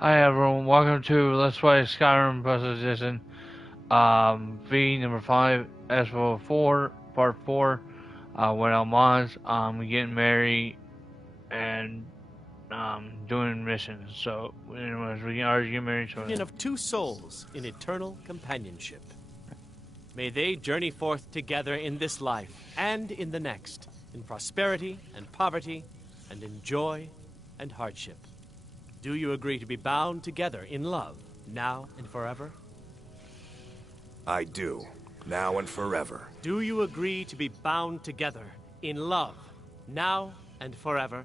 Hi everyone, welcome to Let's Play Skyrim Plus Edition, V number 5, Espo 4, Part 4, without mods, getting married, and, doing missions. So, anyways, we can already get married, so... Union of two souls in eternal companionship. May they journey forth together in this life and in the next, in prosperity and poverty, and in joy and hardship. Do you agree to be bound together in love, now and forever? I do, now and forever. Do you agree to be bound together in love, now and forever?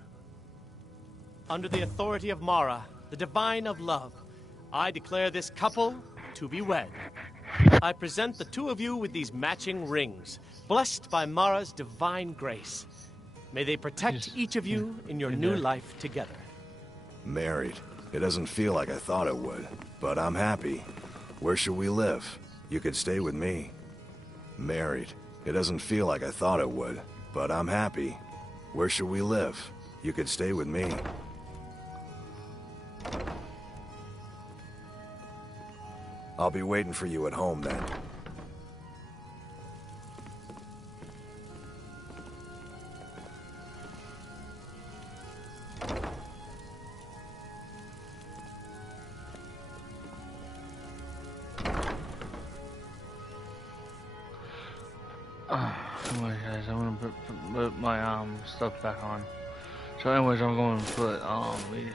Under the authority of Mara, the divine of love, I declare this couple to be wed. I present the two of you with these matching rings, blessed by Mara's divine grace. May they protect each of you in your new life together. Married. It doesn't feel like I thought it would, but I'm happy. Where should we live? You could stay with me. Married. It doesn't feel like I thought it would, but I'm happy. Where should we live? You could stay with me. I'll be waiting for you at home then. Anyways, guys, I'm gonna put my, stuff back on. So, anyways, I'm going to put, these,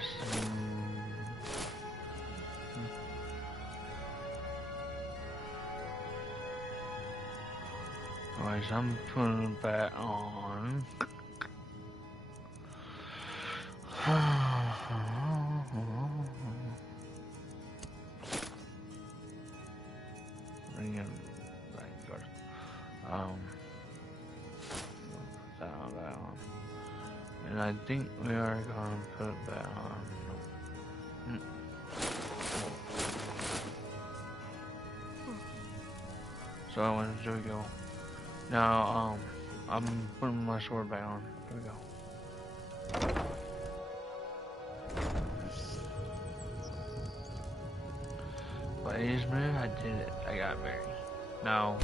Alright, so I'm putting it back on. Bring it back first. Put that on. And I think we are gonna put it back on. So I went, there we go. Now, I'm putting my sword back on. There we go. Ladies, man, I did it. I got married. Now,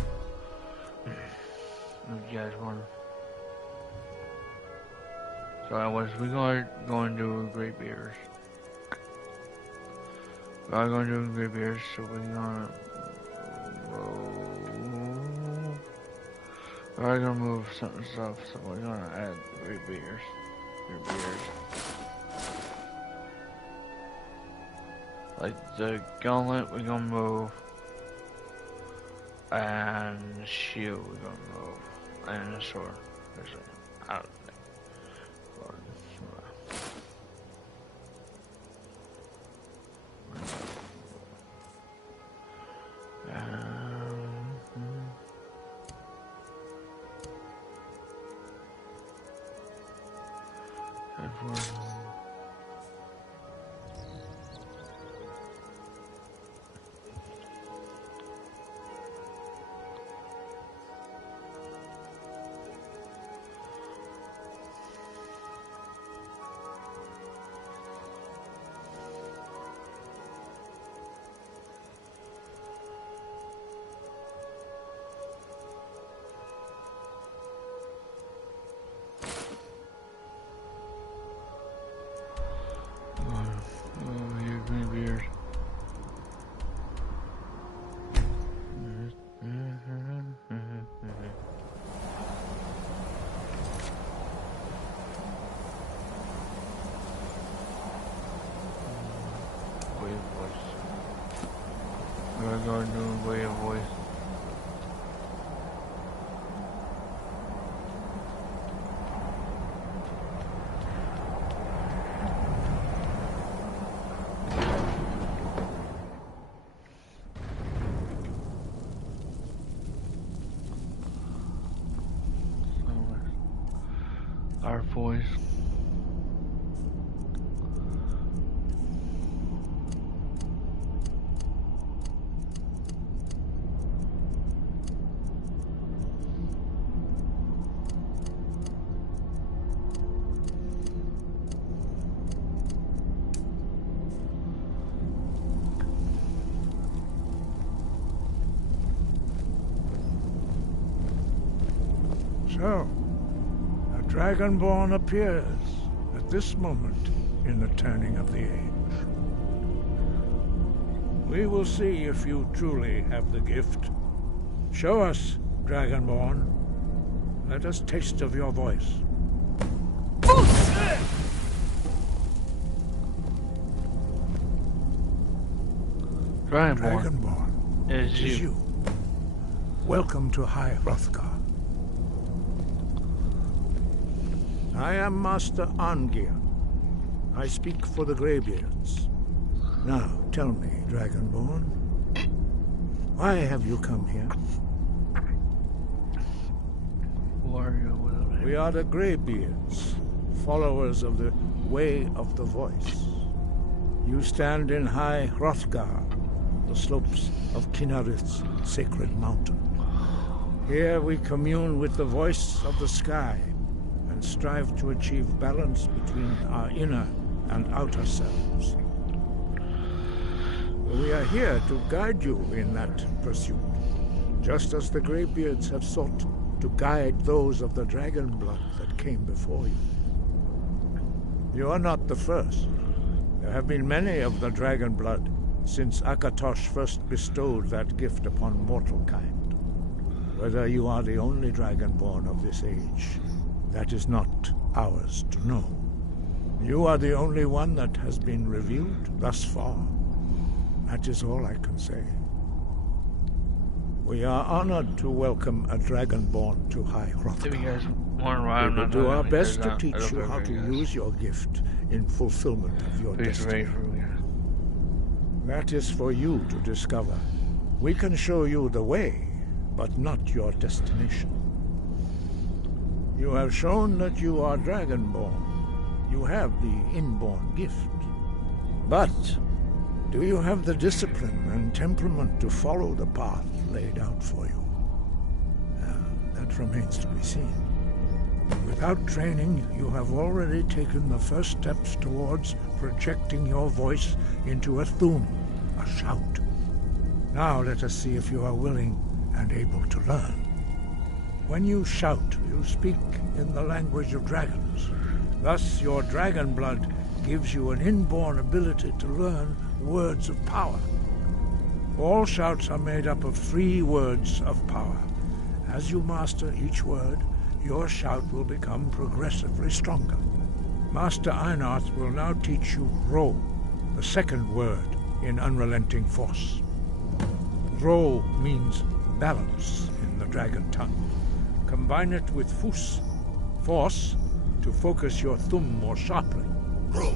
if you guys want. So we are going to do great beers. We are going to do great beers, so we're gonna we're gonna move some stuff, so we're gonna add great beers. Like the gauntlet, we're gonna move, and the shield, we're gonna move, and the sword. I don't think. We're going to do way of voice. Our voice. So, a Dragonborn appears at this moment in the turning of the age. We will see if you truly have the gift. Show us, Dragonborn. Let us taste of your voice. Dragonborn is you. Welcome to High Hrothgar. I am Master Arngeir. I speak for the Greybeards. Now, tell me, Dragonborn, why have you come here? We are the Greybeards, followers of the Way of the Voice. You stand in High Hrothgar, the slopes of Kinnarith's sacred mountain. Here we commune with the voice of the sky and strive to achieve balance between our inner and outer selves. We are here to guide you in that pursuit, just as the Greybeards have sought to guide those of the dragon blood that came before you. You are not the first. There have been many of the dragon blood since Akatosh first bestowed that gift upon mortal kind. Whether you are the only dragonborn of this age, that is not ours to know. You are the only one that has been revealed thus far. That is all I can say. We are honored to welcome a dragonborn to High Hrothgar. We will do our best to teach you how to use your gift in fulfillment of your destiny. That is for you to discover. We can show you the way, but not your destination. You have shown that you are dragonborn. You have the inborn gift. But do you have the discipline and temperament to follow the path laid out for you? That remains to be seen. Without training, you have already taken the first steps towards projecting your voice into a thum, a shout. Now let us see if you are willing and able to learn. When you shout, you speak in the language of dragons. Thus, your dragon blood gives you an inborn ability to learn words of power. All shouts are made up of 3 words of power. As you master each word, your shout will become progressively stronger. Master Einarth will now teach you Ro, the second word in Unrelenting Force. Ro means balance in the dragon tongue. Combine it with Fus, force, to focus your thumb more sharply. Ro.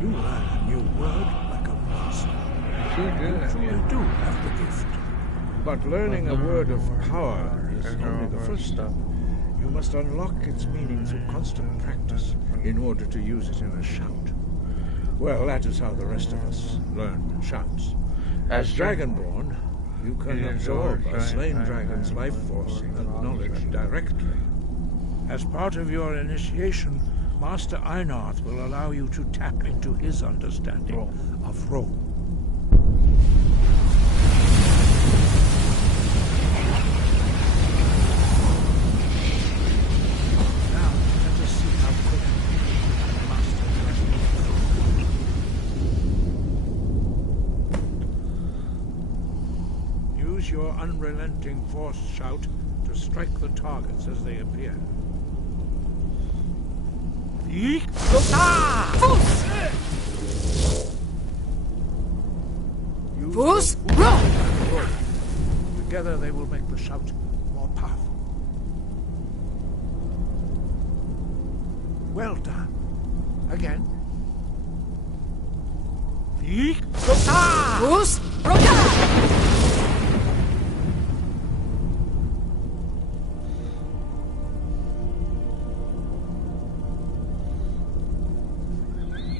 You learn a new word like a monster. You truly do have the gift. But learning a word of power is only the first step. You must unlock its meaning through constant practice in order to use it in a shout. Well, that is how the rest of us learn shouts. As Dragonborn, you can absorb a slain dragon's life force and knowledge directly. As part of your initiation, Master Einarth will allow you to tap into his understanding of Ro. Now, let us see how quickly the Master can. Use your unrelenting force shout to strike the targets as they appear. Fus! Together they will make the shout more powerful. Well done. Again. Fus!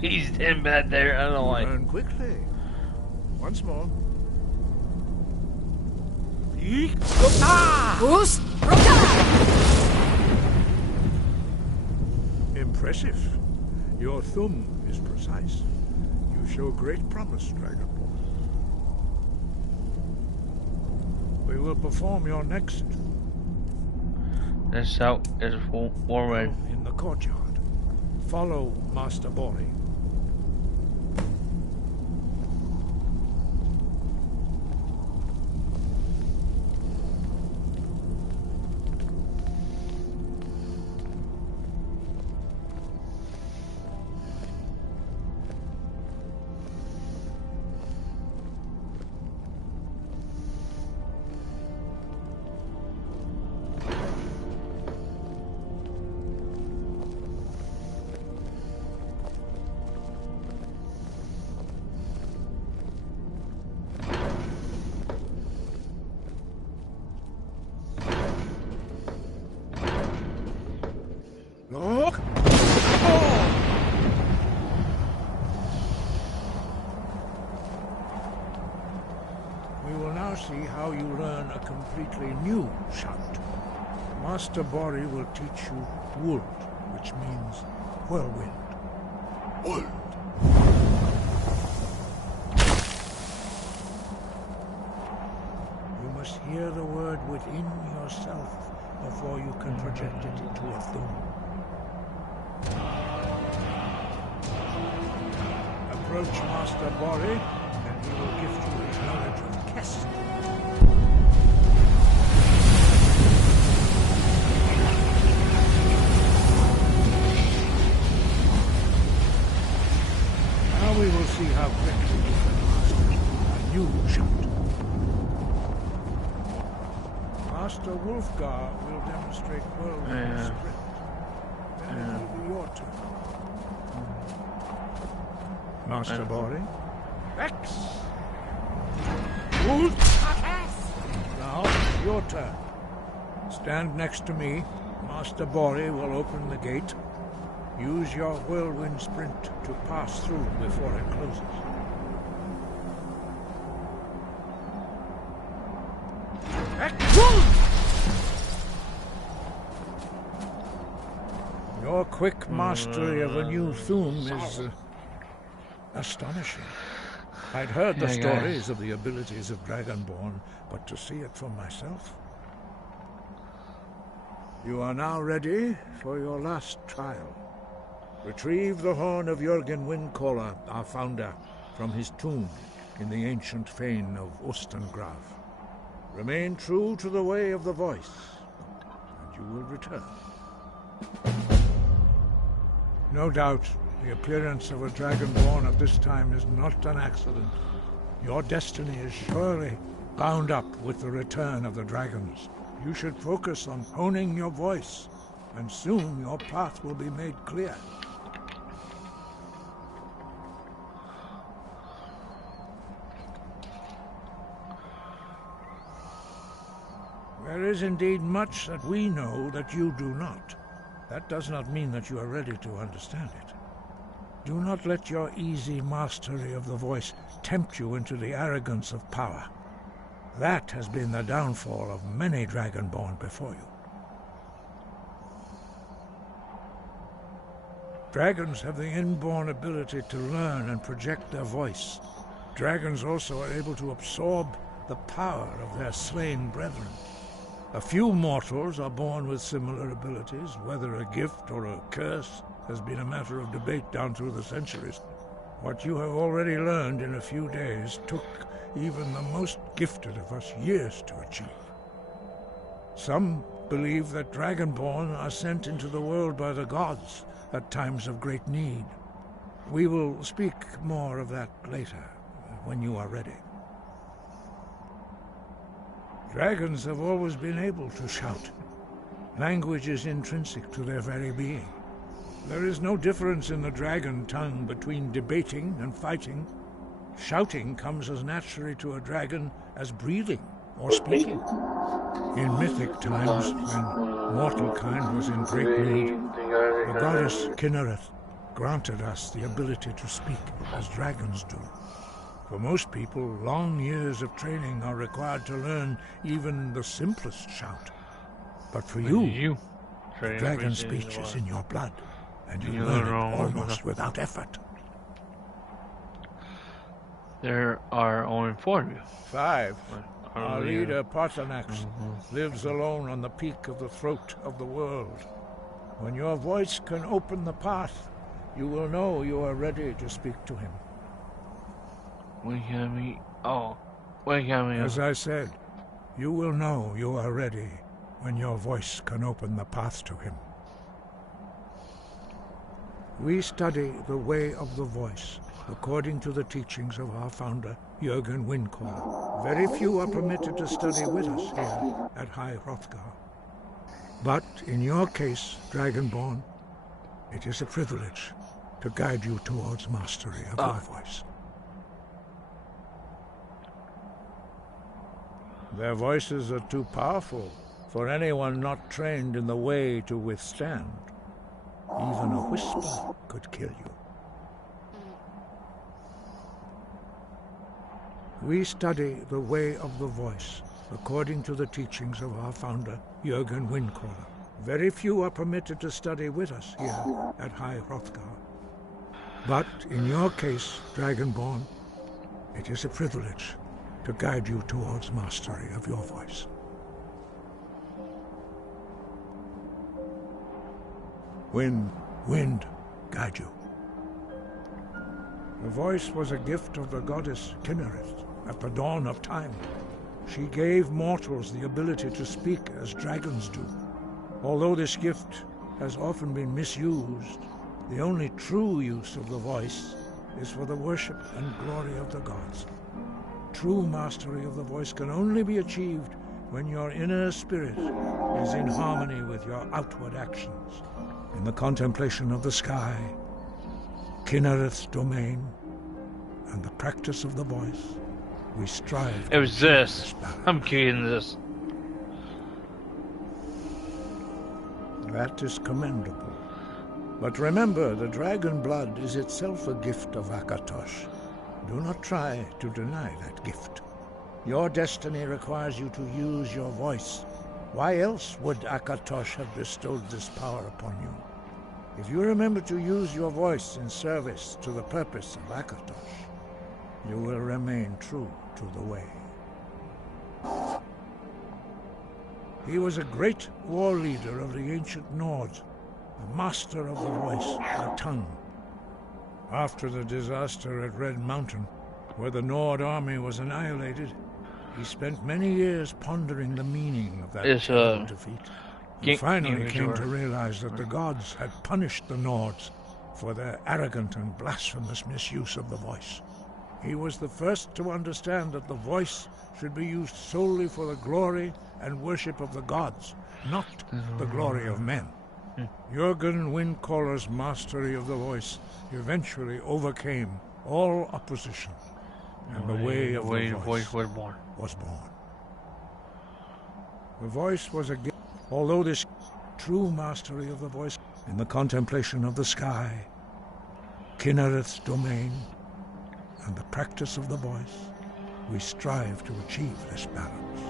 He's in bed there, I don't know why. Learn quickly. Once more. Boost! Impressive. Your thum is precise. You show great promise, Dragonborn. We will perform your next. This out is forward. In the courtyard. Follow Master Bori. Look! We will now see how you learn a completely new shout. Master Bori will teach you Wold, which means whirlwind. Wold! You must hear the word within yourself before you can project it into a thum. Approach Master Bori, and he will gift you his knowledge of Kess. Now we will see how quickly you can master a new shout. Master Wolfgar will demonstrate whirlwind sprint. Then it will be your turn. Master Bori. X! Now, your turn. Stand next to me. Master Bori will open the gate. Use your whirlwind sprint to pass through before it closes. Your quick mastery of a new thum is astonishing. I'd heard the stories of the abilities of Dragonborn, but to see it for myself. You are now ready for your last trial. Retrieve the horn of Jürgen Windcaller, our founder, from his tomb in the ancient fane of Ostengraf. Remain true to the way of the voice, and you will return. No doubt, the appearance of a Dragonborn at this time is not an accident. Your destiny is surely bound up with the return of the dragons. You should focus on honing your voice, and soon your path will be made clear. There is indeed much that we know that you do not. That does not mean that you are ready to understand it. Do not let your easy mastery of the voice tempt you into the arrogance of power. That has been the downfall of many Dragonborn before you. Dragons have the inborn ability to learn and project their voice. Dragons also are able to absorb the power of their slain brethren. A few mortals are born with similar abilities. Whether a gift or a curse has been a matter of debate down through the centuries. What you have already learned in a few days took even the most gifted of us years to achieve. Some believe that Dragonborn are sent into the world by the gods at times of great need. We will speak more of that later, when you are ready. Dragons have always been able to shout. Language is intrinsic to their very being. There is no difference in the dragon tongue between debating and fighting. Shouting comes as naturally to a dragon as breathing or speaking. In mythic times, when mortal kind was in great need, the goddess Kinnereth granted us the ability to speak as dragons do. For most people, long years of training are required to learn even the simplest shout. But for you, the dragon speech is in your blood, and you learn it almost without effort. There are only 4 of you. 5. Our leader, Partanax, lives alone on the peak of the throat of the world. When your voice can open the path, you will know you are ready to speak to him. Wake me. Oh, wake me. As I said, you will know you are ready when your voice can open the path to him. We study the way of the voice according to the teachings of our founder, Jürgen Windcaller. Very few are permitted to study with us here at High Hrothgar. But in your case, Dragonborn, it is a privilege to guide you towards mastery of your voice. Their voices are too powerful for anyone not trained in the way to withstand. Even a whisper could kill you. We study the way of the voice according to the teachings of our founder, Jürgen Windcaller. Very few are permitted to study with us here at High Hrothgar. But in your case, Dragonborn, it is a privilege to guide you towards mastery of your voice. Wind, guide you. The voice was a gift of the goddess Kinnereth at the dawn of time. She gave mortals the ability to speak as dragons do. Although this gift has often been misused, the only true use of the voice is for the worship and glory of the gods. True mastery of the voice can only be achieved when your inner spirit is in harmony with your outward actions. In the contemplation of the sky, Kinnereth's domain, and the practice of the voice, we strive. It was this. I'm kidding this. That is commendable. But remember, the dragon blood is itself a gift of Akatosh. Do not try to deny that gift. Your destiny requires you to use your voice. Why else would Akatosh have bestowed this power upon you? If you remember to use your voice in service to the purpose of Akatosh, you will remain true to the way. He was a great war leader of the ancient Nords, a master of the voice, the tongue. After the disaster at Red Mountain, where the Nord army was annihilated, he spent many years pondering the meaning of that defeat. He finally came to realize that the gods had punished the Nords for their arrogant and blasphemous misuse of the voice. He was the first to understand that the voice should be used solely for the glory and worship of the gods, not the glory of men. Jürgen Windcaller's mastery of the voice eventually overcame all opposition, and the way of the voice was born. The voice was a gift, although this true mastery of the voice in the contemplation of the sky, Kinnereth's domain, and the practice of the voice, we strive to achieve this balance.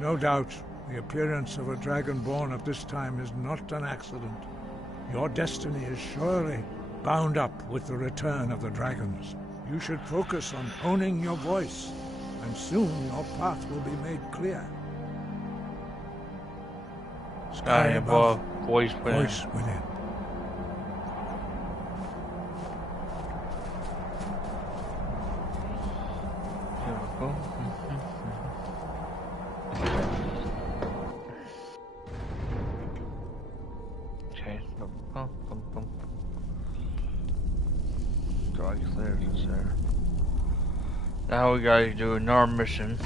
No doubt, the appearance of a dragonborn at this time is not an accident. Your destiny is surely bound up with the return of the dragons. You should focus on honing your voice, and soon your path will be made clear. Sky above, voice within. Voice within. Here we go. Okay, Dog clears this there. Now we gotta do another mission.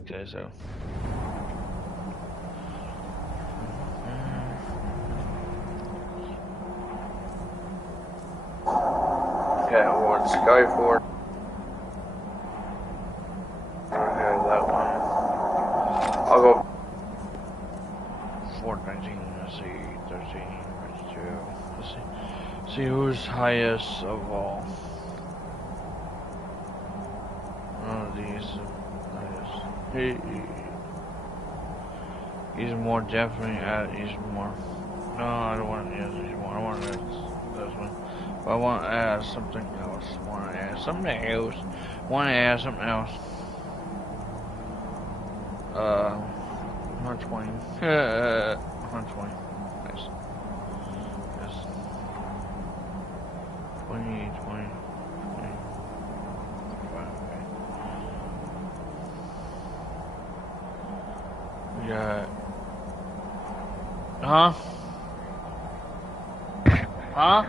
Okay, so. Okay, we're on Skyford. Okay, that one. I'll go 419, let's see, 13, 22. Let's see who's highest of all. None of these are highest. Hey. Use more, definitely add use more. No, I don't want to use more. I want to add this one. But I want to add something else. I want to add something else. 120. 120. Nice. Yes. 20, 20. We got... Huh? Huh?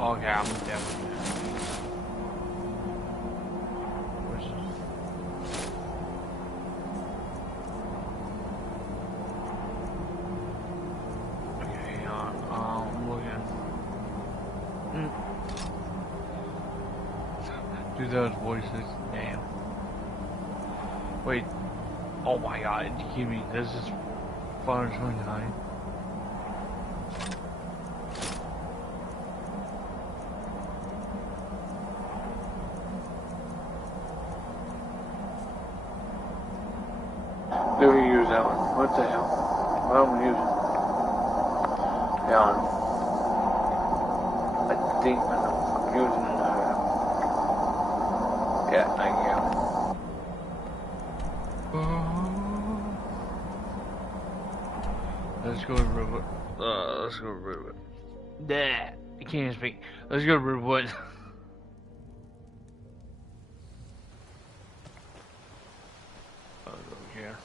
Okay, I'm definitely. Where's it? Okay, hang on. I'm looking. Do those voices. Damn. Wait. Oh my god, give me. This is 529. Do we use that one? What the hell? What am I using? Yeah, I think I'm using yeah, thank you. Let's go to River. Let's go to River. Nah, I can't speak. Let's go to Riverwood. I'll go here.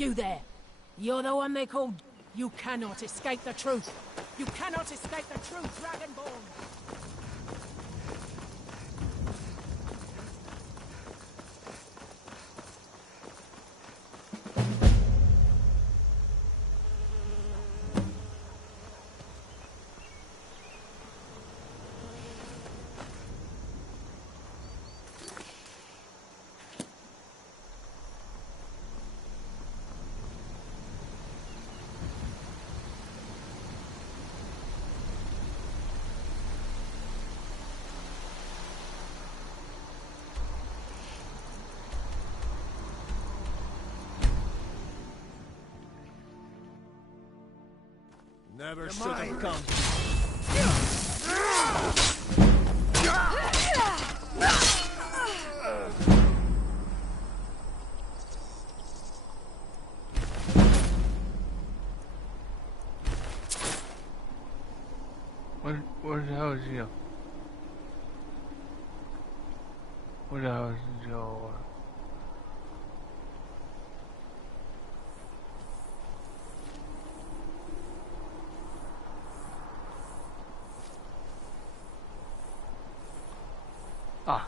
You there. You're the one they called... You cannot escape the truth. You cannot escape the truth, Dragonborn. Never should have come. Where the hell is he? Where the hell is Joe? Ah.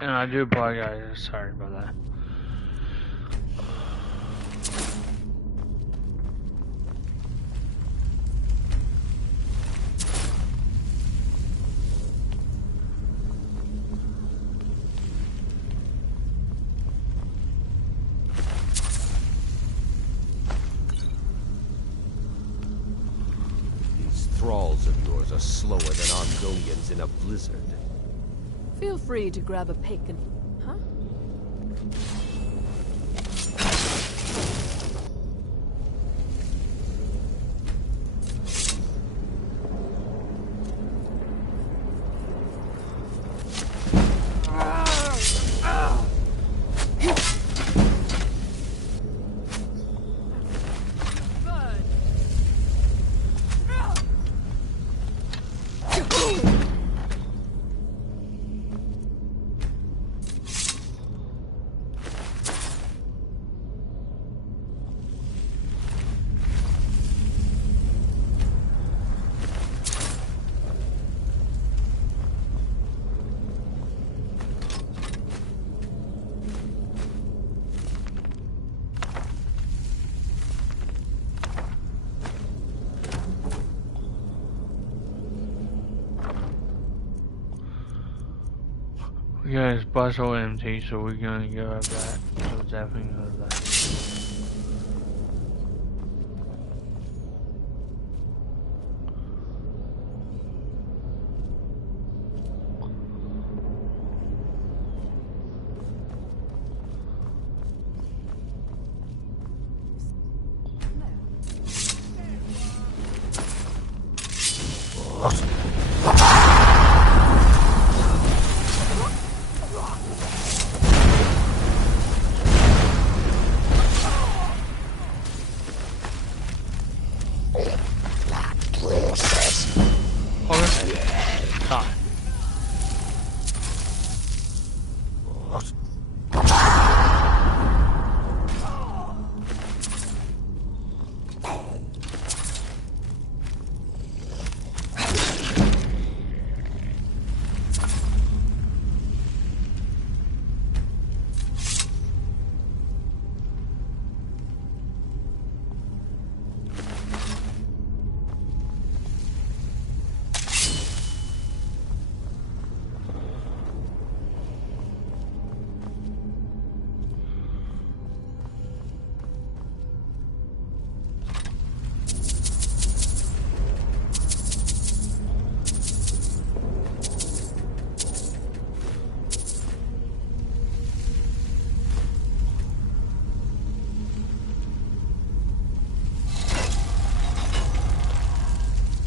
And I do apologize. Sorry about that. These thralls of yours are slower than Argonians in a blizzard. Feel free to grab a pick and... Huh? Yeah, it's bustle empty, so we're gonna go at that. So definitely go to that.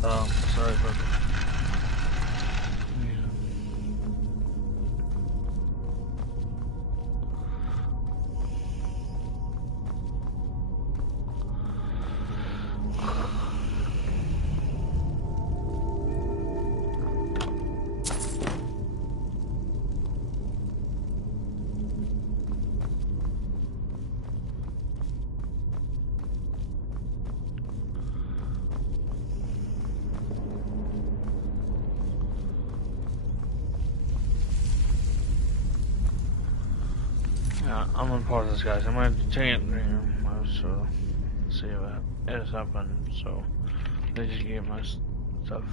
Sorry about that. I'm gonna pause this, guys. I'm gonna take it, so see what is happening. So they just gave my stuff.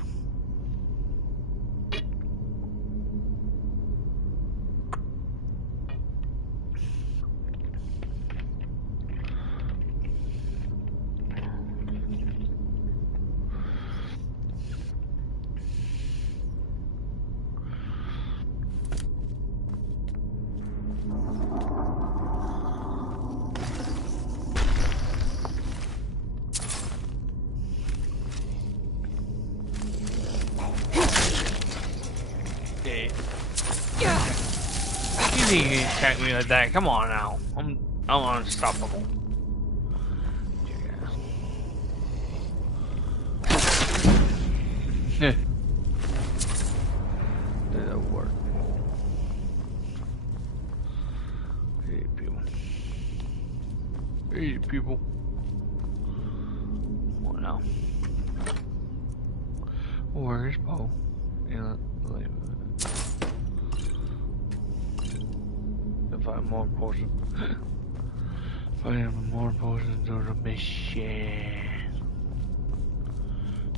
You can attack me like that. Come on now. I'm unstoppable. Yeah. Did that work? Hey people. Hey people. Come on now. Where's Bo? Yeah, if I have more potions. If I have more potions to the mission.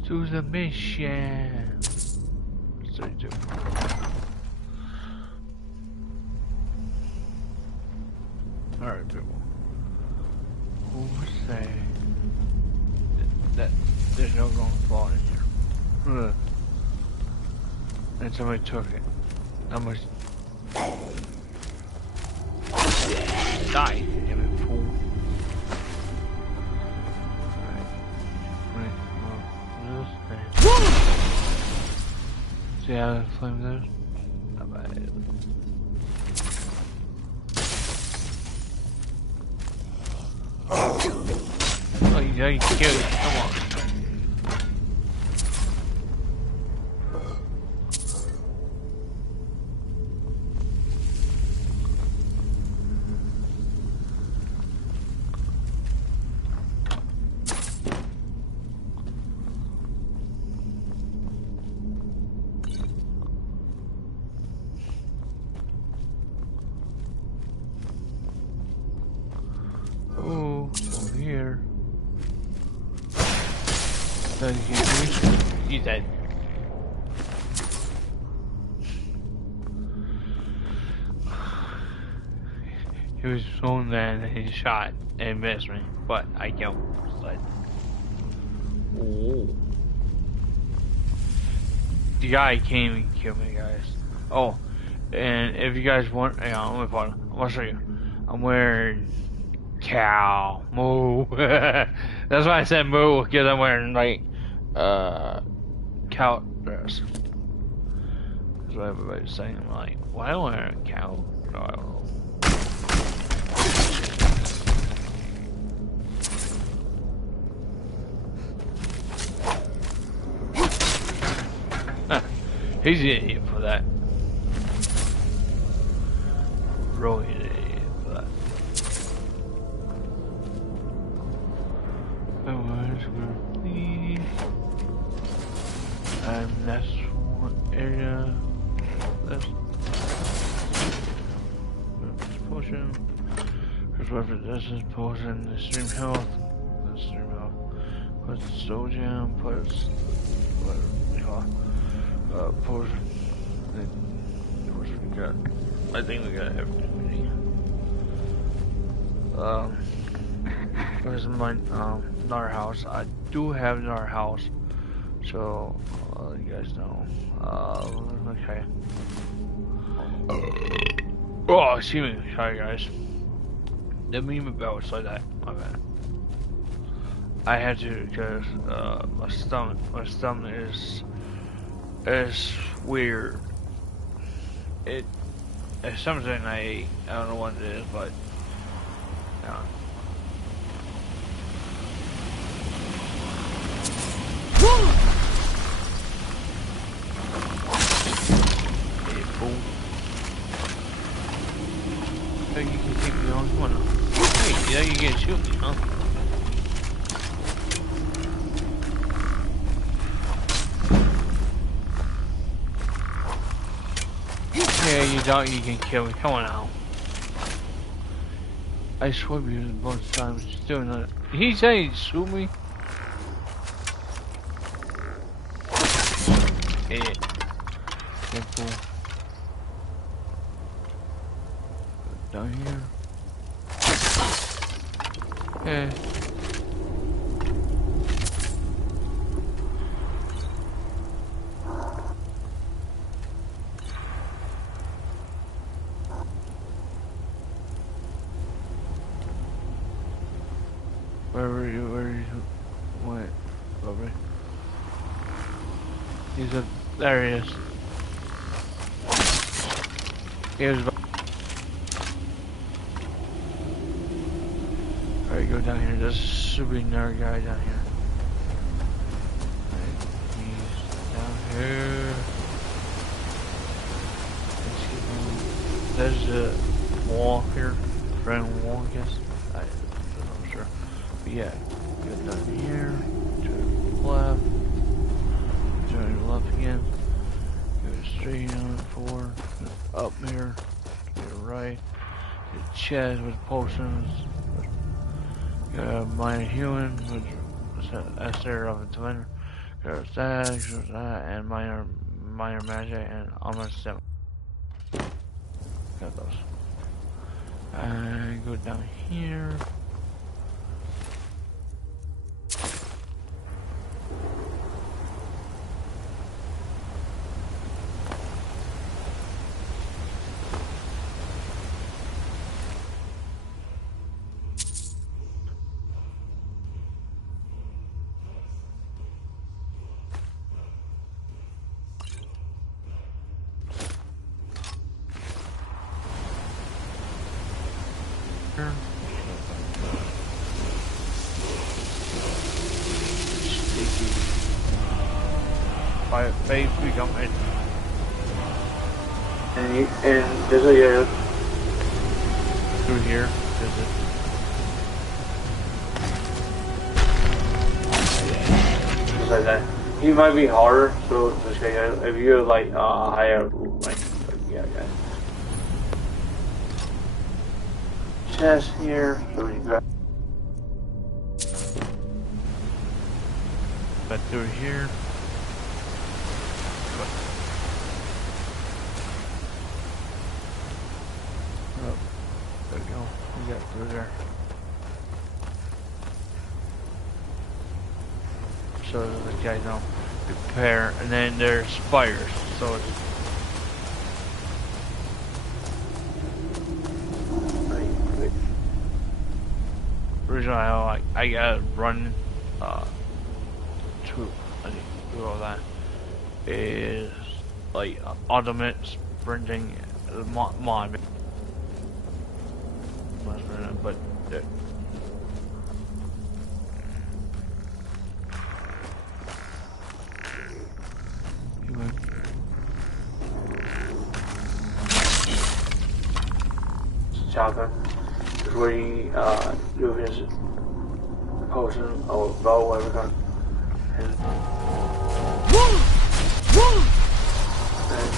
To the mission. 32. Alright, people. Who was saying that there's no going to fall in here? Ugh. And somebody took it. How much? Die, damn it, fool. Alright, well, see how the flame goes? Not bad. Oh, you killed it, come on. He's dead. He was throwing that and he shot and missed me, but I killed him. But oh, the guy came and killed me, guys. Oh, and if you guys want, hang on, let me pause. I'm gonna show you. I'm wearing cow moo. That's why I said moo, because I'm wearing like cow dress. That's what everybody's saying. I'm like, why am I wearing a cow? No, I don't know. He's an idiot for that. Really an idiot for that. And that's one area. That's potion. Because whatever this is potion, the stream health. The stream health. Put soul gem, put whatever you call it. Potion. What we got? I think we got everything we need. Where's my another house? I do have another house. So, you guys know. Okay. Oh, excuse me. Sorry, guys. Didn't mean my bell was like that. My bad. I had to because my stomach is weird. It's something I ate. I don't know what it is, but yeah. Hey, fool. Hey, you can keep going. Come on now. Hey, yeah, you can shoot me, huh? Yeah, you don't. You can kill me. Come on now. I swear you a bunch of times. Still not. He said he'd shoot me. Yeah. Careful. Down here. Yeah. Where are you? What? Over. He's up. There he is. He was. Alright, go down here. There's a super nerd guy down here. Right, he's down here. Let's keep going. There's a wall here. Friend wall, I guess. I'm not sure. But yeah, go down here. Turn left. Turn left again. Go straight on forward. Up here. To the right. The chest with potions. Minor human, which is Esther of the Twin. There's that, and minor magic, and almost 7. Got those. And go down here. By faith we come in. And there's a through here. Is it? Just like that. He might be harder, so just if you're like higher, like yeah. Chest here, so you got. But through here. Oh, there we go. We got through there. So the guys know prepare, and then there's spiders. So it's originally I gotta run to do all that is like ultimate sprinting mod, but shotgun is where you do his potion or bow, whatever gun. And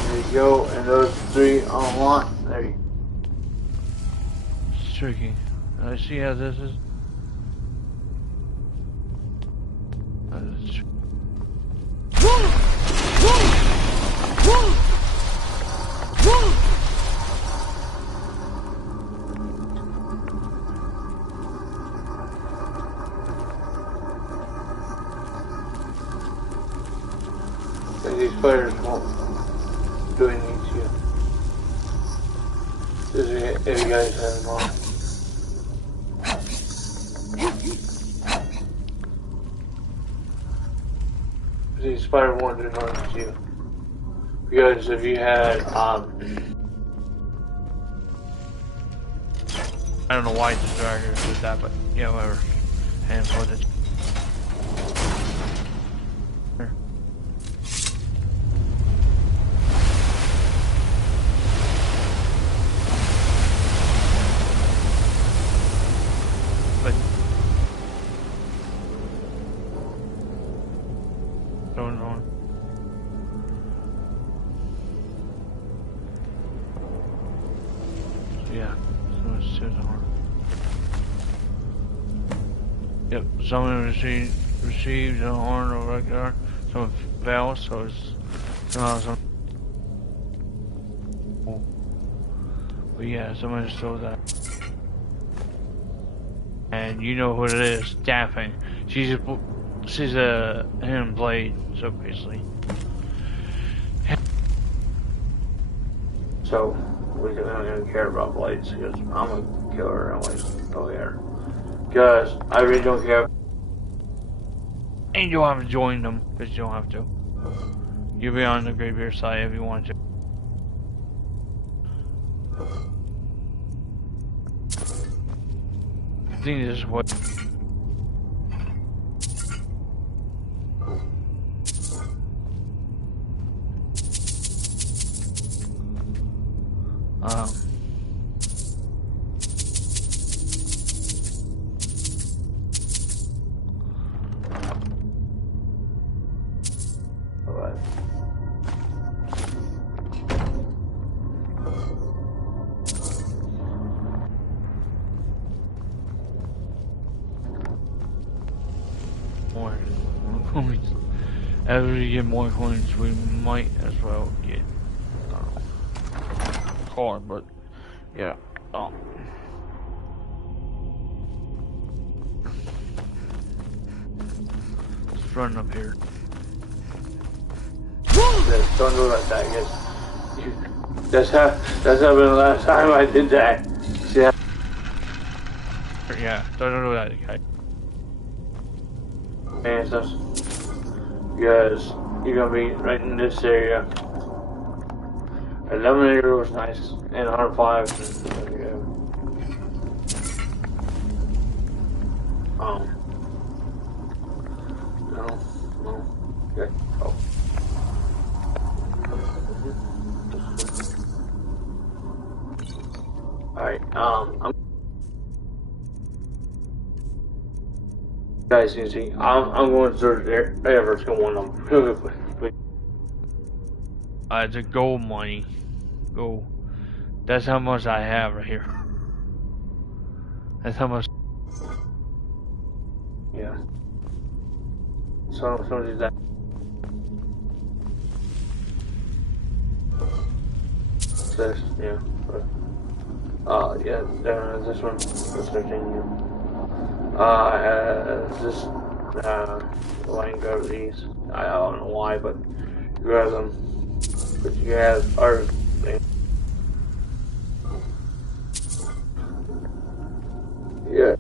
there you go, and those 3 unlock. There you go. It's tricky. I see how this is. And these players won't do anything to you. If you guys have them on. the spider won't do nothing to you. Because if you had, I don't know why the dragon did that, but yeah, whatever. And put it. But don't know. Yeah, so it's just hard. Yep, someone received a horn or regular, some valves, so it's some. But yeah, someone stole that. And you know who it is, Daphne. She's a hidden blade, so basically. so we don't even care about blades because I'm a killer anyway. Oh yeah. Because I really don't care. And you don't have to join them, because you don't have to. You'll be on the graveyard side if you want to. I think this is what. More coins. As we get more coins, we might as well get car, but yeah. Just running up here. Don't do like that, guys. That's happened the last time I did that. See? Yeah, don't do that, okay. And stuff. Because you're gonna be right in this area. Eliminator was nice, and 105. Yeah. No. Okay. Oh. Alright, guys, you see, I'm going to search whatever's going on. It's a gold money. Gold. That's how much I have right here. That's how much. Yeah. So is that. This, yeah. Yeah, this one. Searching. This, line grab these. I don't know why, but you grab them. But you have our thing. Yeah.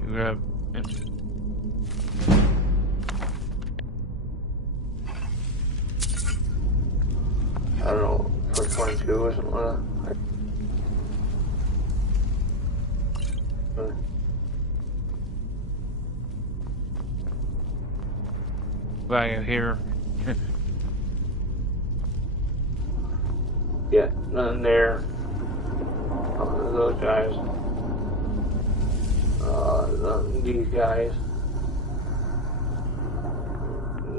You grab. I don't know, for 22 or something like that. Back here. Yeah, nothing there. Those guys. These guys.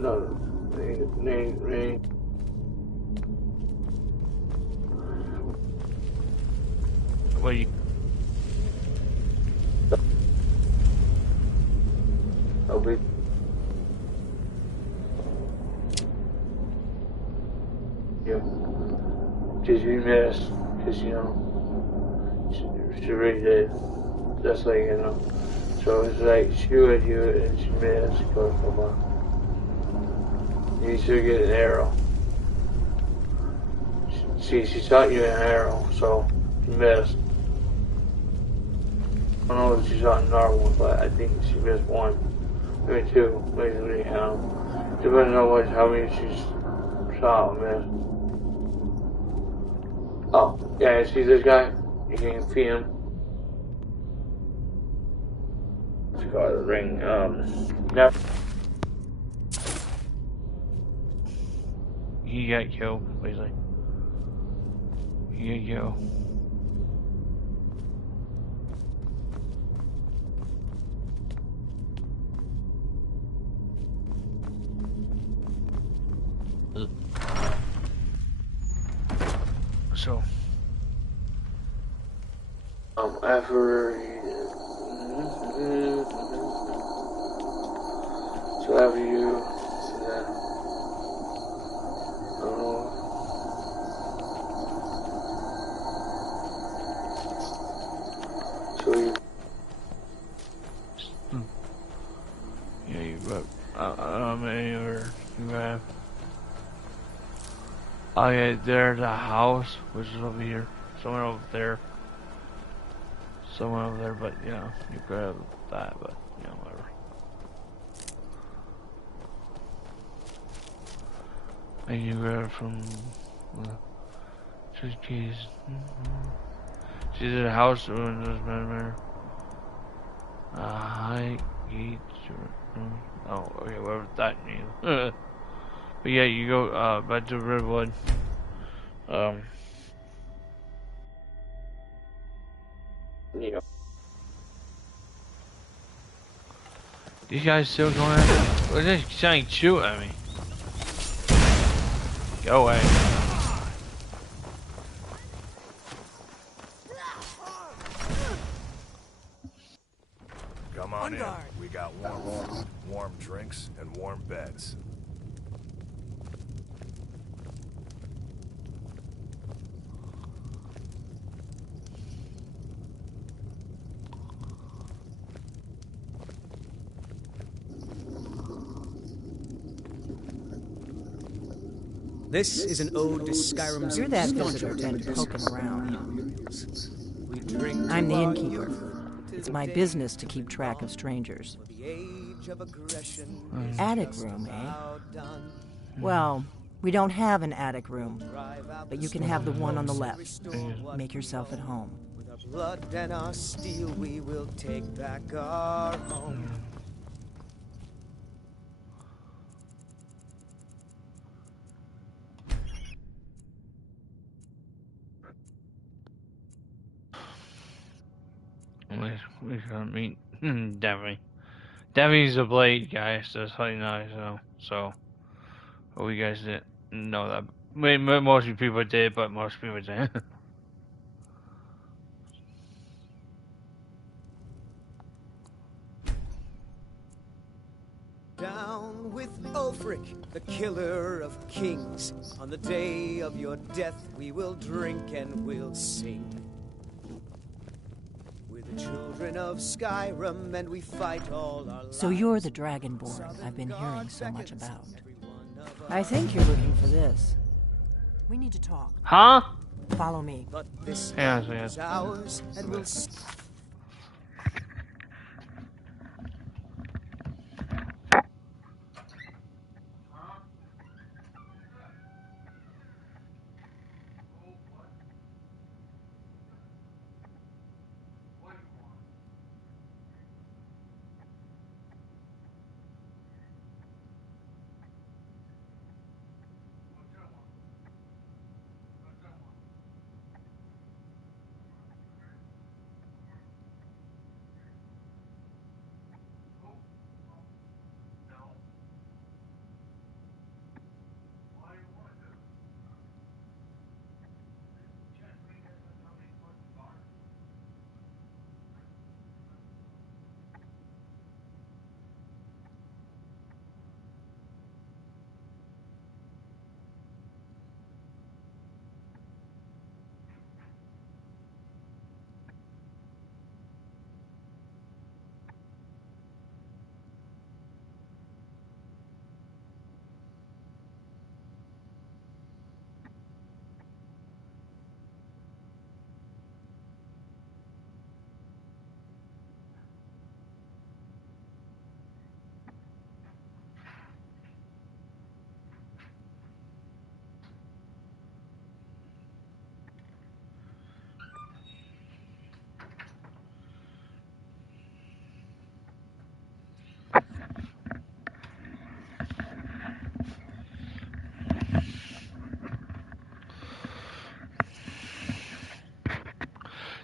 No, name. What you? Okay. Yeah. Because you missed. Because, you know, she really did. That's like, you know. So it's like, she would do it and she missed. Come on. You should get an arrow. She see, she shot you an arrow, so you missed. I don't know if she shot another one, but I think she missed one. Maybe two, maybe three, depending on how many she's shot or missed. Oh, yeah, see this guy? You can feed him. Let's go to the ring. Never. He got killed, basically. He got killed. So. After. So after you. Yeah, you wrote. You have. Oh yeah, there's a house which is over here. Somewhere over there. Somewhere over there, but you know, you grab that, but you know, whatever. And you grab from the keys. She's in a house when there's matter. High gate. Oh, okay, whatever that means. But yeah, you go back to Redwood. Yeah. These guys still going at it? They're just trying to shoot at me. Go away. Come on in. We got warm drinks and warm beds. This is an ode to Skyrim's... You're that visitor been poking around. I'm the innkeeper. It's my business to keep track of strangers. Attic room, eh? Well, we don't have an attic room, but you can have the one on the left. Make yourself at home. With our blood and our steel, we will take back our home. We gonna meet Devi. Devi's a blade, guys. That's how you know. So, well, we guys didn't know that. Most people did, but most people didn't. Down with Ulfric, the killer of kings. On the day of your death, we will drink and we'll sing. Children of Skyrim, and we fight all our lives. So you're the Dragonborn I've been hearing so much about. I think you're looking for this. We need to talk. Huh? Follow me. But this is ours, and we'll...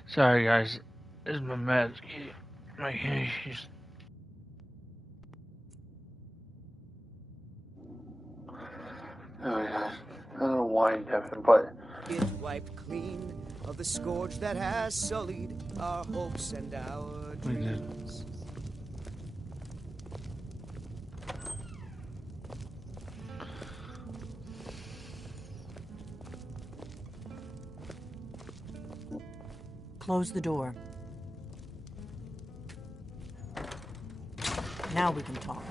Sorry, guys. This is my meds. My issues. Anyway, guys. I don't know why I'm deafened, but. Get wiped clean of the scourge that has sullied our hopes and our dreams. Close the door. Now we can talk.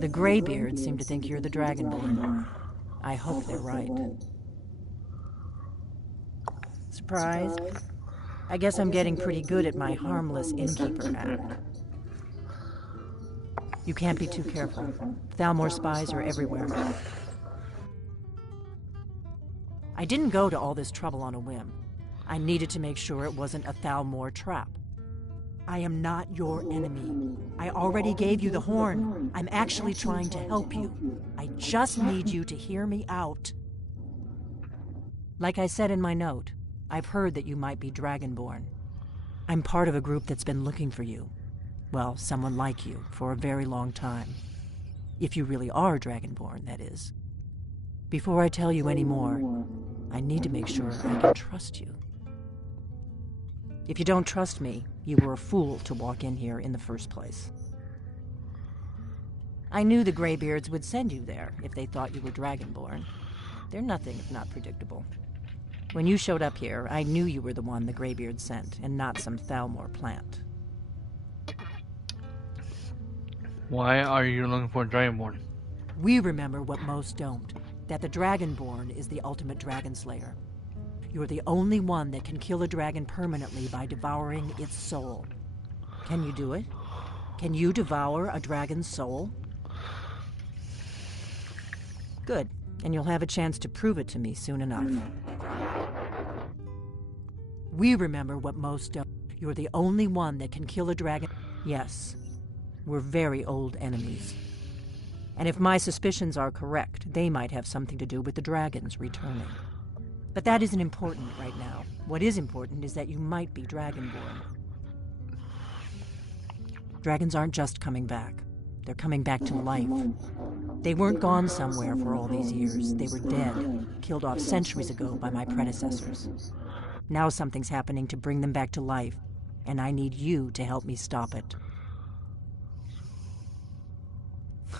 The Greybeards seem to think you're the Dragonborn. I hope they're right. Surprised? I guess I'm getting pretty good at my harmless innkeeper act. You can't be too careful. Thalmor spies are everywhere. I didn't go to all this trouble on a whim. I needed to make sure it wasn't a Thalmor trap. I am not your enemy. I already gave you the horn. I'm actually trying to help you. I just need you to hear me out. Like I said in my note, I've heard that you might be Dragonborn. I'm part of a group that's been looking for you. Well, someone like you, for a very long time. If you really are Dragonborn, that is. Before I tell you any more, I need to make sure I can trust you. If you don't trust me, you were a fool to walk in here in the first place. I knew the Greybeards would send you there if they thought you were Dragonborn. They're nothing if not predictable. When you showed up here, I knew you were the one the Greybeards sent, and not some Thalmor plant. Why are you looking for a Dragonborn? We remember what most don't, that the Dragonborn is the ultimate dragon slayer. You're the only one that can kill a dragon permanently by devouring its soul. Can you do it? Can you devour a dragon's soul? Good, and you'll have a chance to prove it to me soon enough. We remember what most don't. You're the only one that can kill a dragon. Yes, we're very old enemies. And if my suspicions are correct, they might have something to do with the dragons returning. But that isn't important right now. What is important is that you might be Dragonborn. Dragons aren't just coming back. They're coming back to life. They weren't gone somewhere for all these years. They were dead, killed off centuries ago by my predecessors. Now something's happening to bring them back to life, and I need you to help me stop it.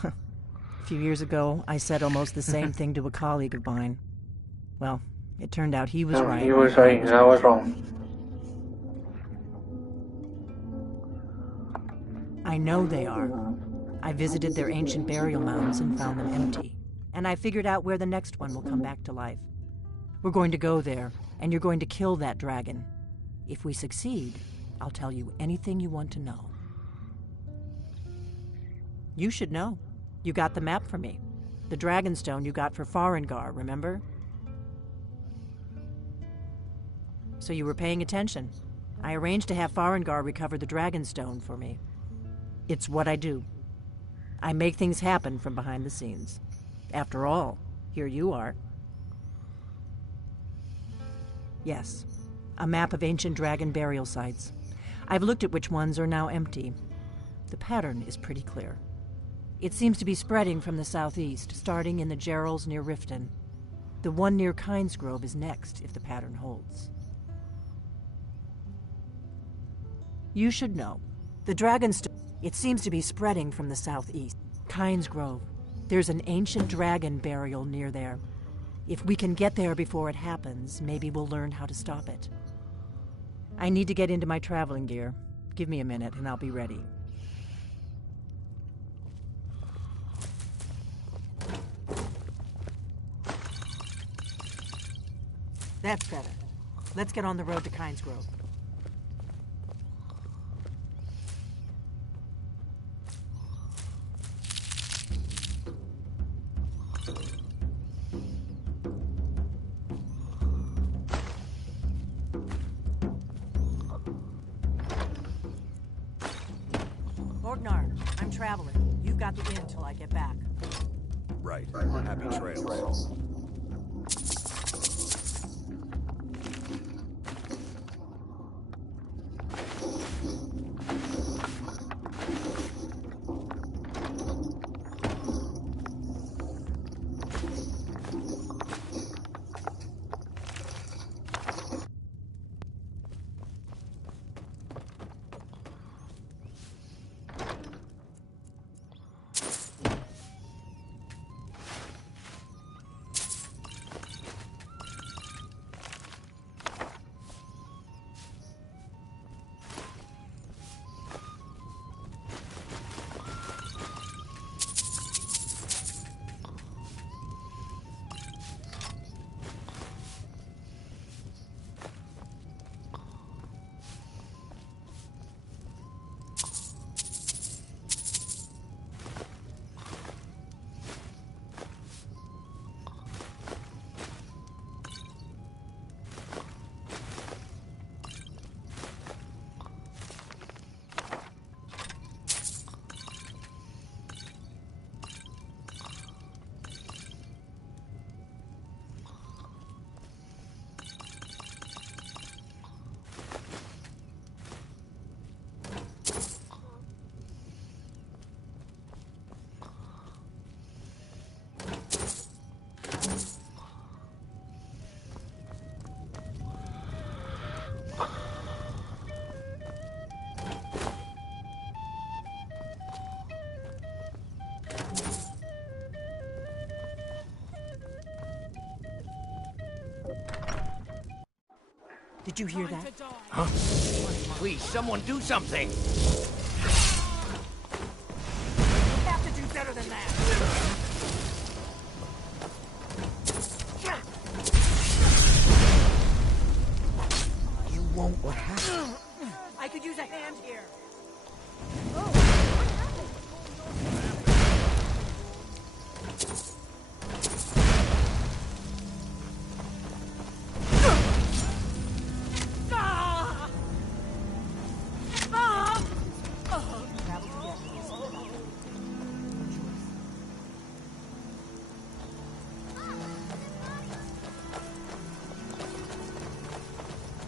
A few years ago, I said almost the same thing to a colleague of mine. Well, it turned out he was right. He was right, and I was wrong. I know they are. I visited their ancient burial mounds and found them empty. And I figured out where the next one will come back to life. We're going to go there, and you're going to kill that dragon. If we succeed, I'll tell you anything you want to know. You should know. You got the map for me. The Dragonstone you got for Farengar, remember? So you were paying attention. I arranged to have Farengar recover the Dragonstone for me. It's what I do. I make things happen from behind the scenes. After all, here you are. Yes, a map of ancient dragon burial sites. I've looked at which ones are now empty. The pattern is pretty clear. It seems to be spreading from the southeast, starting in the Gerals near Riften. The one near Kynesgrove is next, if the pattern holds. You should know. The Dragonstone, it seems to be spreading from the southeast. Kynesgrove. There's an ancient dragon burial near there. If we can get there before it happens, maybe we'll learn how to stop it. I need to get into my traveling gear. Give me a minute and I'll be ready. That's better. Let's get on the road to Kynesgrove. traveler. You've got the inn till I get back. Right. Happy trails. Did you hear that? Huh? Please, someone do something! You have to do better than that! You won't. What happened? I could use a hand here.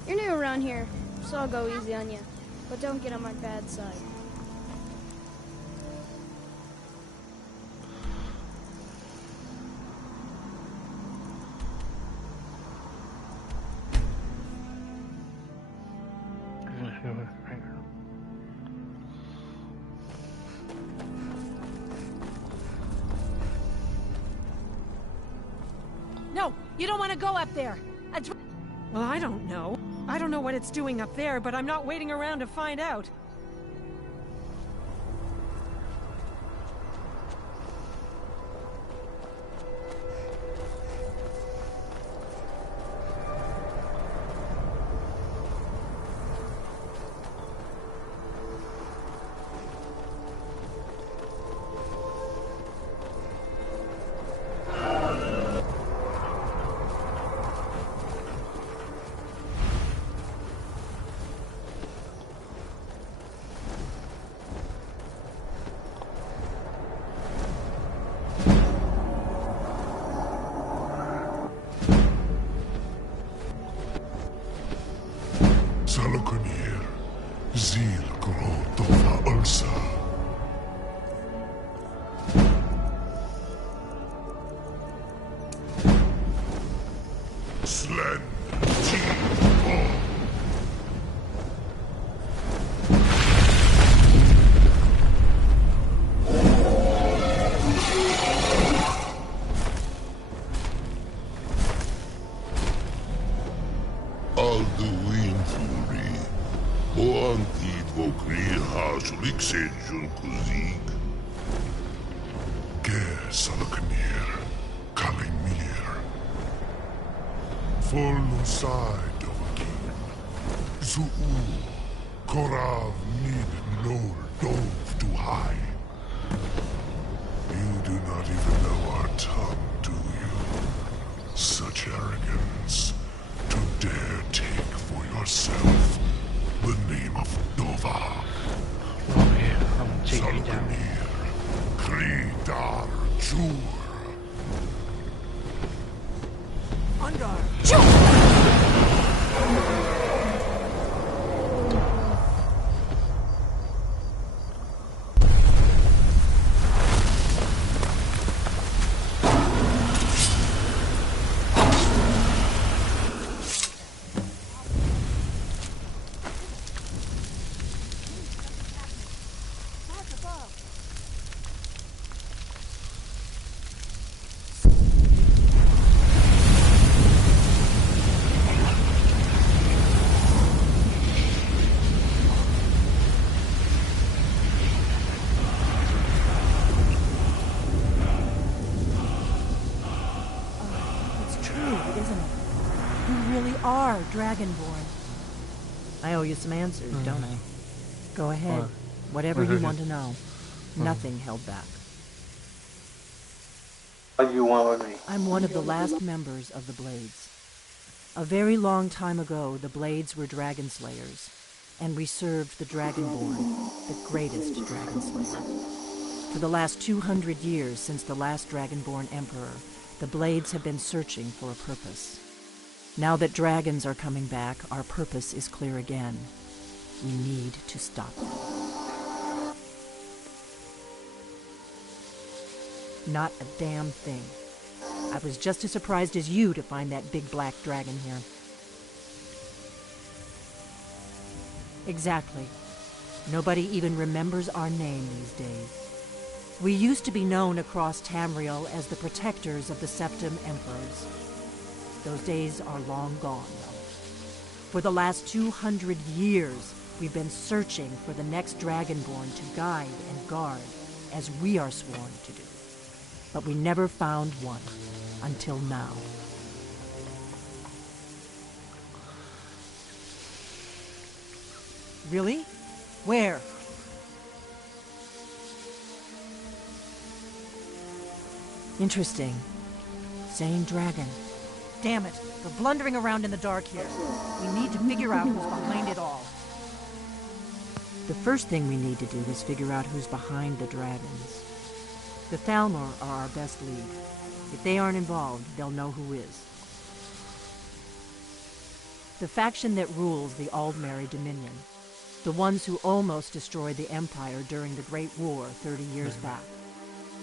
You're new around here, so I'll go easy on you. But don't get on my bad side. No, you don't want to go up there. Well, I don't know. I don't know what it's doing up there, but I'm not waiting around to find out. Salakunir, Zil Grotova Ulsa. Slen T-Bomb. Alduin Fury, Boantid Vokrir Hasulik Kuzig. Ger Salakanir, Kalimir. Full side of a king. Zuu, Korav Nid Nol Dove to high. You do not even know our tongue, do you? Such arrogance. To dare take for yourself the name of Dova. Oh yeah, I'm taking you down. Salkanir, Andar Jur. Andar Dragonborn. I owe you some answers, don't I? Go ahead. Whatever you want to know. Nothing held back. What do you want with me? I'm one of the last members of the Blades. A very long time ago, the Blades were dragon slayers, and we served the Dragonborn, the greatest dragon slayer. For the last 200 years since the last Dragonborn Emperor, the Blades have been searching for a purpose. Now that dragons are coming back, our purpose is clear again. We need to stop them. Not a damn thing. I was just as surprised as you to find that big black dragon here. Exactly. Nobody even remembers our name these days. We used to be known across Tamriel as the protectors of the Septim Emperors. Those days are long gone, though. For the last 200 years, we've been searching for the next Dragonborn to guide and guard, as we are sworn to do. But we never found one, until now. Really? Where? Interesting. Same dragon. Damn it, we're blundering around in the dark here. We need to figure out who's behind it all. The first thing we need to do is figure out who's behind the dragons. The Thalmor are our best lead. If they aren't involved, they'll know who is. The faction that rules the Aldmeri Dominion. The ones who almost destroyed the Empire during the Great War 30 years back.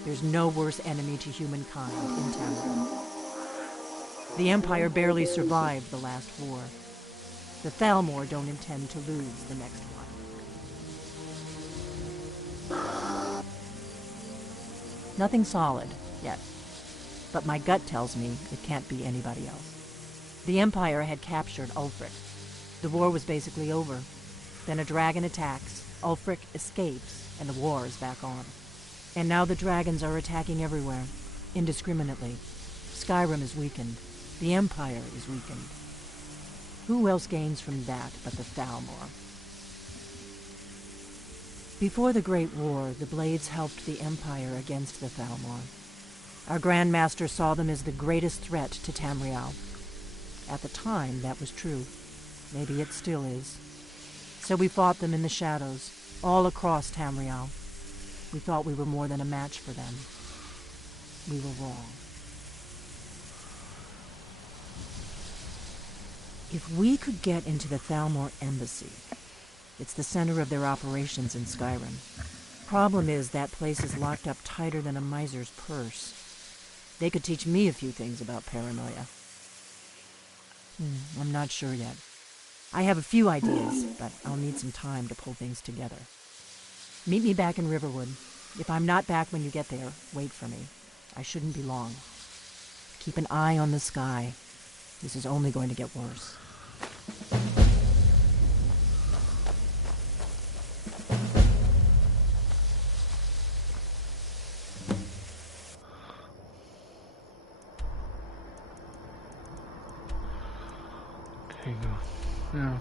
There's no worse enemy to humankind in Tamriel. The Empire barely survived the last war. The Thalmor don't intend to lose the next one. Nothing solid, yet. But my gut tells me it can't be anybody else. The Empire had captured Ulfric. The war was basically over. Then a dragon attacks, Ulfric escapes, and the war is back on. And now the dragons are attacking everywhere, indiscriminately. Skyrim is weakened. The Empire is weakened. Who else gains from that but the Thalmor? Before the Great War, the Blades helped the Empire against the Thalmor. Our Grand Master saw them as the greatest threat to Tamriel. At the time, that was true. Maybe it still is. So we fought them in the shadows, all across Tamriel. We thought we were more than a match for them. We were wrong. If we could get into the Thalmor embassy, it's the center of their operations in Skyrim. Problem is, that place is locked up tighter than a miser's purse. They could teach me a few things about paranoia. I'm not sure yet. I have a few ideas, but I'll need some time to pull things together. Meet me back in Riverwood. If I'm not back when you get there, wait for me. I shouldn't be long. Keep an eye on the sky. This is only going to get worse. Okay, go. Yeah.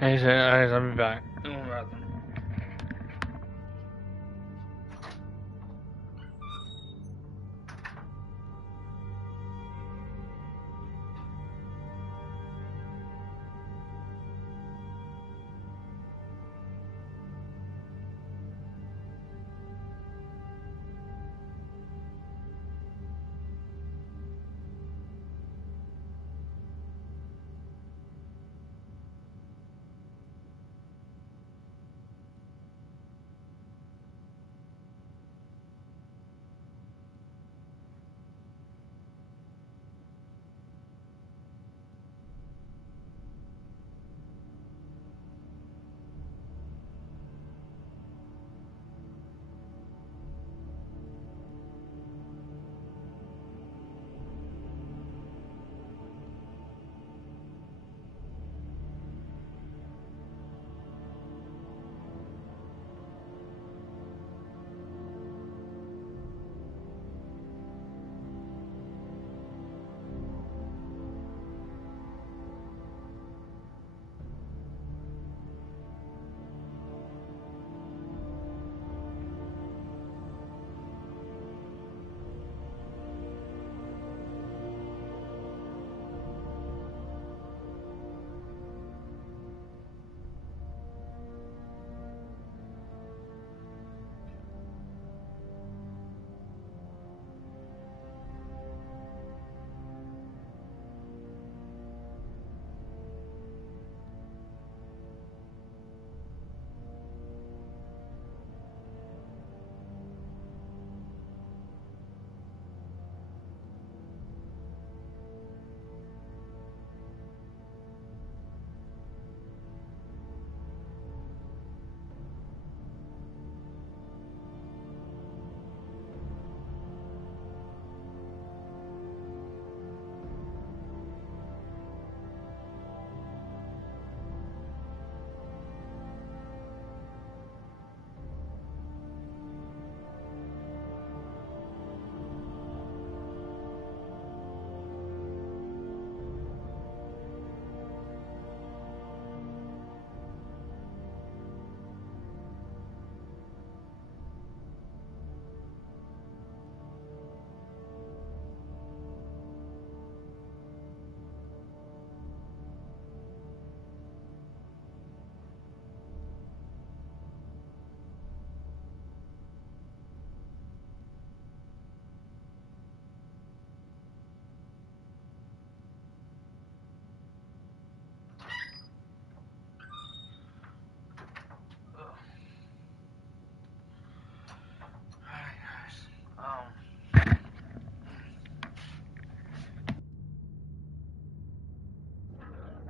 Hey, I'll be back.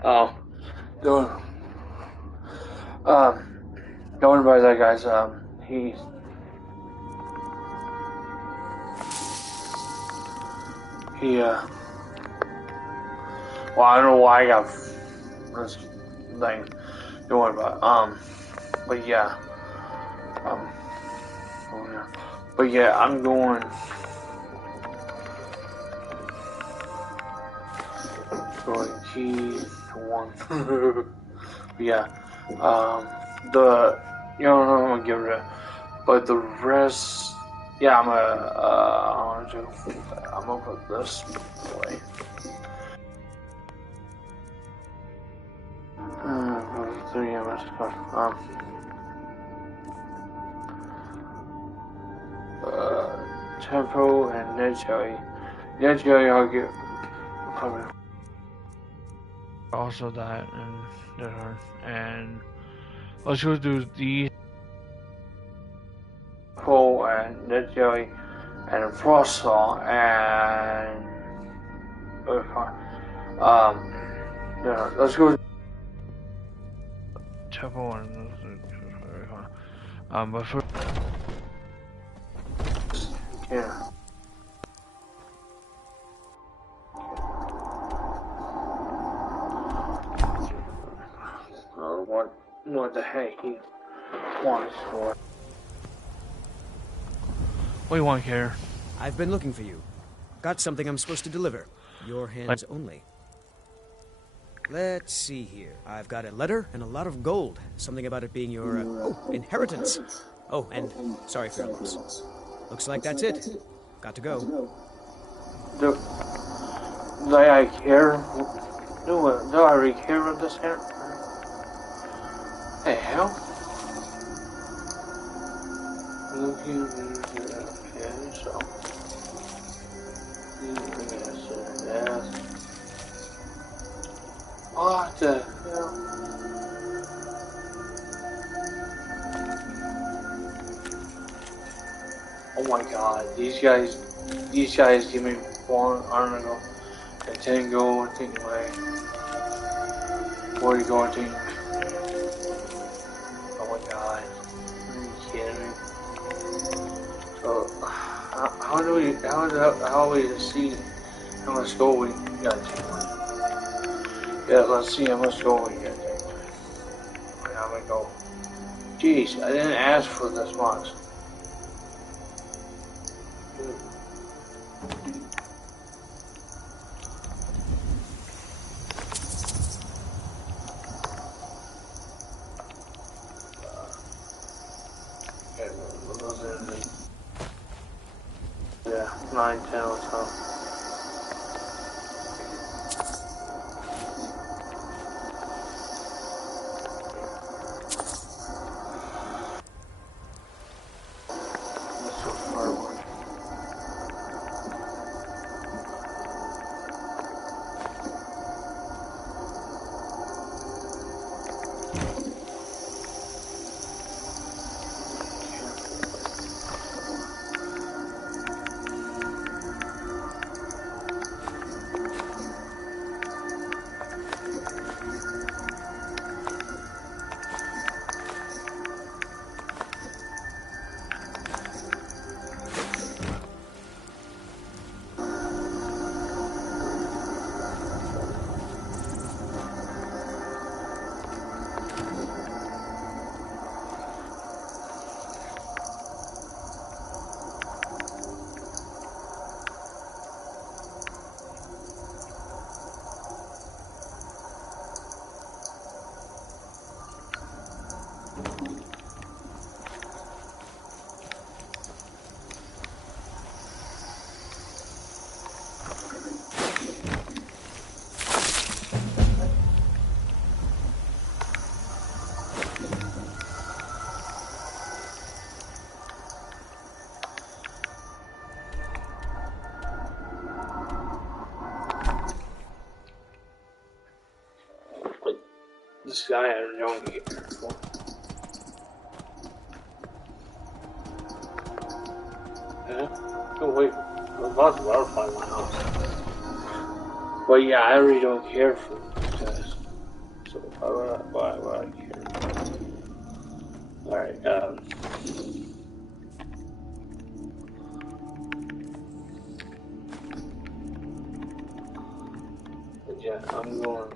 Oh, don't worry about that, guys. Well, I don't know why I got this thing. Don't worry about it. But yeah, I'm going. So key one. Yeah, I'm gonna give it but the rest, yeah, I'm gonna put this away. Tempo and Ned Jelly, I'll get probably also that and let's go do these Tempo and Ned Jelly and Frost Saw and let's go Tempo and but first, yeah. What the heck he wants for? What do you want here? I've been looking for you. Got something I'm supposed to deliver. Your hands only. Let's see here. I've got a letter and a lot of gold. Something about it being your, inheritance. Oh, and sorry for your loss. Looks like that's it. Got to go. Do I care? Do I really care about this here? Hey, hell? Okay, so. What the hell? Oh my god, these guys give me 1 arm ago, and 10 gold, I think away. 40 gold, I think. Oh my god. Are you kidding me? So, how do we see how much gold we gotta take away? Yeah, let's see how much gold we gotta take away. How we go? Jeez, I didn't ask for this much. Yeah, 9, 10 or so. This guy I don't get careful. Yeah? Oh wait, I'm about to verify my house. But yeah, I really don't care for these guys. So why would I care? Alright, but yeah, I'm going.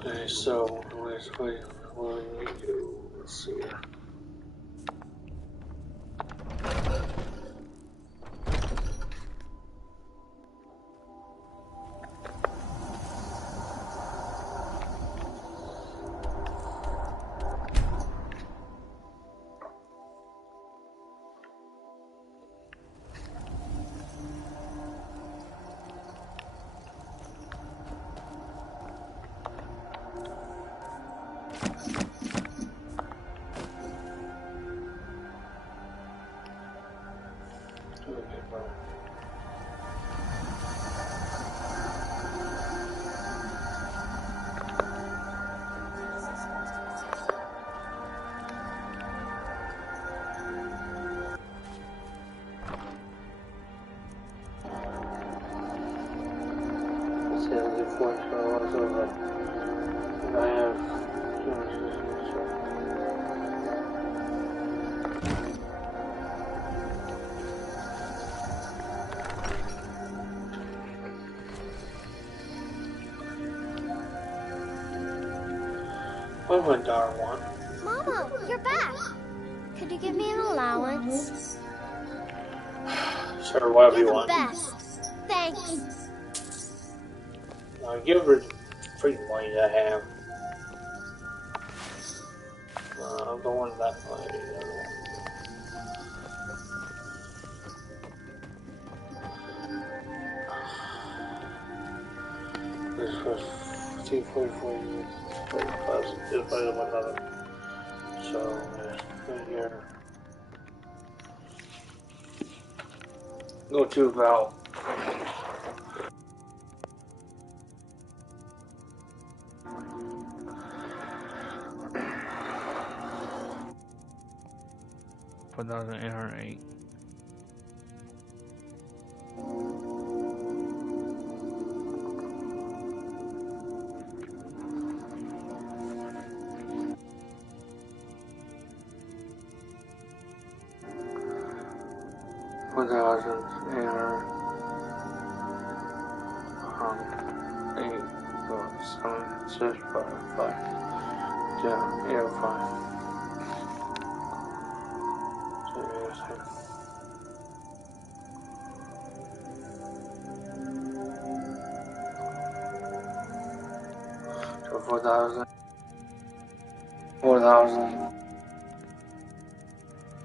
Okay, so what do we do? Let's see here. What would Dar want? Mama, you're back. Could you give me an allowance? Sure, whatever You're you the want. best. Thanks. Give her the free money I have. I'm going that way. This was 244 years. 45, just by one another. So, right here. Go to about. $4,808. Yeah, yeah, fine. So 4,000. 4,000.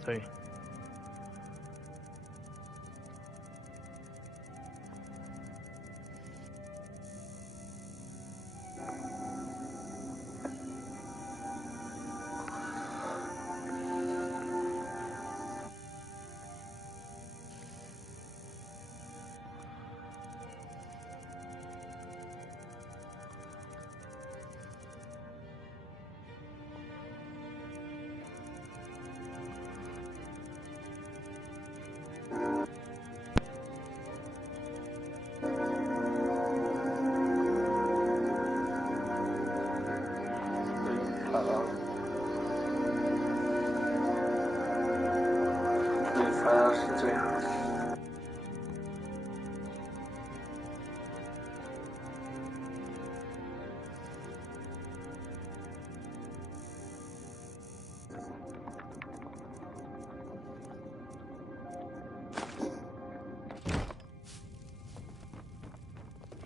3.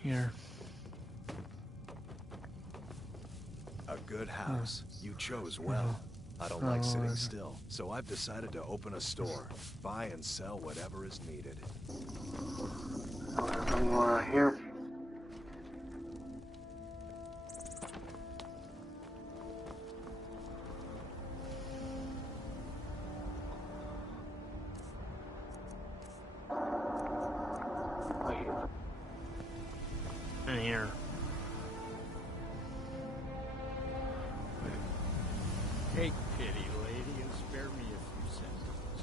Here. A good house. You chose well. I don't like sitting still, so I've decided to open a store. Buy and sell whatever is needed. Here. In here. Take pity, lady, and spare me a few seconds.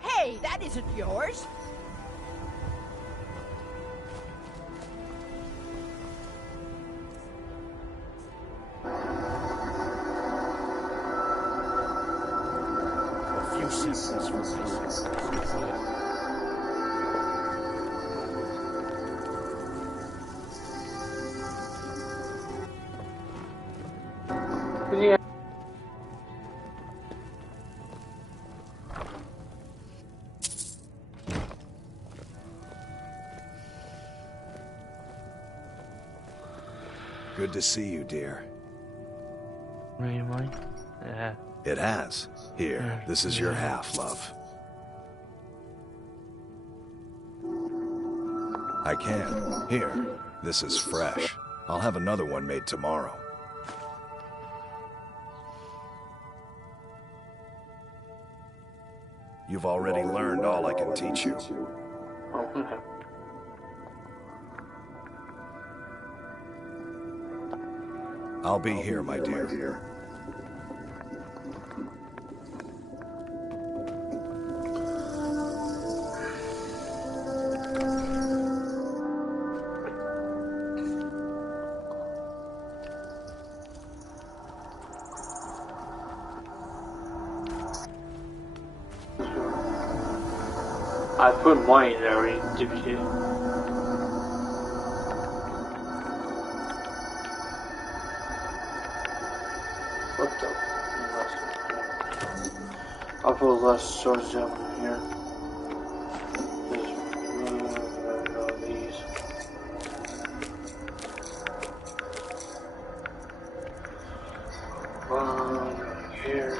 Hey, that isn't yours. A few seconds for myself. Yeah. Good to see you, dear. Really, mine? Yeah. It has. Here, this is your half, love. I can. Here, this is fresh. I'll have another one made tomorrow. You've already learned all I can teach you. I'll be here, my dear. I put mine in there, dipshit. What the? I'll put less storage down here. Just these. Here.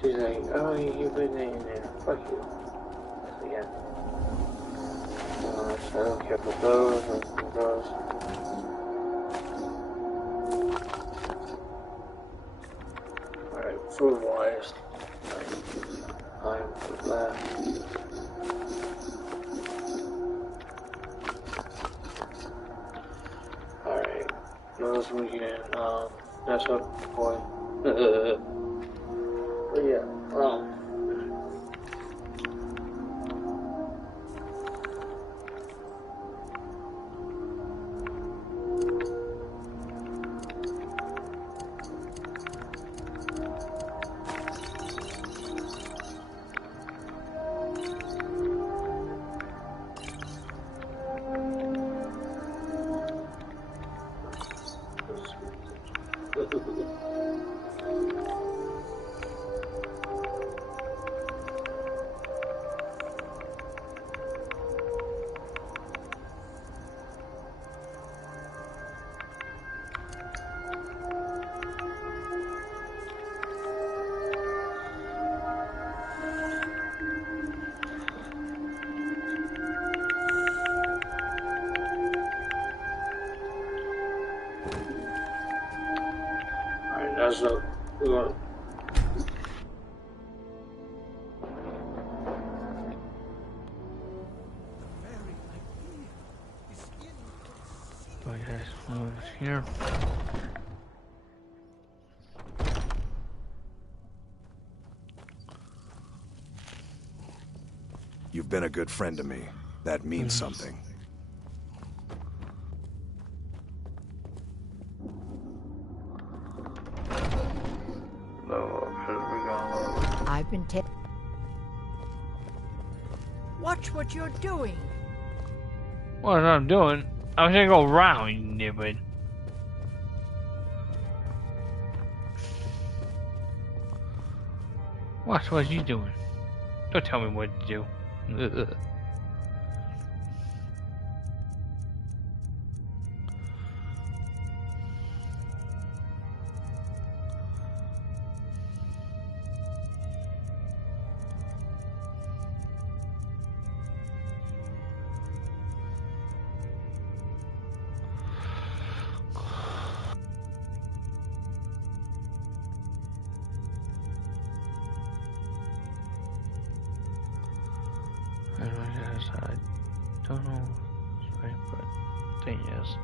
She's like, oh, you've been in there. Fuck you. So, yeah. So I don't care for those or for those. Alright, food wise. I'm for that. Alright. Those we can, that's what boy. But yeah, That's not good. Okay, over here. You've been a good friend to me. That means something. I've been Watch what you're doing. What I'm doing? I was gonna go around, you nibble. Watch what you doing. Don't tell me what to do. I don't know, right, but thing is.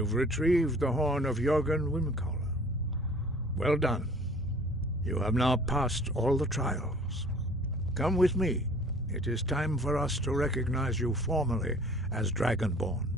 You've retrieved the horn of Jorgen Wimcaller. Well done. You have now passed all the trials. Come with me. It is time for us to recognize you formally as Dragonborn.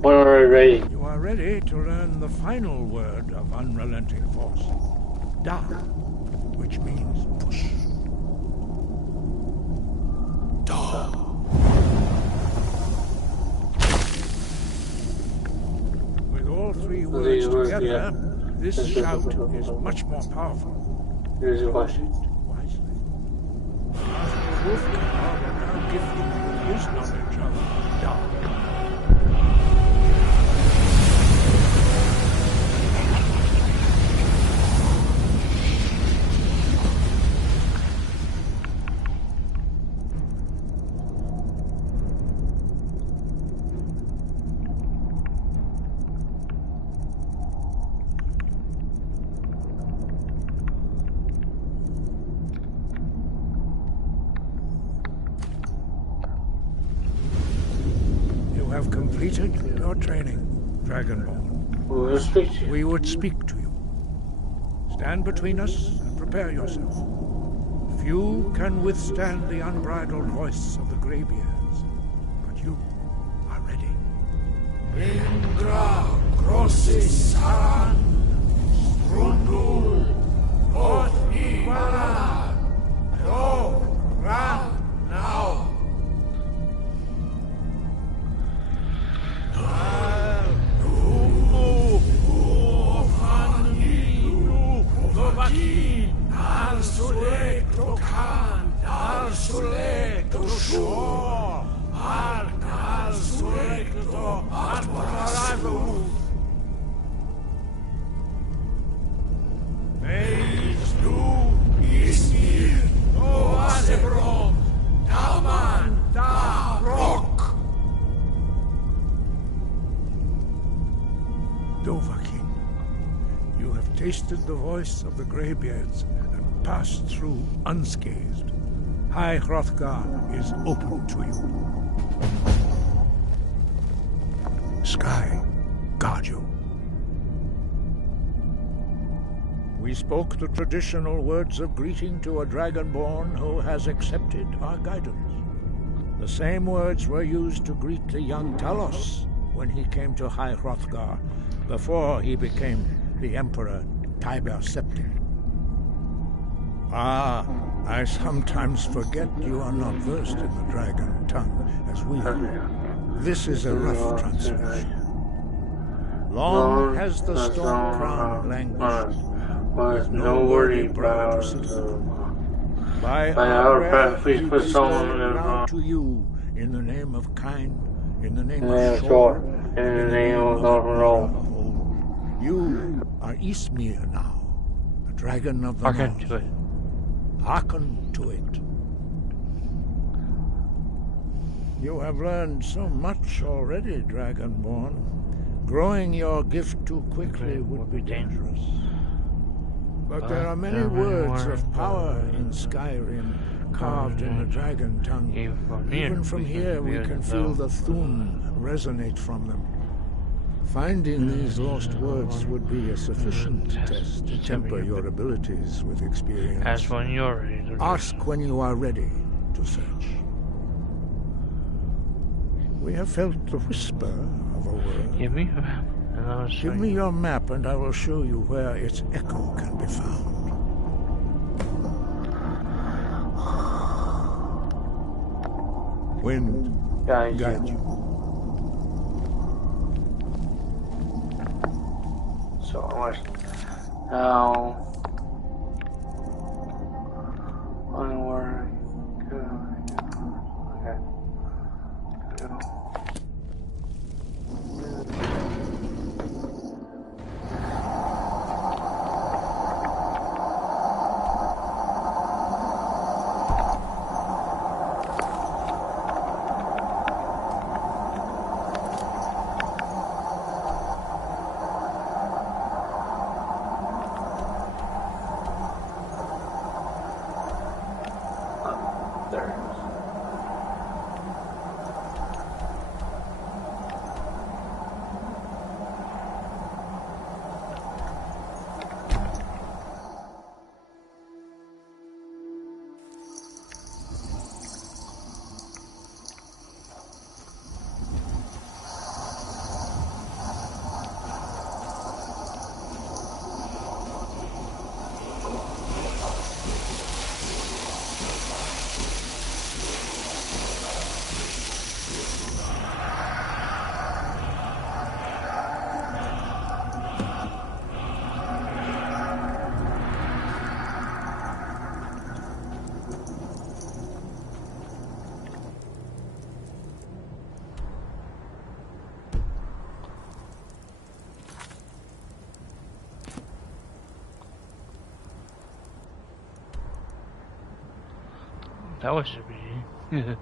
When are we ready? You are ready to learn the final word of unrelenting force. Da, which means push. Da. With all three words together, this shout is much more powerful. Here's a question. Wisely. Master Wolfgar will now gift you with his knowledge of Da. Completed your training, Dragonborn. We would speak to you. Stand between us and prepare yourself. Few can withstand the unbridled voice of the Greybeards, but you are ready. Indra Grossis Saran Strundul Ot Ibara Go Ran now. Tasted the voice of the Greybeards and passed through unscathed. High Hrothgar is open to you. Sky, guard you. We spoke the traditional words of greeting to a Dragonborn who has accepted our guidance. The same words were used to greet the young Talos when he came to High Hrothgar, before he became the Emperor Tiber Septim. Ah, I sometimes forget you are not versed in the dragon tongue as we are. This is a rough translation. Long has the storm crown languished, with no worthy brow to sit upon. By our breath we bestow now to you, in the name of Kind, in the name of Shor, in the name of North. You are Ismir now, a dragon of the Hearken north. to it. Hearken to it. You have learned so much already, Dragonborn. Growing your gift too quickly would be dangerous. But there are many words of power in Skyrim, carved in the dragon tongue. Even from here we can feel the Thun resonate from them. Finding these lost words would be a sufficient test to temper your abilities with experience. Ask when you're ready to Ask when you are ready to search. We have felt the whisper of a word. Give me a map, and I'll show Give me your map, and I will show you where its echo can be found. Wind, guide you. So much now. Onward. That was RPG.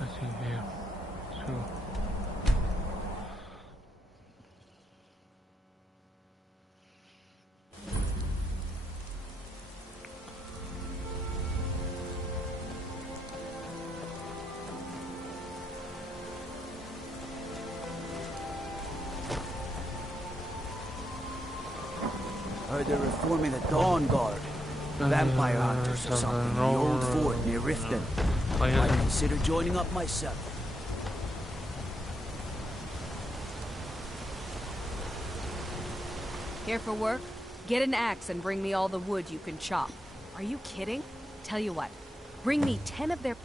Let's see here. So. Heard they're reforming the Dawn Guard. Vampire hunters or something in the old fort near Riften. I'd consider joining up myself. Here for work? Get an axe and bring me all the wood you can chop. Are you kidding? Tell you what, bring me 10 of their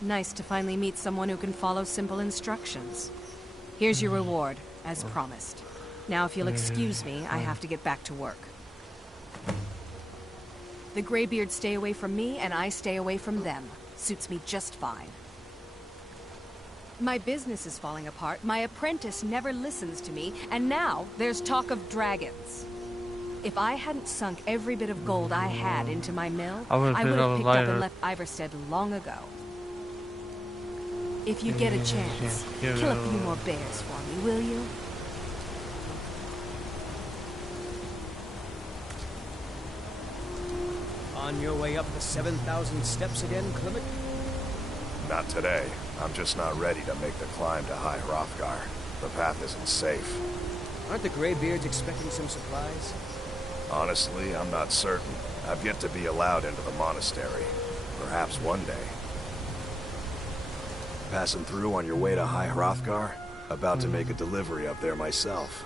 Nice to finally meet someone who can follow simple instructions. Here's your reward, as promised. Now if you'll excuse me, I have to get back to work. The Greybeards stay away from me, and I stay away from them. Suits me just fine. My business is falling apart, my apprentice never listens to me, and now there's talk of dragons. If I hadn't sunk every bit of gold I had into my mill, I would have picked up and left Iverstead long ago. If you get a chance, kill a few more bears for me, will you? On your way up the 7,000 steps again, Clement? Not today. I'm just not ready to make the climb to High Hrothgar. The path isn't safe. Aren't the Greybeards expecting some supplies? Honestly, I'm not certain. I've yet to be allowed into the monastery. Perhaps one day. Passing through on your way to High Hrothgar? About to make a delivery up there myself.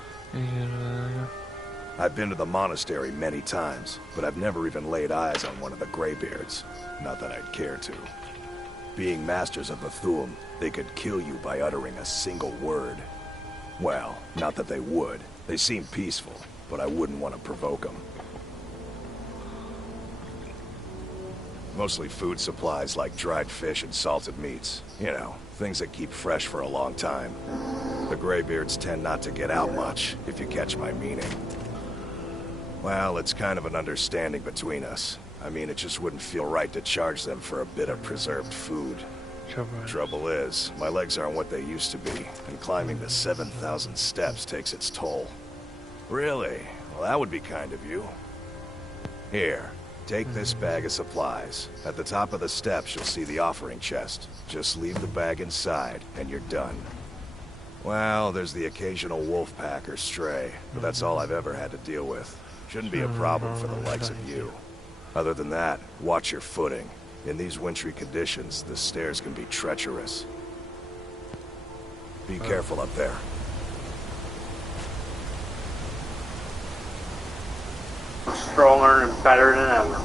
I've been to the monastery many times, but I've never even laid eyes on one of the Greybeards. Not that I'd care to. Being masters of the Thu'um, they could kill you by uttering a single word. Well, not that they would. They seem peaceful, but I wouldn't want to provoke them. Mostly food supplies like dried fish and salted meats. You know, things that keep fresh for a long time. The Greybeards tend not to get out much, if you catch my meaning. Well, it's kind of an understanding between us. I mean, it just wouldn't feel right to charge them for a bit of preserved food. Trouble is, my legs aren't what they used to be, and climbing the 7,000 steps takes its toll. Really? Well, that would be kind of you. Here, take this bag of supplies. At the top of the steps, you'll see the offering chest. Just leave the bag inside, and you're done. Well, there's the occasional wolf pack or stray, but that's all I've ever had to deal with. Shouldn't be a problem for the likes of you. Other than that, watch your footing. In these wintry conditions, the stairs can be treacherous. Be careful up there. Stronger and better than ever.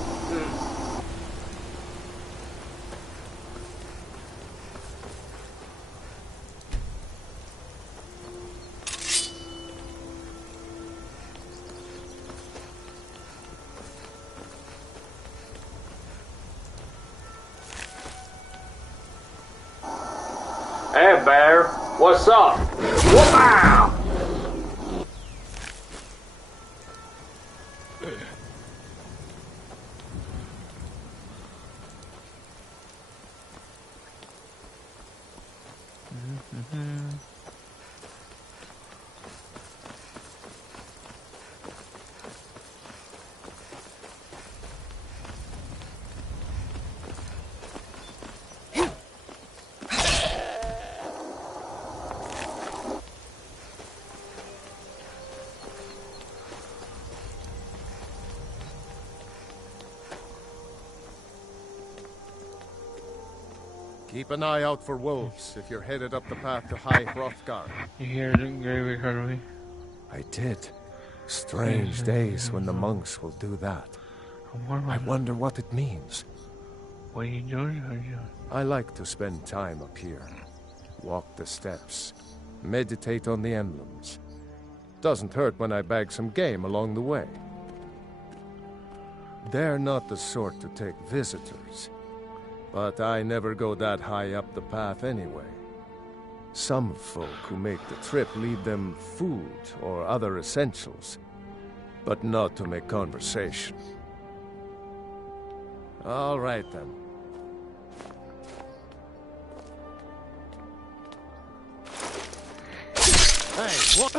Hey, Bear. What's up? Wow! Keep an eye out for wolves if you're headed up the path to High Hrothgar. You hear the Greybeard Academy? I did. Strange days when the monks will do that. I wonder what it means. What are you doing? I like to spend time up here. Walk the steps. Meditate on the emblems. Doesn't hurt when I bag some game along the way. They're not the sort to take visitors. But I never go that high up the path anyway. Some folk who make the trip leave them food or other essentials, but not to make conversation. All right, then. Hey, what?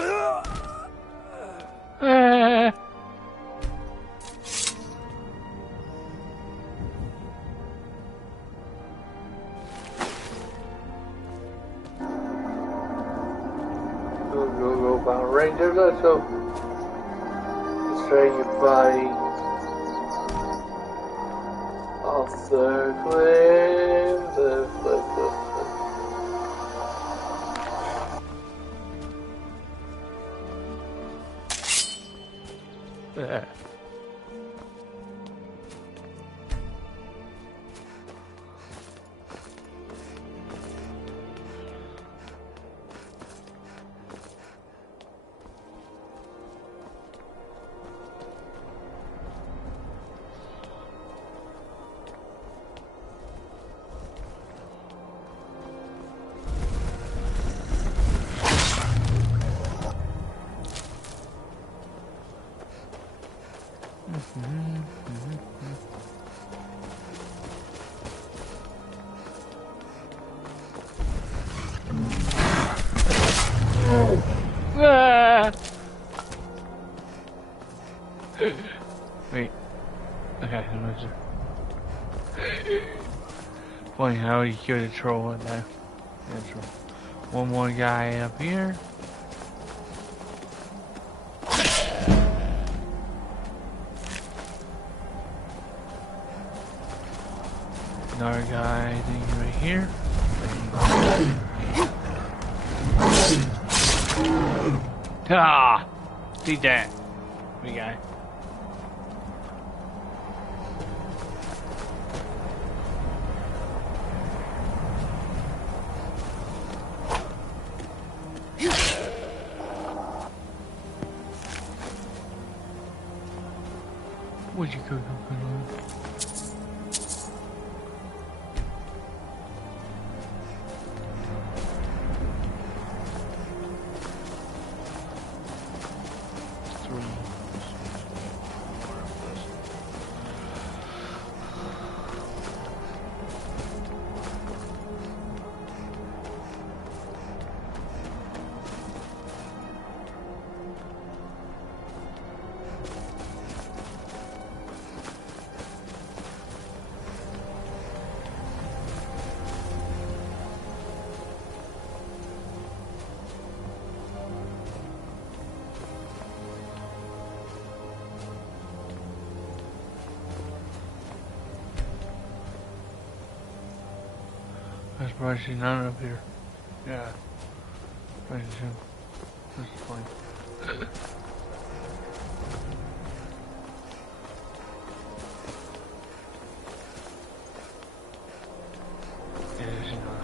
Go, Power Ranger, let's go. Destroy your body off the cliff. Yeah. Wait. Okay, I'm not sure. Funny how you killed a troll in there. Yeah, troll. One more guy up here. Another guy, I think, right here. Ah! See that? Big guy. Where'd you go? That's probably she's not up here. Yeah. Probably too. That's fine. Yeah, she's not.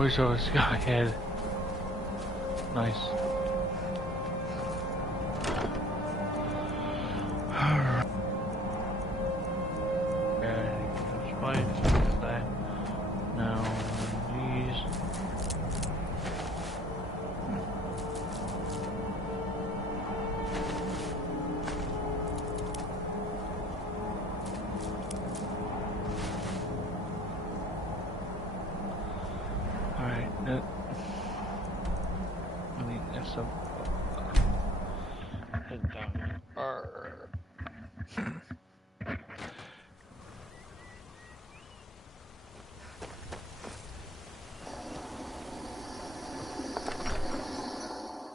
Voiceover Skyhead. Nice. Now these. Alright, that. I mean, that's a. Head down.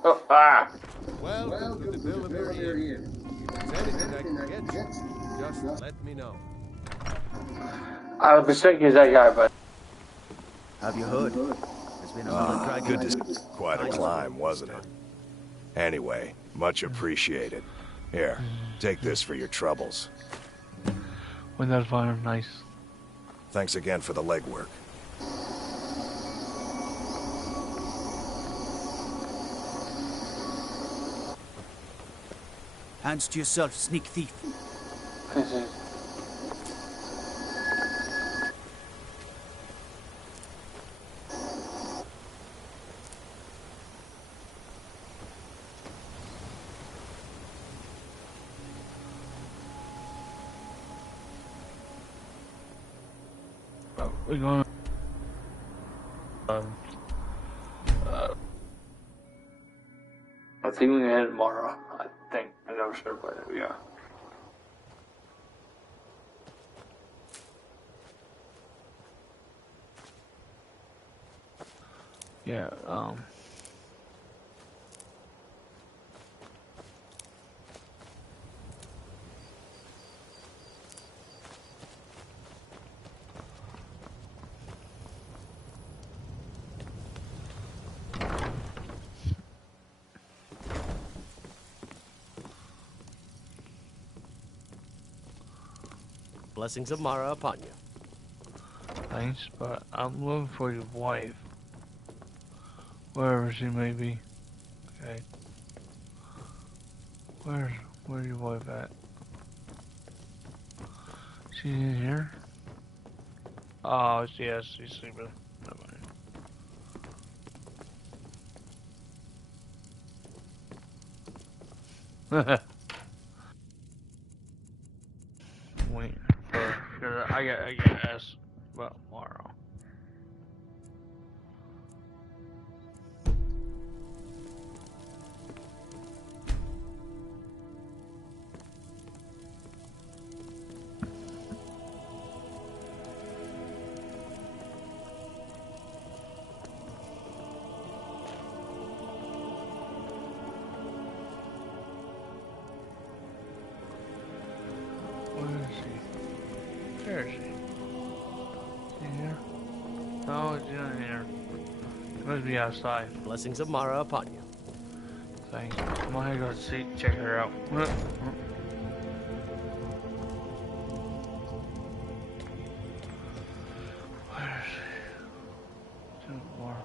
Oh, ah! Welcome to the Bilderberg Inn. If there's anything I can get you, just let me know. I was thinking that guy, but... Have you heard? There's been another dragon. Good to see. Quite a climb, wasn't it? Anyway, much appreciated. Here, take this for your troubles. When that's fine, nice. Thanks again for the legwork. Hands to yourself, sneak thief. We're going. I think we can head tomorrow. I think. I never started playing it. Yeah. Yeah. Blessings of Mara upon you. Thanks, but I'm looking for your wife. Wherever she may be. Okay. Where's your wife at? She's in here? Oh, yes, she's sleeping. Never mind. Wait for I get asked about tomorrow. Where is she? In here? No, it's not in here. It must be outside. Blessings of Mara upon you. Thanks. I'm gonna go see, check her out. Where is she? More.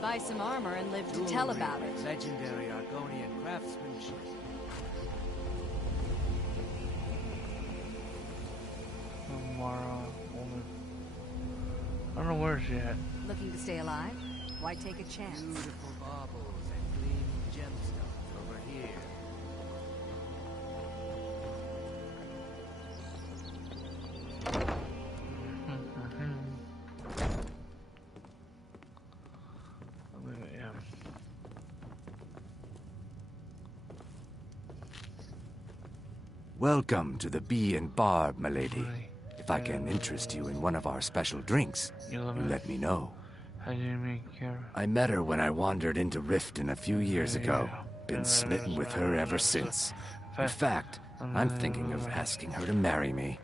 Buy some armor and live to tell about it. Legendary Argonian craftsmanship. Mara, woman. I don't know where she's at. Looking to stay alive? Why take a chance? Beautiful baubles and gleaming gemstones over here. Welcome to the Bee and Barb, milady. If I can interest you in one of our special drinks, you let me know. How do you make care? I met her when I wandered into Riften a few years ago. Been smitten with her ever since. In fact, I'm thinking of asking her to marry me.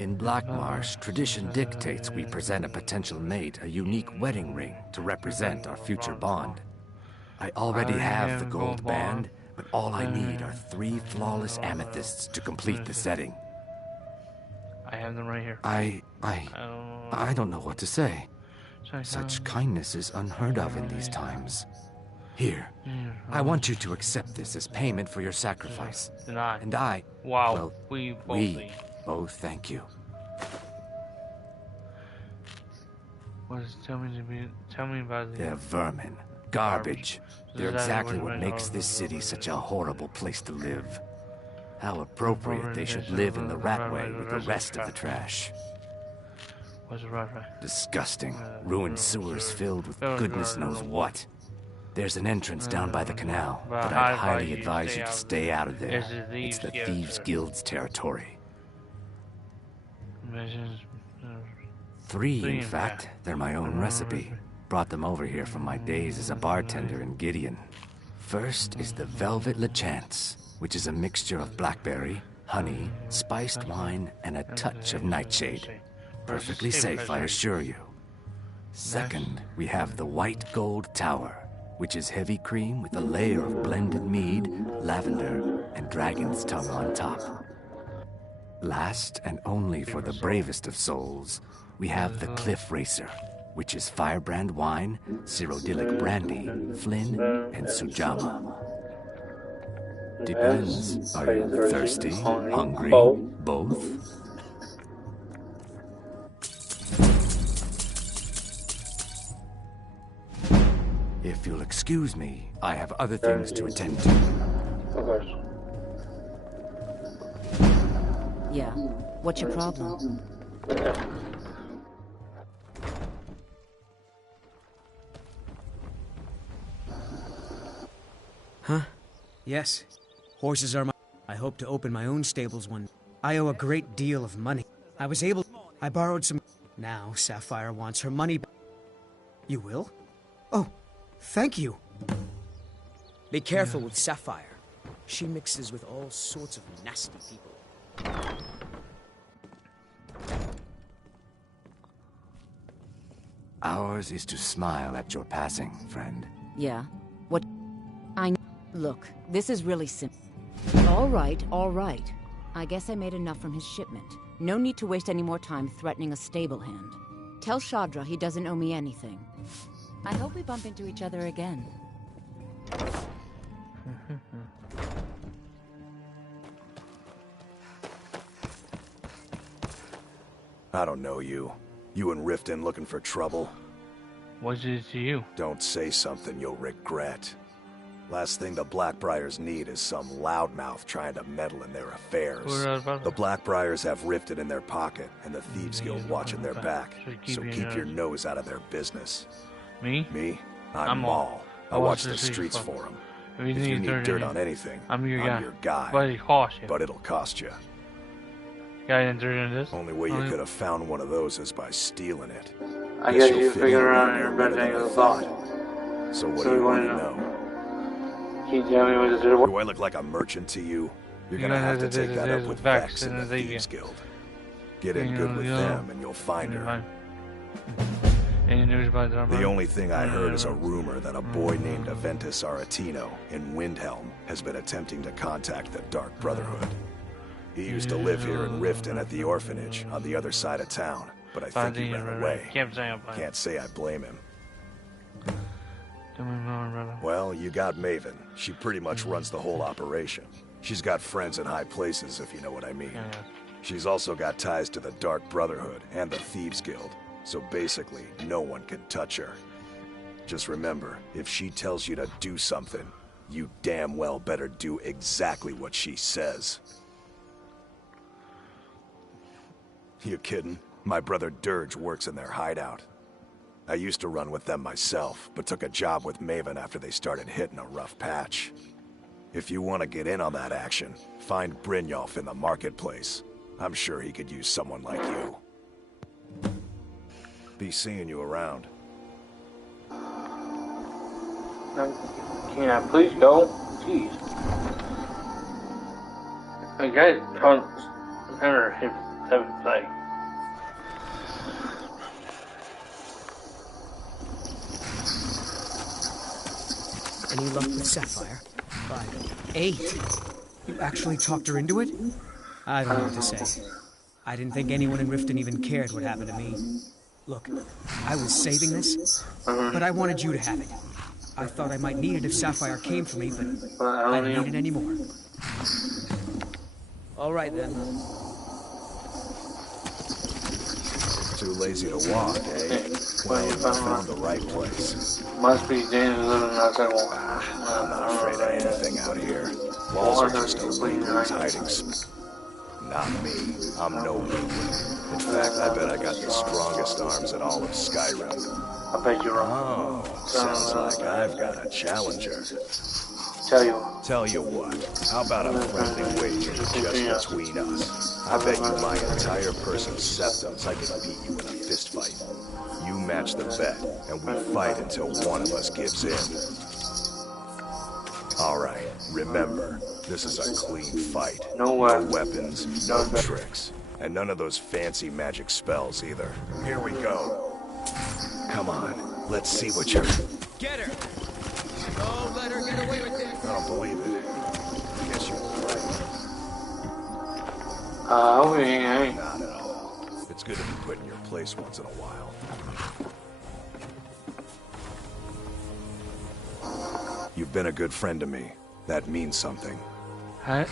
In Black Marsh, tradition dictates we present a potential mate a unique wedding ring to represent our future bond. I already have the gold band, but all I need are 3 flawless amethysts to complete the setting. I have them right here. I don't know what to say. Such kindness is unheard of in these times. Here, I want you to accept this as payment for your sacrifice. And I, well, we both thank you. Tell me about the... They're vermin. Garbage. They're exactly what makes this city such a horrible place to live. How appropriate they should live in the ratway with the rest of the trash. What's the ratway? Disgusting. Ruined sewers filled with goodness knows what. There's an entrance down by the canal, but I'd highly advise you to stay out of there. It's the Thieves Guild's territory. 3, in fact. They're my own recipe. Brought them over here from my days as a bartender in Gideon. First is the Velvet Lechance, which is a mixture of blackberry, honey, spiced wine, and a touch of nightshade. Perfectly safe, I assure you. Second, we have the White Gold Tower, which is heavy cream with a layer of blended mead, lavender, and dragon's tongue on top. Last, and only for the bravest of souls, we have the Cliff Racer, which is firebrand wine, Cyrodiilic brandy, Flynn, and Sujama. Depends. Are you thirsty? Hungry? Both? If you'll excuse me, I have other things to attend to. Of course. Yeah. What's your problem? Huh? Yes. Horses are my... I hope to open my own stables one. I owe a great deal of money. I borrowed some... Now Sapphire wants her money back. You will? Oh, thank you. Be careful with Sapphire. She mixes with all sorts of nasty people. Ours is to smile at your passing, friend. Yeah. What? Look, this is really simple. All right. I guess I made enough from his shipment. No need to waste any more time threatening a stable hand. Tell Shadra he doesn't owe me anything. I hope we bump into each other again. I don't know you. You and Riften looking for trouble? What's it to you? Don't say something you'll regret. Last thing the Blackbriars need is some loudmouth trying to meddle in their affairs. The Blackbriars have Riften in their pocket, and the Thieves Guild watching their back. So keep your nose out of their business. Me? Me? I'm Maul. I watch the streets for them. If you need dirt on anything, I'm your guy. But it costs you. But it'll cost you. Guy in dirt on this? Only way you could have found one of those is by stealing it. I guess you figure around in your best angle of thought. So what do you want to know? Can you tell me what this is? Do I look like a merchant to you? You're gonna have to take that up with Vex in the Thieves Guild. Get in good with them and you'll find her. Any news about that? The only thing I heard is a rumor that a boy named Aventus Aretino in Windhelm has been attempting to contact the Dark Brotherhood. He used to live here in Riften at the orphanage on the other side of town, but I think he ran away. Can't say I blame him. Well, you got Maven. She pretty much runs the whole operation. She's got friends in high places, if you know what I mean. She's also got ties to the Dark Brotherhood and the Thieves Guild, so basically, no one can touch her. Just remember, if she tells you to do something, you damn well better do exactly what she says. You kidding? My brother Dirge works in their hideout. I used to run with them myself, but took a job with Maven after they started hitting a rough patch. If you want to get in on that action, find Brynjolf in the marketplace. I'm sure he could use someone like you. Be seeing you around. Can I please go? Jeez. I got counter hit 7th play. Any luck with Sapphire? 5, 8. You actually talked her into it? I don't know what to say. I didn't think anyone in Riften even cared what happened to me. Look, I was saving this, but I wanted you to have it. I thought I might need it if Sapphire came for me, but I don't need it anymore. All right, then. Too lazy to walk, eh? Well, you found the right place. Must be dangerous living outside. I'm not afraid of anything out here. Walls are just a leader's hiding spot. Not me. I'm no weakling. In fact, I bet I got the strongest arms in all of Skyrim. I bet you're wrong. Oh, sounds like I've got a challenger. Tell you what, how about a friendly wager just between us? I bet you my entire person's septums I can beat you in a fist fight. You match the bet, and we fight until one of us gives in. Alright, remember, this is a clean fight. No weapons, no tricks, and none of those fancy magic spells either. Here we go. Come on, let's see what you're... Get her! Don't let her get away with this! I don't believe it. I guess you're right. Not at all. It's good to be put in your place once in a while. You've been a good friend to me. That means something. How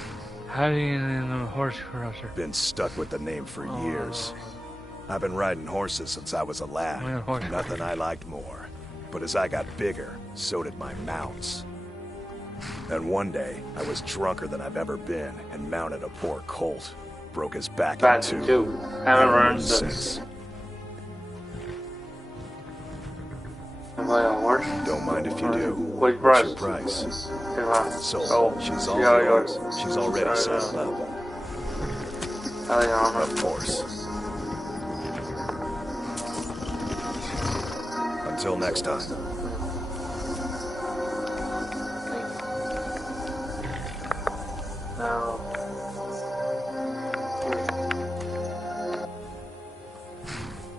do you know horse crosser? Been stuck with the name for years. I've been riding horses since I was a lad. Nothing I liked more. But as I got bigger, so did my mounts. Then one day, I was drunker than I've ever been and mounted a poor colt. Broke his back in two. Haven't run since. Am I a horse? Don't mind if you do. What's your price? So, she's all yours. She's already settled up. Of course. Until next time. Now.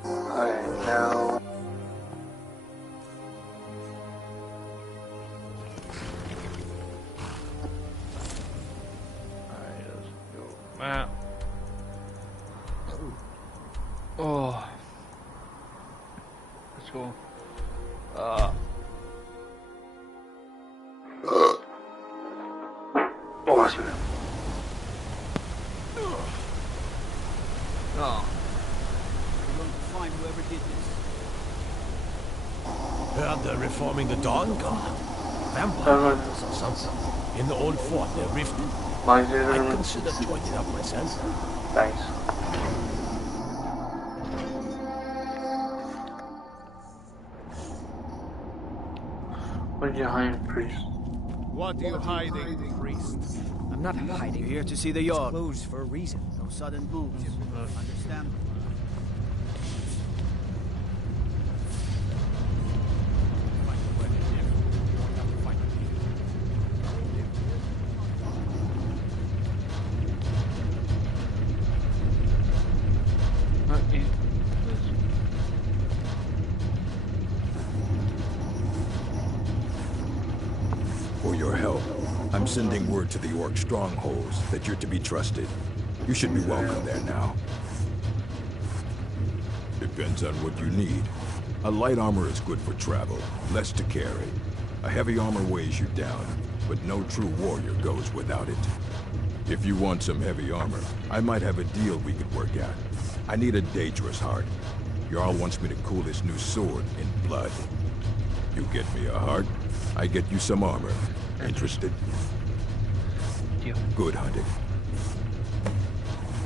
Okay, now. Alright, let's go map. Oh. Let's go. Oh. We're going to find whoever did this. Heard they're reforming the Dawn Guard. Vampire hunters or something. In the old fort near Riften. I'd consider joining up myself. Thanks. What are you hiding, priest? What are you hiding, priest? I'm not hiding. You're here to see the yard. It's closed for a reason. No sudden moves. Understand? For your help, I'm sending word to the orc strongholds that you're to be trusted. You should be welcome there now. Depends on what you need. A light armor is good for travel, less to carry. A heavy armor weighs you down, but no true warrior goes without it. If you want some heavy armor, I might have a deal we could work out. I need a dangerous heart. Jarl wants me to cool his new sword in blood. You get me a heart, I get you some armor. Interested? Good hunting.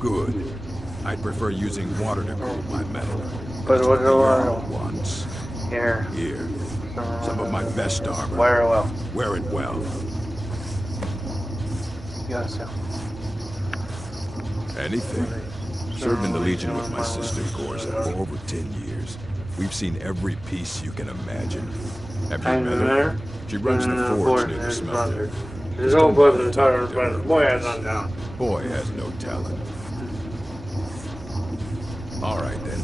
Good. I'd prefer using water to cool my metal. But what do I wants? Here. Here. Some of my best armor. Wear it well. Wear it well. Yes, sir. Anything. Served in the Legion with my sister Gorza for over 10 years. We've seen every piece you can imagine. Have you met her? She runs the forge near the smelter. His own brother's daughter's brother. Boy has none talent. Boy has no talent. All right, then.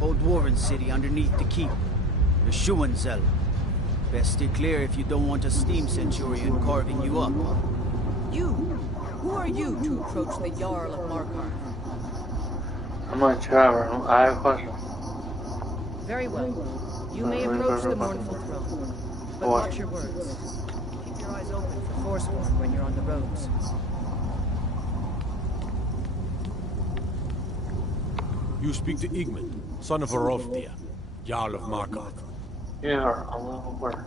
Old Dwarven city underneath the keep. Schuenzel. Best stay clear if you don't want a steam centurion carving you up. You? Who are you to approach the Jarl of Markarth? I'm not Trevor. I have a question. Very well. You may approach the mournful throne, but watch your words. Keep your eyes open for Forsworn when you're on the roads. You speak to Igmund, son of Arolfdir, Jarl of Markarth. Yeah, a little word.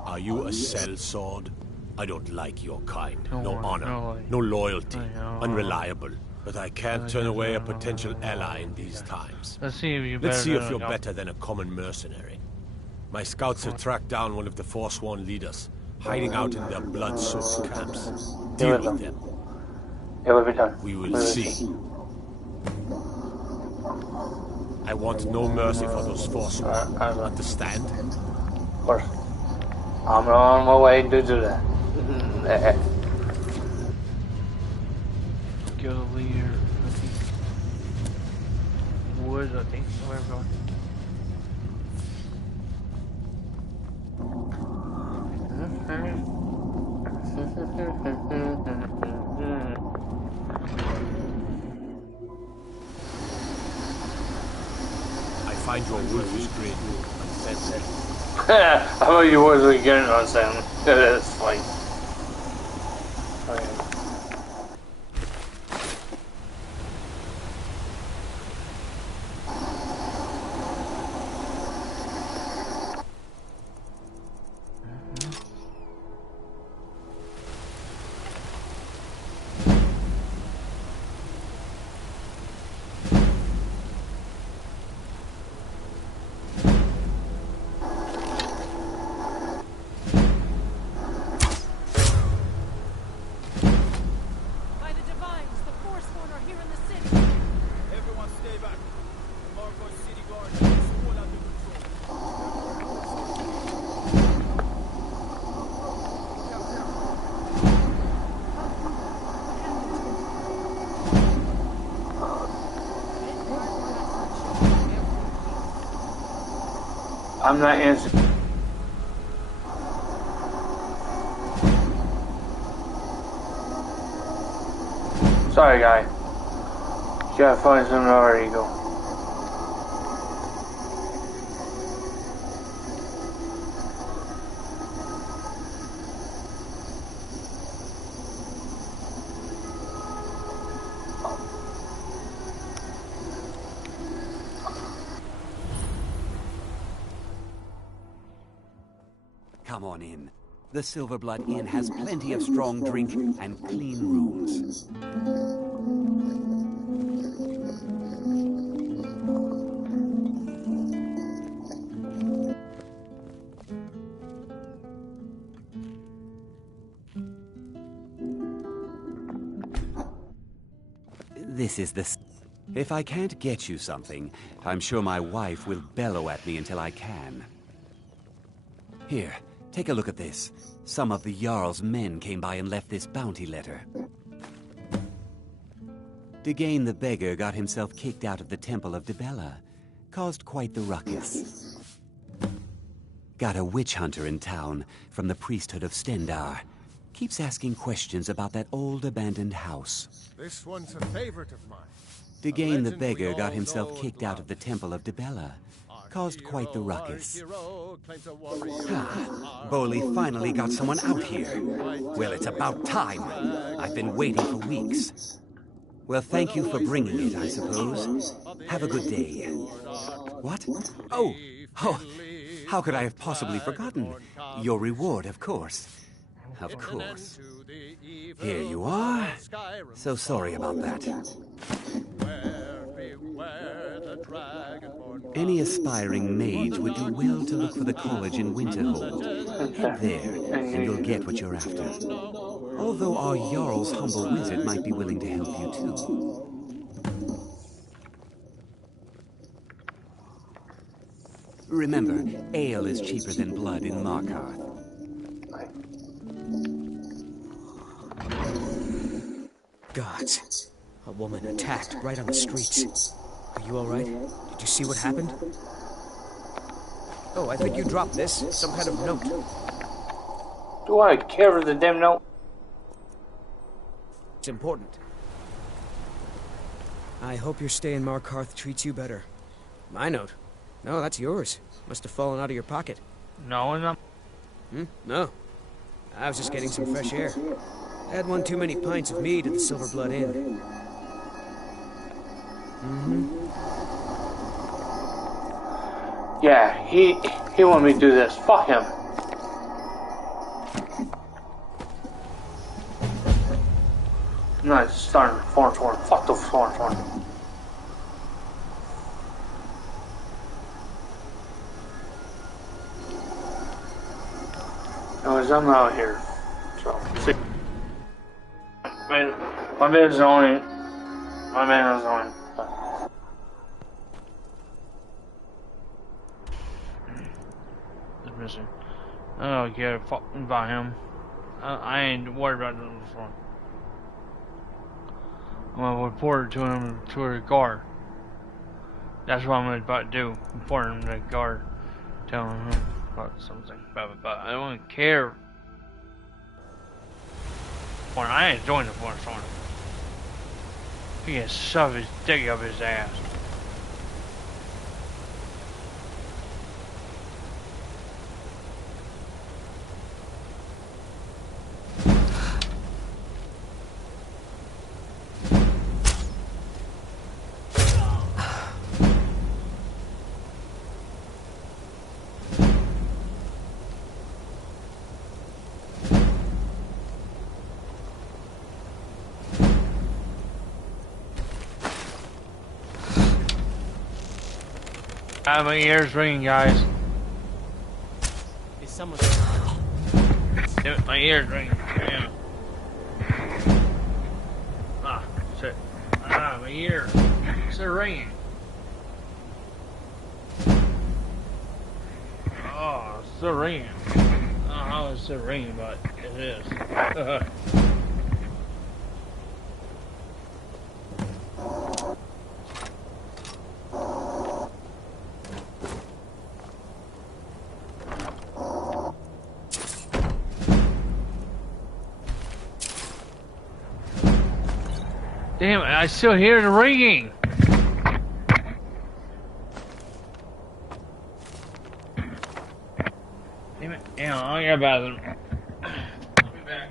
Are you a sellsword? I don't like your kind. No honor, no loyalty, unreliable. But I can't turn away a potential ally in these times. Let's see if you're better than a common mercenary. My scouts have tracked down one of the Forsworn leaders, hiding out in their blood-soaked camps. Deal with them. We will see. I want no mercy for those Forsworn. Understand? Of course. I'm on my way to do that. Go leader. Woods, I think. Where I'm going. I find your wolfish grin unsettling. I thought you wasn't getting on Sam. That's fine. Okay. I'm not answering. Sorry, guy. You gotta find something already go. Come on in. The Silverblood Inn has plenty of strong drink and clean rooms. This is the... If I can't get you something, I'm sure my wife will bellow at me until I can. Here. Take a look at this. Some of the Jarl's men came by and left this bounty letter. Degane the Beggar got himself kicked out of the Temple of Dibella. Caused quite the ruckus. Got a witch hunter in town from the priesthood of Stendar. Keeps asking questions about that old abandoned house. This one's a favorite of mine. Degane the Beggar got himself kicked out of the Temple of Dibella. Caused quite the ruckus. Boley finally got someone out here. Well, it's about time. I've been waiting for weeks. Well, thank you for bringing it, I suppose. Have a good day. What? Oh, how could I have possibly forgotten? Your reward, of course. Of course. Here you are. So sorry about that. Any aspiring mage would do well to look for the college in Winterhold. Head there, and you'll get what you're after. Although our Jarl's humble wizard might be willing to help you too. Remember, ale is cheaper than blood in Markarth. Gods. A woman attacked right on the streets. Are you all right? Did you see what happened? Oh, I think you dropped this. Some kind of note. Do I care for the damn note? It's important. I hope your stay in Markarth treats you better. My note? No, that's yours. Must have fallen out of your pocket. No, no. No. I was just getting some fresh air. Had one too many pints of mead at the Silverblood Inn. Yeah, he wanted me to do this. Fuck him. I'm not starting Thorn. Fuck the Thorn. Anyways, I'm out here. So, see. My man is only. It's missing. I don't care about him. I ain't worried about him before. I'm gonna report to him to a guard. That's what I'm about to do. Report him to the guard. Telling him about something. But I don't care. I ain't joining the force on him. He can shove his dick up his ass. My ears ringing, guys. Is someone? Damn it, my ears ringing. Damn it. Ah, shit. Ah, my ear. It's still ringing. Oh, it's still ringing. I don't know how it's still ringing, but it is. Damn it, I still hear the ringing. Damn it, damn, I got a bathroom. I'll be back.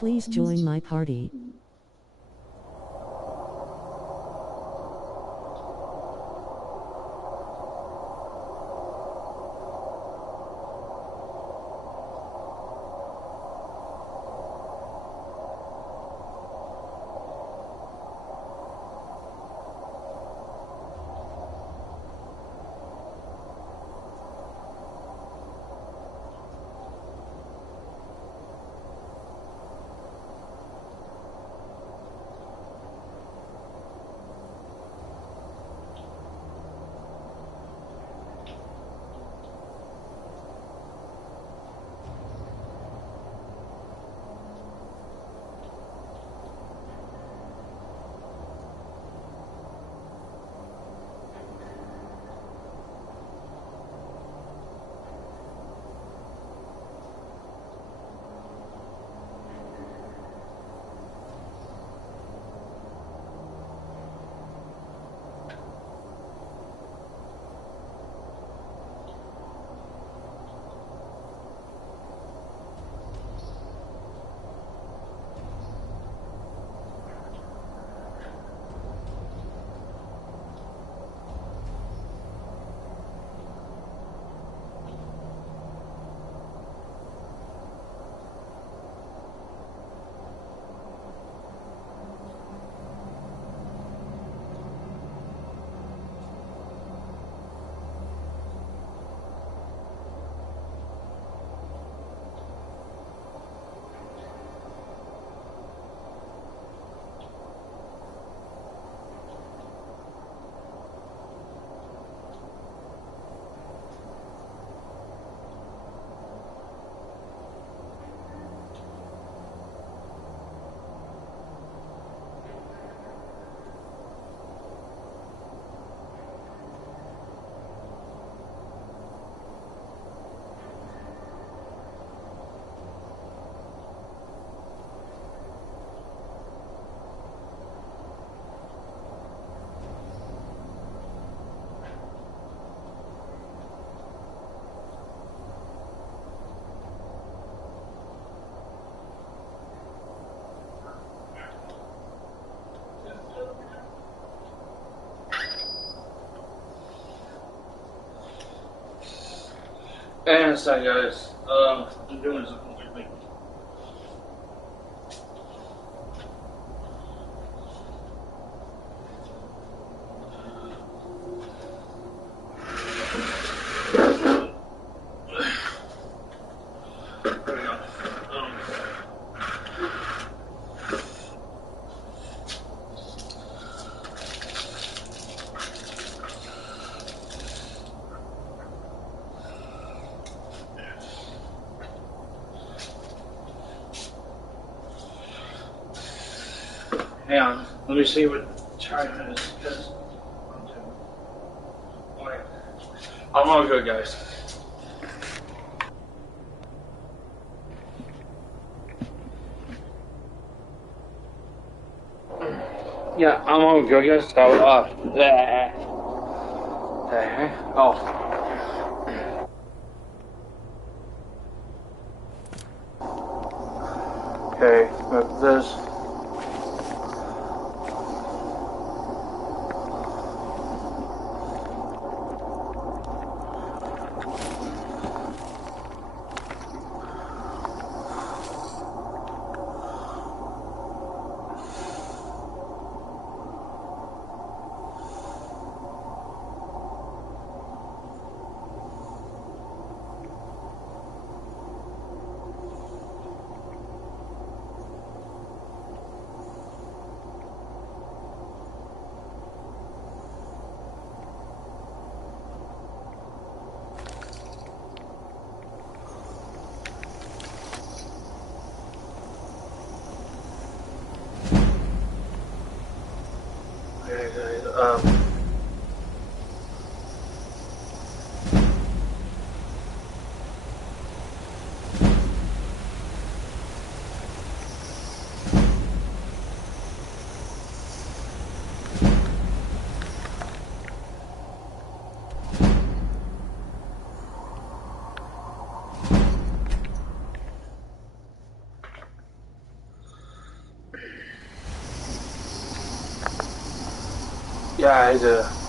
Please join my party. And so guys, I'm doing something with me. Hang on, let me see what time it is. Because I'm all good, guys. Yeah, I'm all good, guys. So, oh. Okay, with this. Yeah, it's a...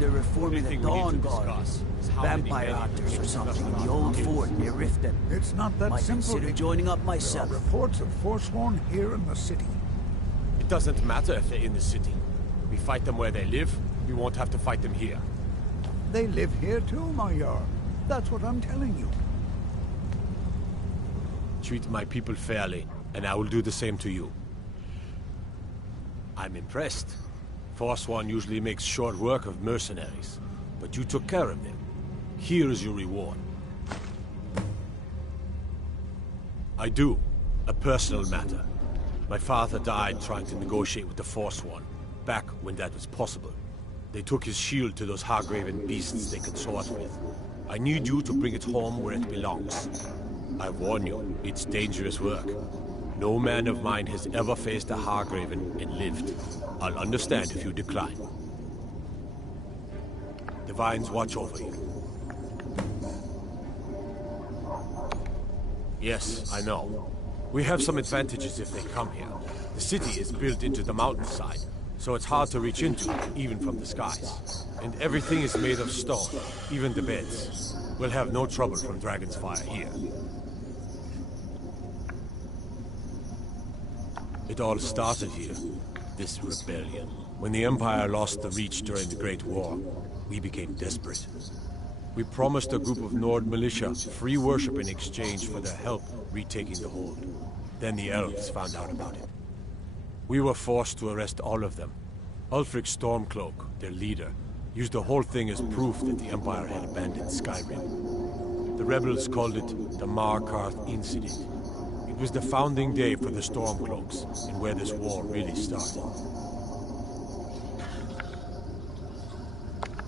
They're reforming the Dawn Guard. Vampire hunters or something in the old fort near Riften. It's not that Might simple. consider joining up myself. There are reports of Forsworn here in the city. It doesn't matter if they're in the city. We fight them where they live, we won't have to fight them here. They live here too, my Jarl. That's what I'm telling you. Treat my people fairly, and I will do the same to you. I'm impressed. Forsworn usually makes short work of mercenaries, but you took care of them. Here is your reward. I do. A personal matter. My father died trying to negotiate with the Forsworn, back when that was possible. They took his shield to those Hargraven beasts they consort with. I need you to bring it home where it belongs. I warn you, it's dangerous work. No man of mine has ever faced a Hargraven and lived. I'll understand if you decline. Divines watch over you. Yes, I know. We have some advantages if they come here. The city is built into the mountainside, so it's hard to reach into, even from the skies. And everything is made of stone, even the beds. We'll have no trouble from Dragon's Fire here. It all started here, this rebellion. When the Empire lost the Reach during the Great War, we became desperate. We promised a group of Nord militia free worship in exchange for their help retaking the hold. Then the elves found out about it. We were forced to arrest all of them. Ulfric Stormcloak, their leader, used the whole thing as proof that the Empire had abandoned Skyrim. The rebels called it the Markarth Incident. It was the founding day for the Stormcloaks, and where this war really started.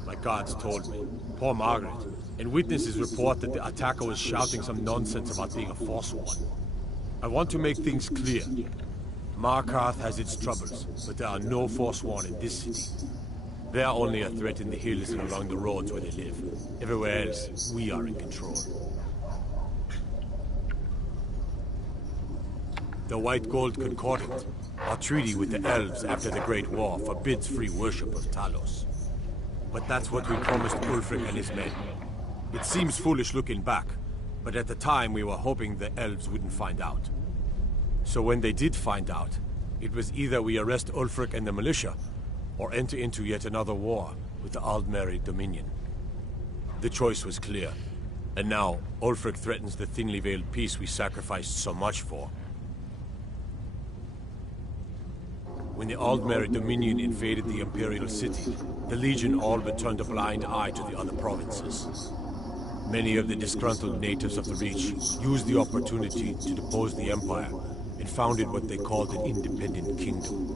My guards told me, poor Margaret, and witnesses report that the attacker was shouting some nonsense about being a Forsworn. I want to make things clear. Markarth has its troubles, but there are no Forsworn in this city. They are only a threat in the hills and along the roads where they live. Everywhere else, we are in control. The White Gold Concordant, our treaty with the elves after the Great War, forbids free worship of Talos. But that's what we promised Ulfric and his men. It seems foolish looking back, but at the time we were hoping the elves wouldn't find out. So when they did find out, it was either we arrest Ulfric and the militia, or enter into yet another war with the Aldmeri Dominion. The choice was clear, and now Ulfric threatens the thinly veiled peace we sacrificed so much for. When the Aldmeri Dominion invaded the Imperial City, the Legion all but turned a blind eye to the other provinces. Many of the disgruntled natives of the Reach used the opportunity to depose the Empire and founded what they called an independent kingdom.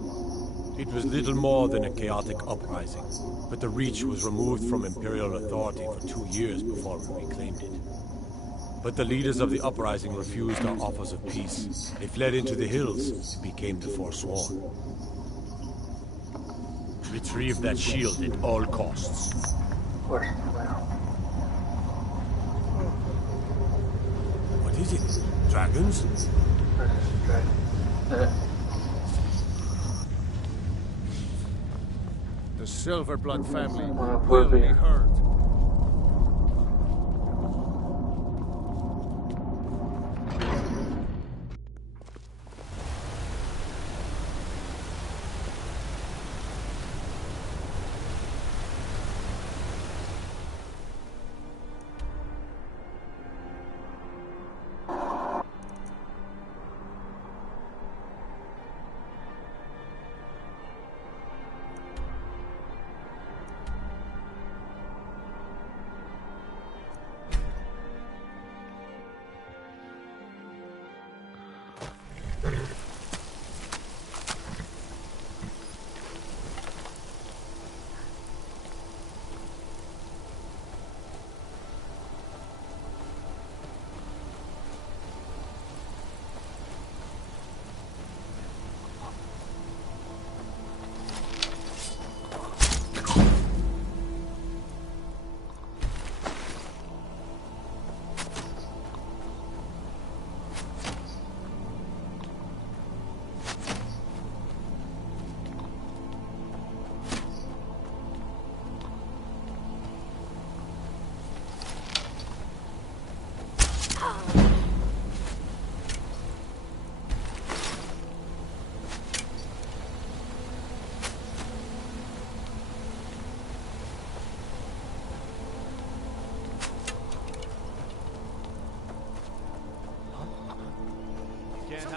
It was little more than a chaotic uprising, but the Reach was removed from Imperial authority for 2 years before we reclaimed it. But the leaders of the uprising refused our offers of peace. They fled into the hills and became the Forsworn. Retrieve that shield at all costs. What is it? Dragons? The Silverblood family will be heard.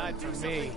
Aside from me.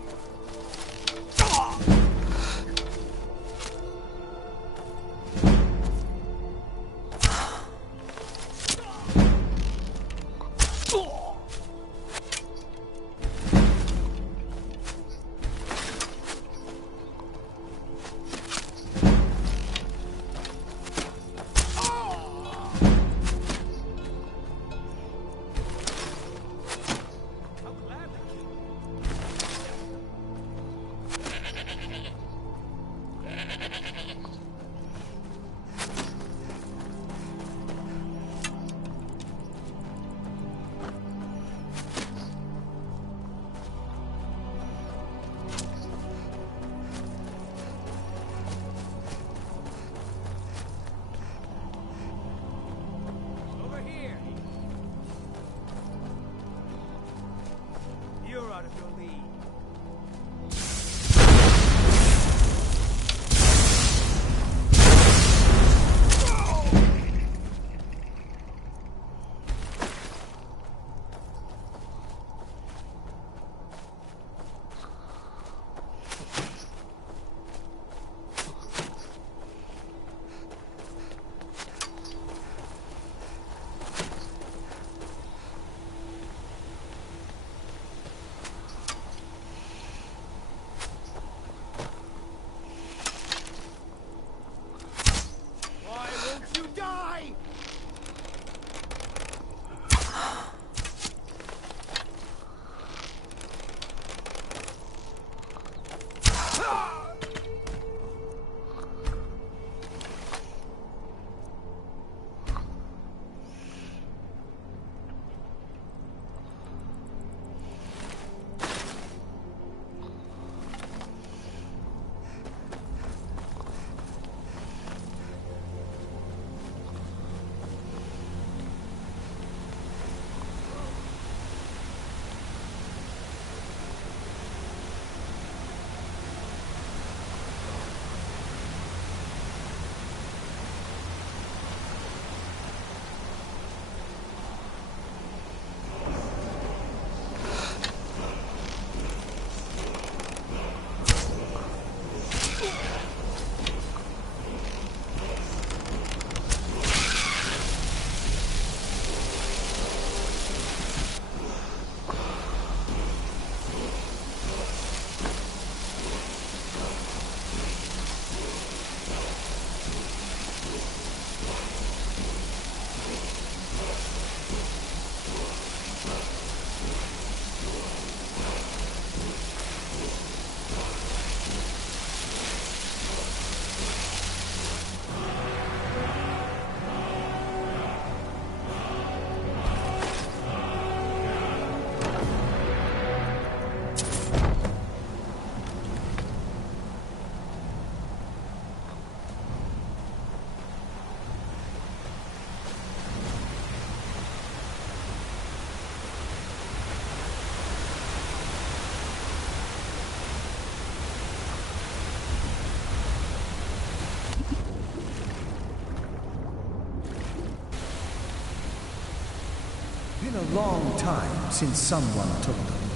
Been a long time since someone took them.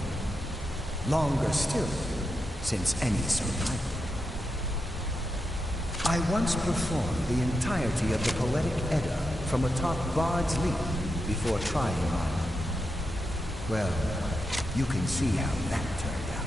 Longer still, since any survived. I once performed the entirety of the poetic Edda from atop Bard's Leap before trying on. Well, you can see how that turned out.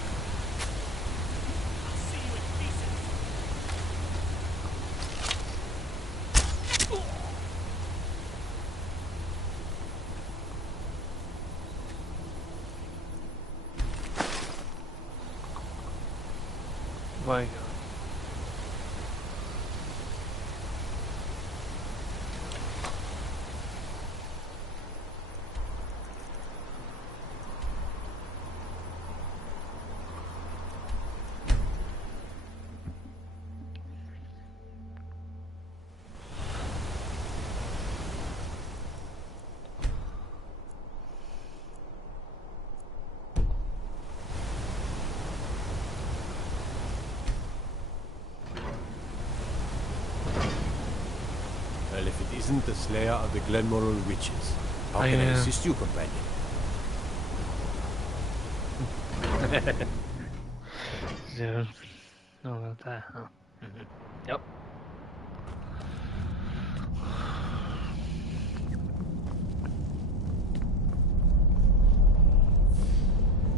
My God. Well, if it isn't the Slayer of the Glenmoral Witches, how can I assist you, companion? Dude, know about that, huh? Yep.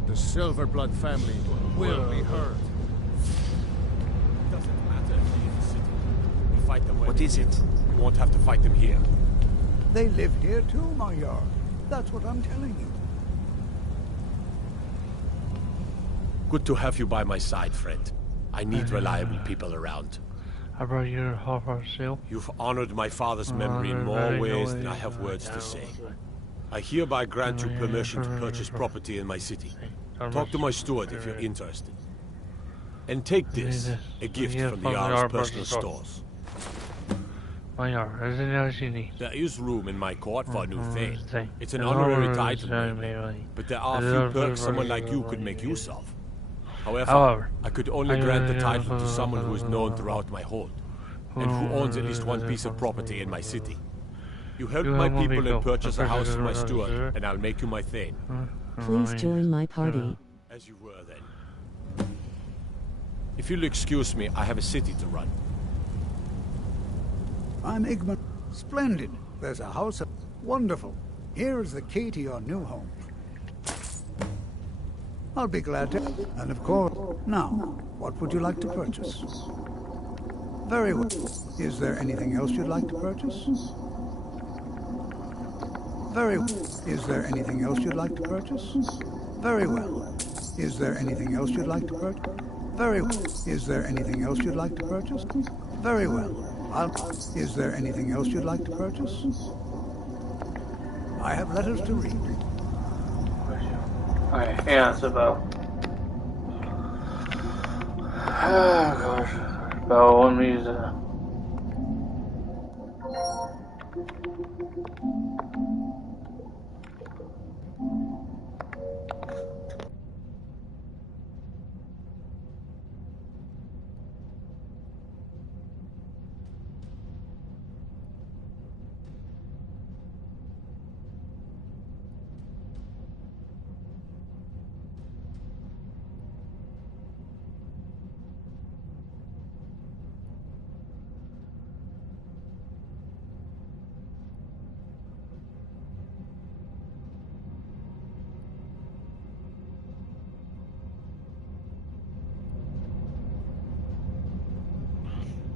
The Silverblood family will be heard. It doesn't matter if they in the city. We fight them. What is it? We won't have to fight them here. They live here too, Major. That's what I'm telling you. Good to have you by my side, friend. I need reliable people around. How about your horror seal? You've honored my father's memory in more ways than I have words to say. I hereby grant you permission to purchase property in my city. Talk to my steward if you're interested. And take this, a gift from the Jarl's personal stores. There is room in my court for a new thane. It's an honorary title, but there are a few perks someone like you could make use of. However, I could only grant the title to someone who is known throughout my hold, and who owns at least one piece of property in my city. You help my people and purchase a house for my steward, and I'll make you my thane. Please join my party. As you were then. If you'll excuse me, I have a city to run. I'm Igman. Splendid. There's a house. Wonderful. Here is the key to your new home. I'll be glad to. And of course, now, what would you like to purchase? Very well. Is there anything else you'd like to purchase? Very well. Is there anything else you'd like to purchase? Very well. Is there anything else you'd like to purchase? Very well. Is there anything else you'd like to purchase? Very well. Is there anything else you'd like to purchase? I have letters to read. Alright, hang on, it's about... Oh gosh, about 1 minute.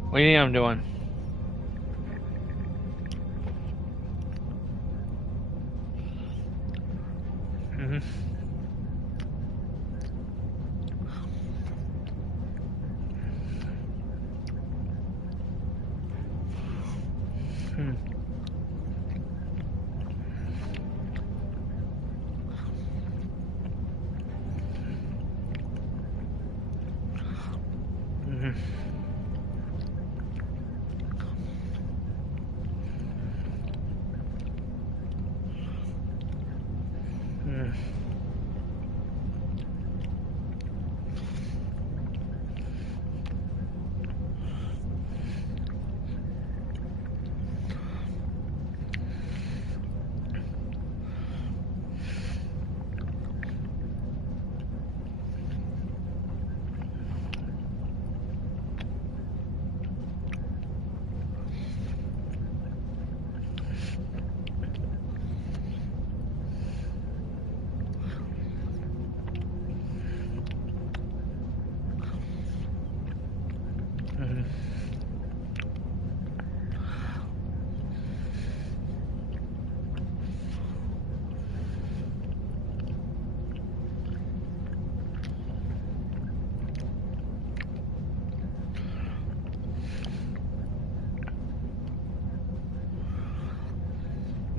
What do you think I'm doing?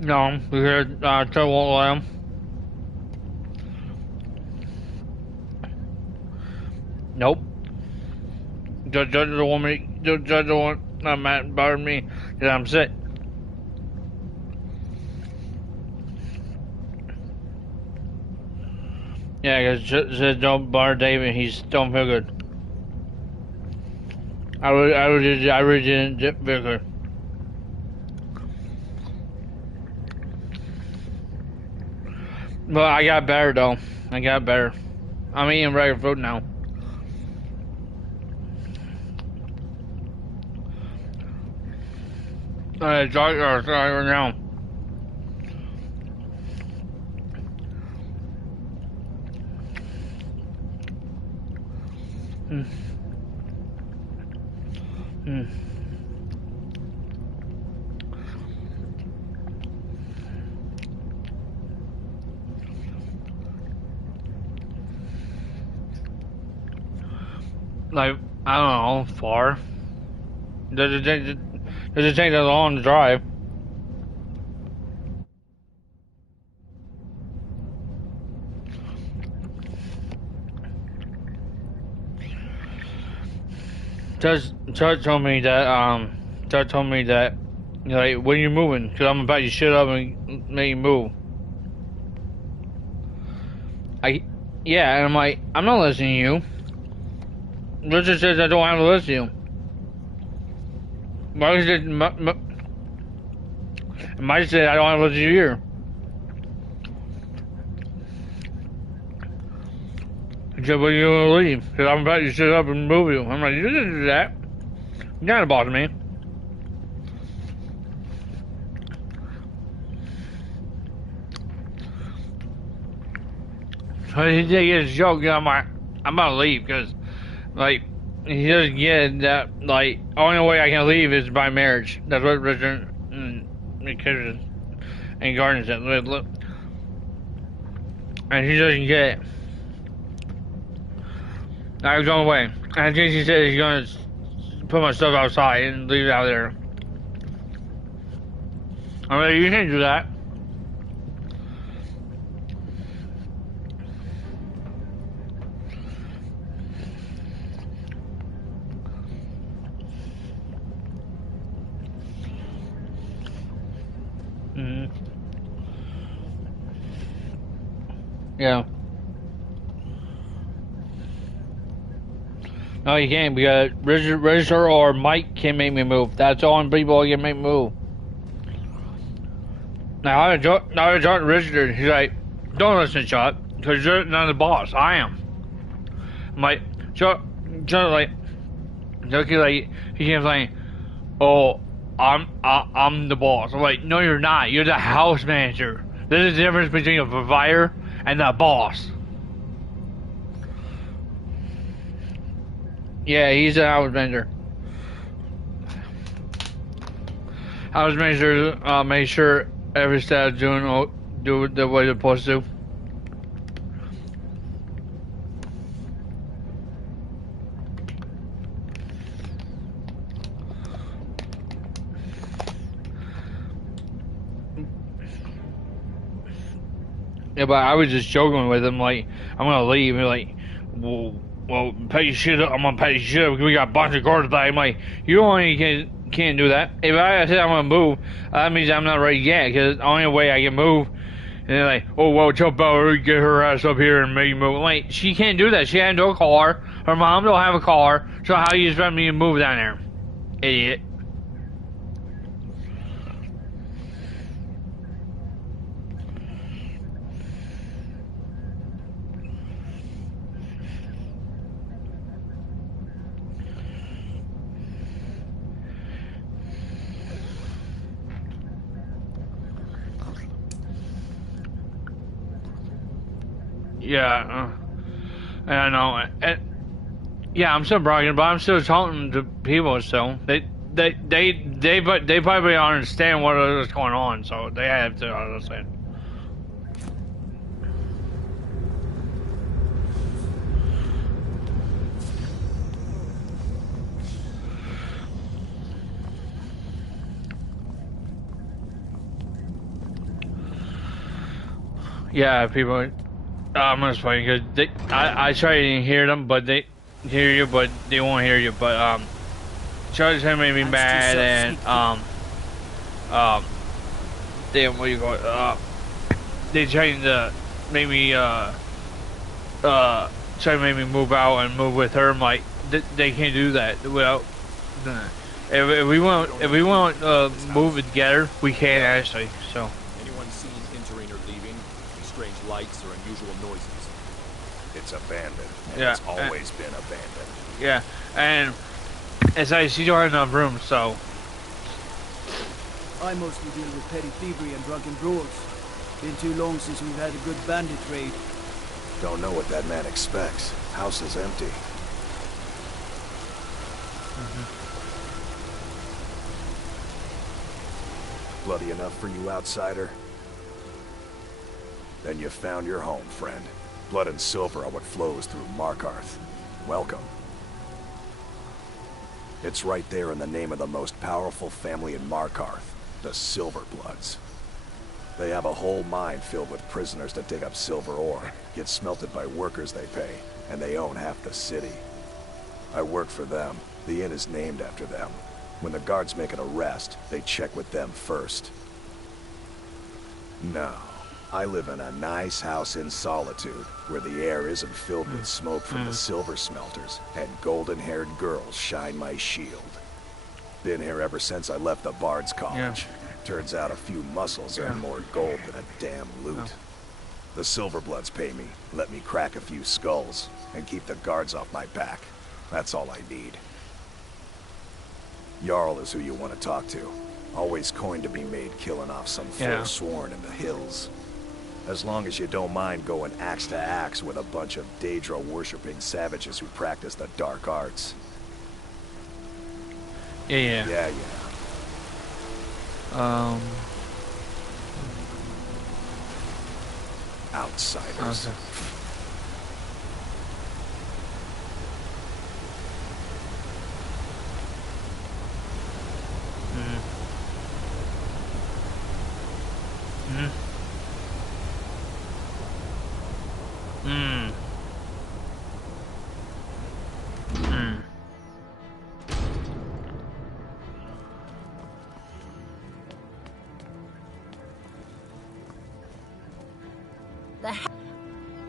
No, because Joe won't let him. Nope. Judge the woman. Judge the one. Not mad. Bothered me because I'm sick. Yeah, because said don't bother David. He's don't feel good. I really didn't feel good. But I got better though. I got better. I'm eating regular food now. Sorry right now. Like, I don't know, far. Does it take that long to drive? Chuck told me that, you know, like, when you're moving, because I'm about to shut up and make you move. Yeah, and I'm like, I'm not listening to you. Richard says I don't have to listen to you. Mike said I don't have to listen to you either. He said, when are you going to leave? Because I'm about to shut up and move you. I'm like, you didn't do that. You're not a boss of me. So he did get his joke. I'm like, I'm about to leave because, like, he doesn't get that, like, only way I can leave is by marriage. That's what Richard and Gardner said. Look. And he doesn't get it. I was on the way. And I think he said he's going to put my stuff outside and leave it out there. I'm like, you can't do that. Yeah. No, you can't because Richard or Mike can't make me move. That's the only people who can make me move. Now I talked to Richard. He's like, don't listen to Chuck because you're not the boss. I am. I'm like, Chuck like, he keeps saying, oh, I'm the boss. I'm like, no, you're not. You're the house manager. There's a difference between a provider and the boss. Yeah, he's a house manager. House manager make sure every staff do the way they're supposed to. Yeah, but I was just joking with him, like, I'm gonna leave, and like, well, pack your shit up, I'm gonna pack your shit up, because we got a bunch of cars back. I'm like, you only can't do that. If I said I'm gonna move, that means I'm not ready yet, because the only way I can move, and they're like, oh, well, tell Bella to get her ass up here and make move. Like, she can't do that, she had no car, her mom don't have a car, so how do you expect me to move down there? Idiot. Yeah, I know. Yeah, I'm still bragging, but I'm still talking to people. So they probably understand what is going on. So they have to understand. Yeah, people. I'm just funny because I try to hear them, but they hear you, but they won't hear you. But Charlie's gonna make me mad, and damn, what do you call it? They trying to make me try to make me move out and move with her. I'm like, they can't do that without. If we want move it together, we can actually. So. Anyone seen entering or leaving? Strange lights or unusual noises? It's abandoned. And Yeah, it's always been abandoned. Yeah, and as I see, you are in a room, so. I mostly deal with petty thievery and drunken brawls. Been too long since we've had a good bandit raid. Don't know what that man expects. House is empty. Bloody enough for you, outsider? Then you found your home, friend. Blood and silver are what flows through Markarth. Welcome. It's right there in the name of the most powerful family in Markarth, the Silverbloods. They have a whole mine filled with prisoners that dig up silver ore, get smelted by workers they pay, and they own half the city. I work for them. The inn is named after them. When the guards make an arrest, they check with them first. No, I live in a nice house in solitude, where the air isn't filled with smoke from the silver smelters, and golden-haired girls shine my shield. Been here ever since I left the Bard's College. Turns out a few muscles earn more gold than a damn loot. The Silverbloods pay me, let me crack a few skulls, and keep the guards off my back. That's all I need. Jarl is who you want to talk to. Always coin to be made killing off some forsworn in the hills. As long as you don't mind going axe to axe with a bunch of Daedra-worshipping savages who practice the dark arts. Yeah. Outsiders. Okay.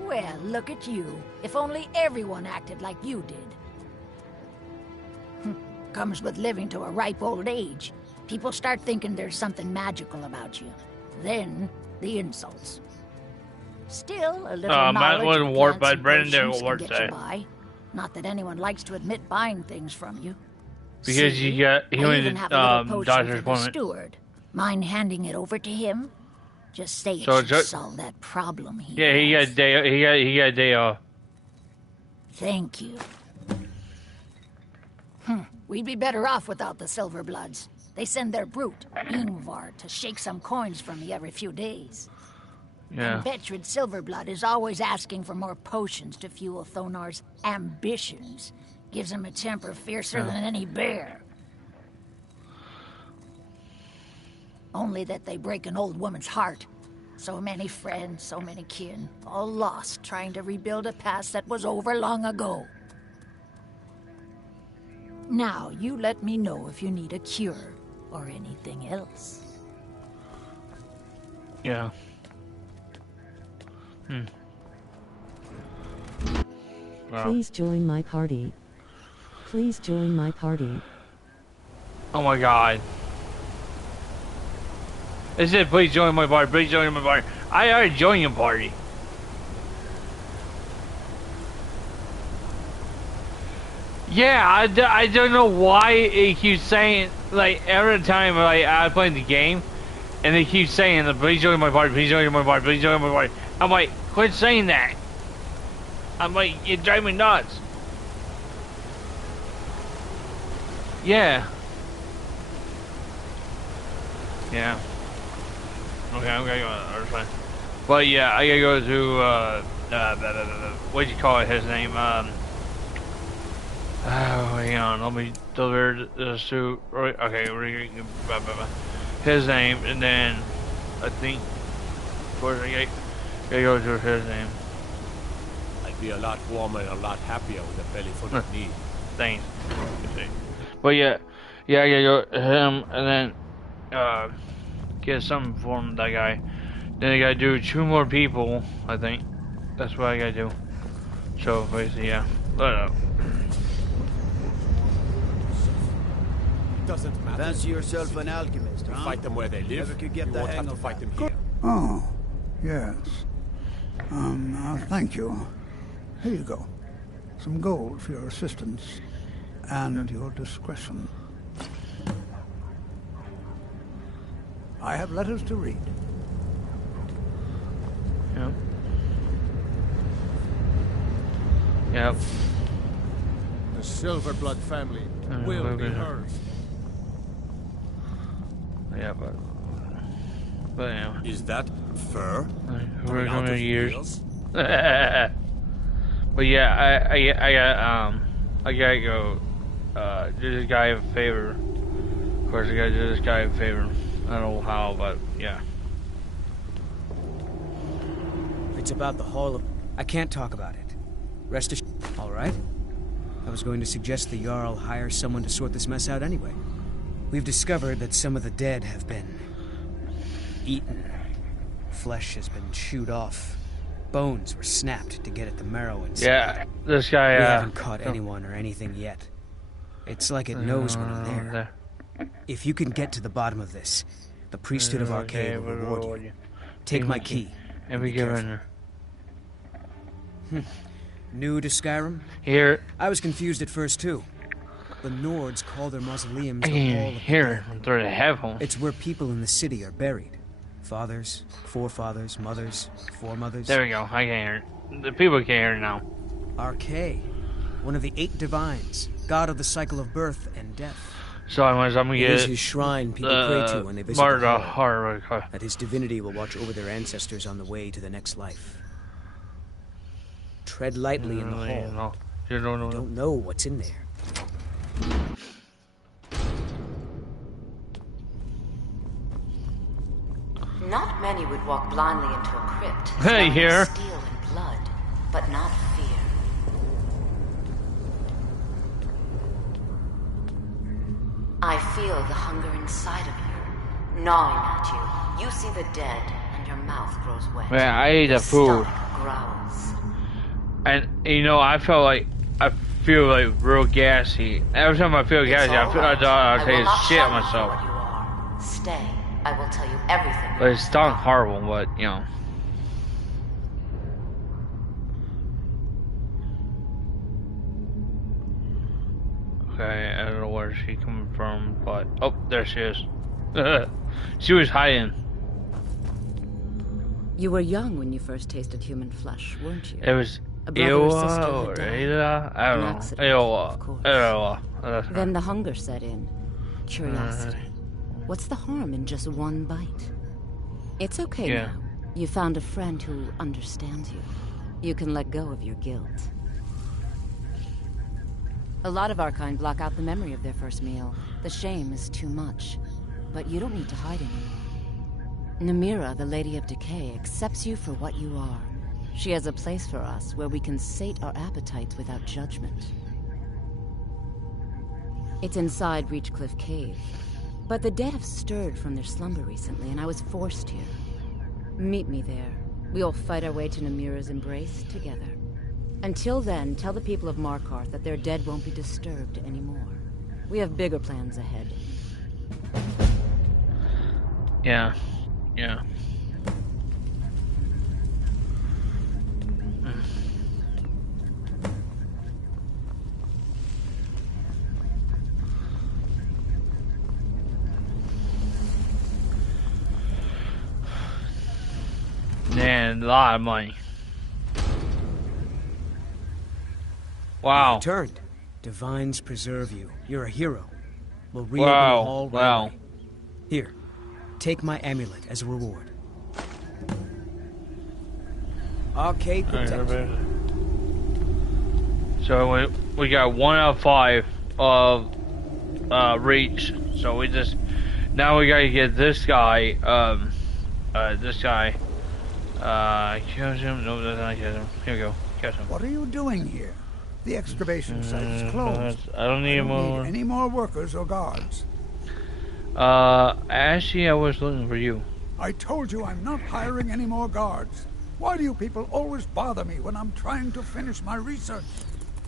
Well, look at you. If only everyone acted like you did. Comes with living to a ripe old age. People start thinking there's something magical about you. Then, the insults. Still, a little knowledge of plants and potions can get you by. Not that anyone likes to admit buying things from you. Because See, he went to doctor's appointment. Steward. Mind handing it over to him? Just say it should solve that problem he has. He got a day off. Thank you. We'd be better off without the Silverbloods. They send their brute, Ingvar, to shake some coins from me every few days. Yeah. And Betrid Silverblood is always asking for more potions to fuel Thonar's ambitions. Gives him a temper fiercer than any bear. Only that they break an old woman's heart. So many friends, so many kin, all lost trying to rebuild a past that was over long ago. Now, you let me know if you need a cure or anything else. Yeah. Wow. Please join my party. Please join my party. Oh my god. It said, please join my party, please join my party. I already joined your party. Yeah, I don't know why it keeps saying, like, every time like, I play the game, and they keep saying, please join my party, please join my party, please join my party. I'm like, quit saying that. I'm like, you drive me nuts. Yeah. Yeah. Okay, I'm gonna go on the other side. But yeah, I gotta go to, what'd you call it, his name, hang on, let me deliver this to, okay, his name, and then, I think, of course, I gotta go to his name. I'd be a lot warmer and a lot happier with a belly full of need. Thanks. But yeah, I gotta go to him, and then, get something from that guy. Then I gotta do 2 more people, I think. That's what I gotta do. So, basically, yeah. Doesn't matter. Fancy yourself an alchemist, huh? Fight them where they live. Never could get you the won't hang have to of fight that. them here. Oh, yes. Thank you. Here you go. Some gold for your assistance and your discretion. I have letters to read. Yep. Yep. The Silverblood family will be hers. Yeah, but yeah. Is that fur? We're going to years. But yeah, I gotta go. Do this guy a favor. Of course, I gotta do this guy a favor. I don't know how, but yeah. It's about the Hall of... I can't talk about it. Rest assured. All right? I was going to suggest the Jarl hire someone to sort this mess out anyway. We've discovered that some of the dead have been eaten. Flesh has been chewed off. Bones were snapped to get at the marrow inside. Yeah, this guy... We haven't caught anyone or anything yet. It's like it knows when I'm there. If you can get to the bottom of this, the priesthood of Arcade will reward you. Take my key. And we give her. New to Skyrim? Here. I was confused at first too. The Nords call their mausoleums I the can Hall of hear it through the headphones. It's where people in the city are buried. Fathers, forefathers, mothers, foremothers. There we go. I can hear it. The people can hear it now. Arcade, one of the 8 divines, god of the cycle of birth and death. So I'm gonna get his shrine people pray to when they visit the hall, that his divinity will watch over their ancestors on the way to the next life. Tread lightly in the hall. You don't know what's in there. Not many would walk blindly into a crypt. Hey, here. Steel and blood, but not fear. I feel the hunger inside of you, gnawing at you. You see the dead, and your mouth grows wet. Man, I ate the food. Growls. And you know, I feel like real gassy. Every time I feel gassy, I thought I'd take a shit myself. Stay. I will tell you everything. But it's not horrible, but you know. Okay, I don't know where she's coming from, but oh, there she is. She was hiding. You were young when you first tasted human flesh, weren't you? It was Ewa or Ada? I don't know. Ewa. Then the hunger set in. Curiosity. What's the harm in just one bite? It's okay now. You found a friend who understands you. You can let go of your guilt. A lot of our kind block out the memory of their first meal. The shame is too much. But you don't need to hide anymore. Namira, the Lady of Decay, accepts you for what you are. She has a place for us where we can sate our appetites without judgment. It's inside Reachcliff Cave. But the dead have stirred from their slumber recently, and I was forced here. Meet me there. We'll fight our way to Namira's embrace together. Until then, tell the people of Markarth that their dead won't be disturbed anymore. We have bigger plans ahead. Yeah. Man, a lot of money. Wow. You returned. Divines preserve you. You're a hero. We'll reopen the hall right away. Here, take my amulet as a reward. Arcade protection. So we got 1 out of 5 of reach. So we just now we gotta get this guy. Kills him. No, that's not kill him. Here we go. Catch him. What are you doing here? The excavation site is closed. I don't need any more workers or guards. Actually, I was looking for you. I told you I'm not hiring any more guards. Why do you people always bother me when I'm trying to finish my research?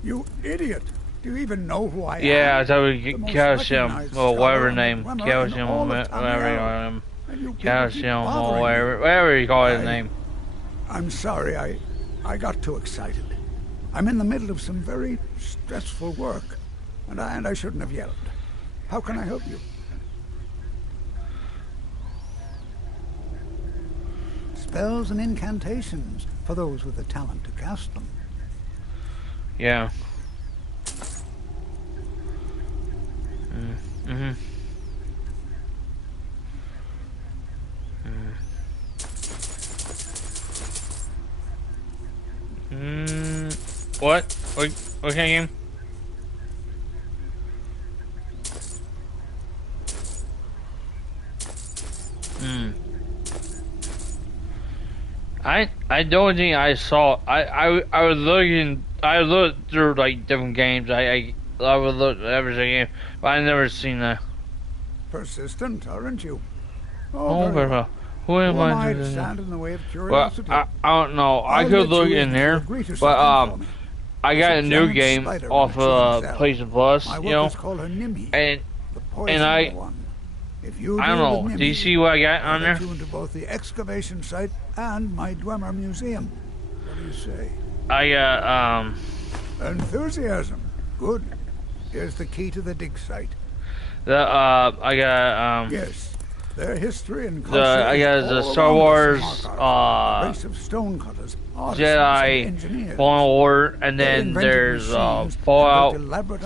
You idiot! Do you even know who I am? Yeah, I thought we'd catch him, or whatever name. Catch him, whatever catch him, or whatever you call his name. I'm sorry, I got too excited. I'm in the middle of some very stressful work, and I shouldn't have yelled. How can I help you? Spells and incantations for those with the talent to cast them. Yeah. What? What kind of game? I don't think I saw. I was looking. I looked through like different games. I would look at every game, but I never seen that. Persistent, aren't you? Oh, very well. Who am I to stand in the way of curiosity? Well, I don't know. I could look in here, but I got a new game off of PlayStation Plus, you know, and I don't know. Do you see what I got on there? You into both the excavation site and my Dwemer Museum. What do you say? I got enthusiasm. Good. Here's the key to the dig site. I got yes. Their history and culture. I got the Star Wars race of stonecutters, Jedi Fallen Order, and then there's Fallout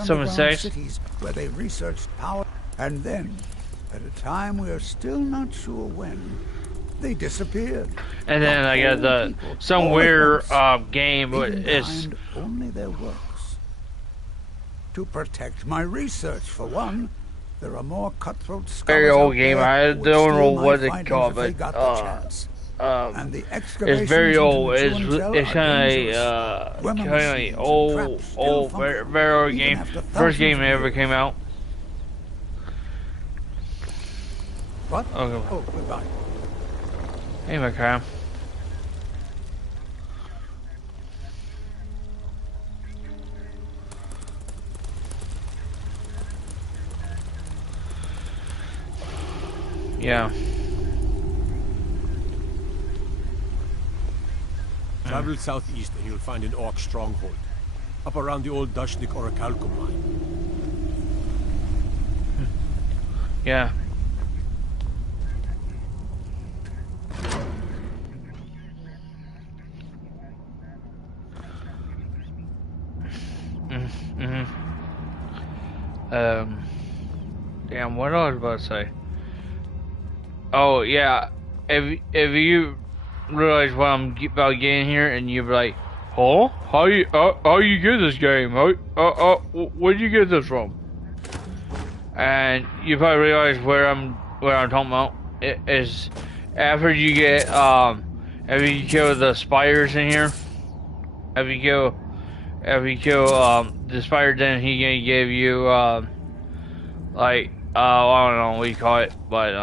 76 cities where they researched power, and then at a time we are still not sure when, they disappeared. And then I got the some weird game is only their works. To protect my research, for one. There are more cutthroat scholars. Very old game. I don't know what it's called, but it's very old. It's kind of old, very old game. First game that ever came out. What? Okay. Oh, goodbye. Hey, my crap. Yeah. Travel southeast and you'll find an orc stronghold. Up around the old Dashnik Orichalcum mine. Yeah. Damn, what I was about to say. Oh yeah, if you realize what I'm about getting here, and you're like, "Oh, how you get this game? Where'd you get this from?" And you probably realize where I'm talking about. It is after you get after you kill the spiders in here. After you kill the spider, then he gonna give you like I don't know what you call it, but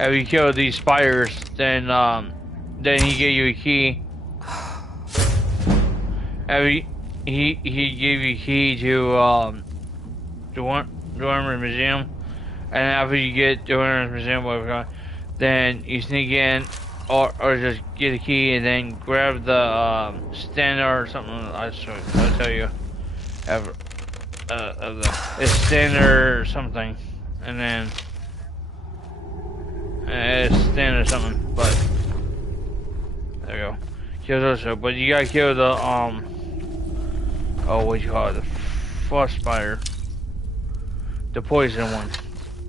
after you kill these spiders, then he gave you a key. After he gave you a key to Dwemer Museum, and after you get Dwemer Museum, whatever, then you sneak in, or just get a key and then grab the standard or something. I'll tell you, it's standard or something, and then. It's standard or something, but there we go. Kill those, but you gotta kill the oh, what you call it, the frost spider, the poison one.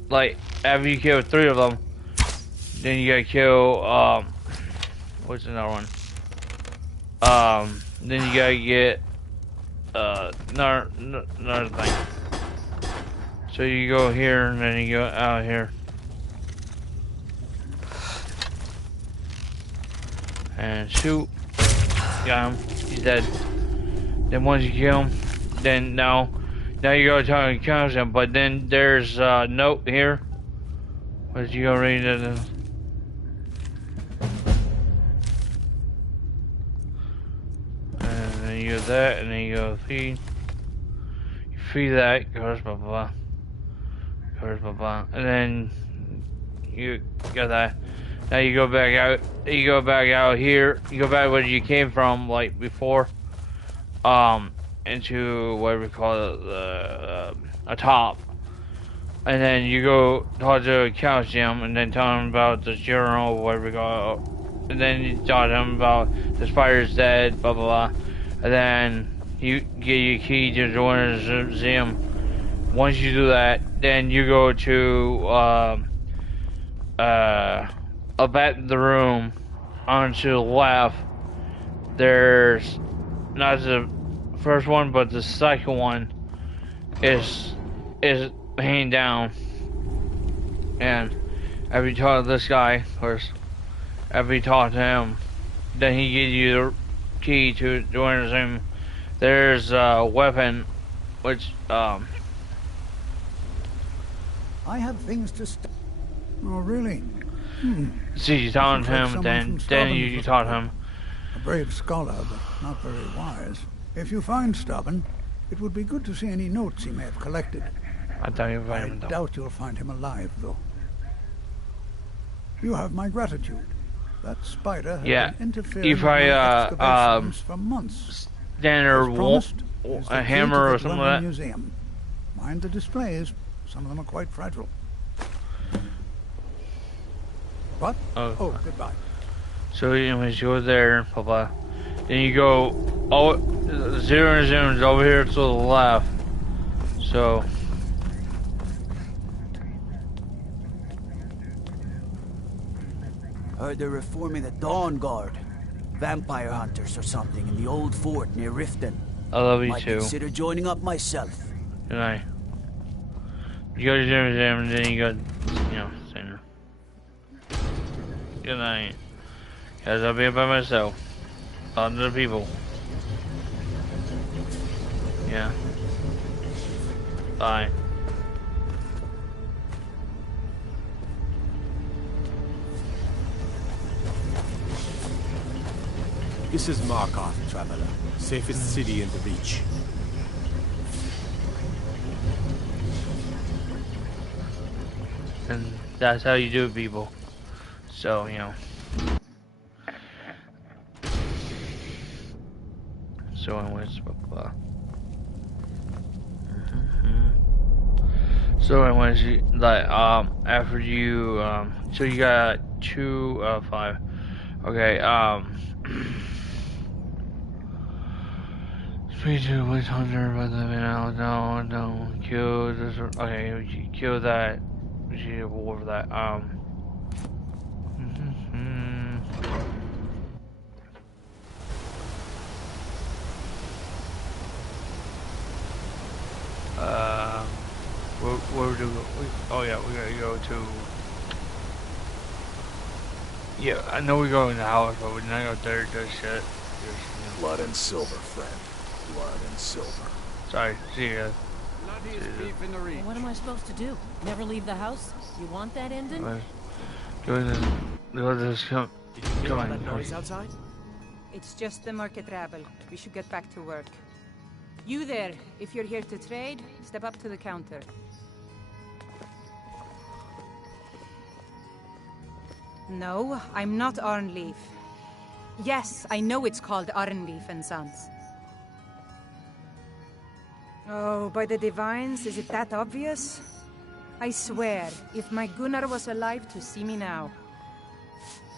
Like after you kill 3 of them, then you gotta kill what's another one? Then you gotta get another thing. So you go here and then you go out here. And shoot. Got him. He's dead. Then once you kill him, then now you go try to count him. But then there's a note here. What you go read it? And then you go that, and then you go feed. You feed that. Goes blah blah. Goes blah blah. And then you got that. Now you go back out. You go back out here. You go back where you came from, like before. Into what we call it, a top. And then you go talk to a couch gym, and then tell him about the journal, whatever we go. And then you talk to him about the spider's dead, blah blah blah. And then you get your key to join the museum. Once you do that, then you go to up at the room onto the left. There's not the first one, but the second one is hanging down. And after you talk to this guy, of course, after you talk to him, then he gives you the key to join the Zoom. There's a weapon, which I have things to stop. Oh, really? See, you talk to him, then you talk to him. A brave scholar, but not very wise. If you find Stubborn, it would be good to see any notes he may have collected. I doubt you'll find him alive, though. You have my gratitude. That spider has been interfering with my excavations for months. Standard a hammer or something like that. Museum. Mind the displays. Some of them are quite fragile. What? Oh, goodbye. So anyways, you go there, blah blah. Then you go, zero zooms over here to the left. So. Heard they're reforming the Dawn Guard. Vampire hunters or something in the old fort near Riften. I love you Might too. Consider joining up myself. Good night. You go to Zim and then you go, center. Good night. Cause I'll be by myself. Other people. Yeah. Bye. This is Markarth, traveler. Safest city in the Reach. And that's how you do it, people. So, So anyways, So anyways, after you, so you got 2 out of 5. Okay, speak to the witch hunter, but don't kill this. Okay, you kill that. We should go over that. Where do we go? Oh yeah, we gotta go to. Yeah, I know we go in the house, but we're not go there to shit. Blood and silver, friend. Blood and silver. Sorry, see you guys. Well, what am I supposed to do? Never leave the house? You want that ending? Go to this. Come on. That noise outside? It's just the market rabble. We should get back to work. You there, if you're here to trade, step up to the counter. No, I'm not Arnleaf. Yes, I know it's called Arnleaf and Sons. Oh, by the divines, is it that obvious? I swear, if my Gunnar was alive to see me now.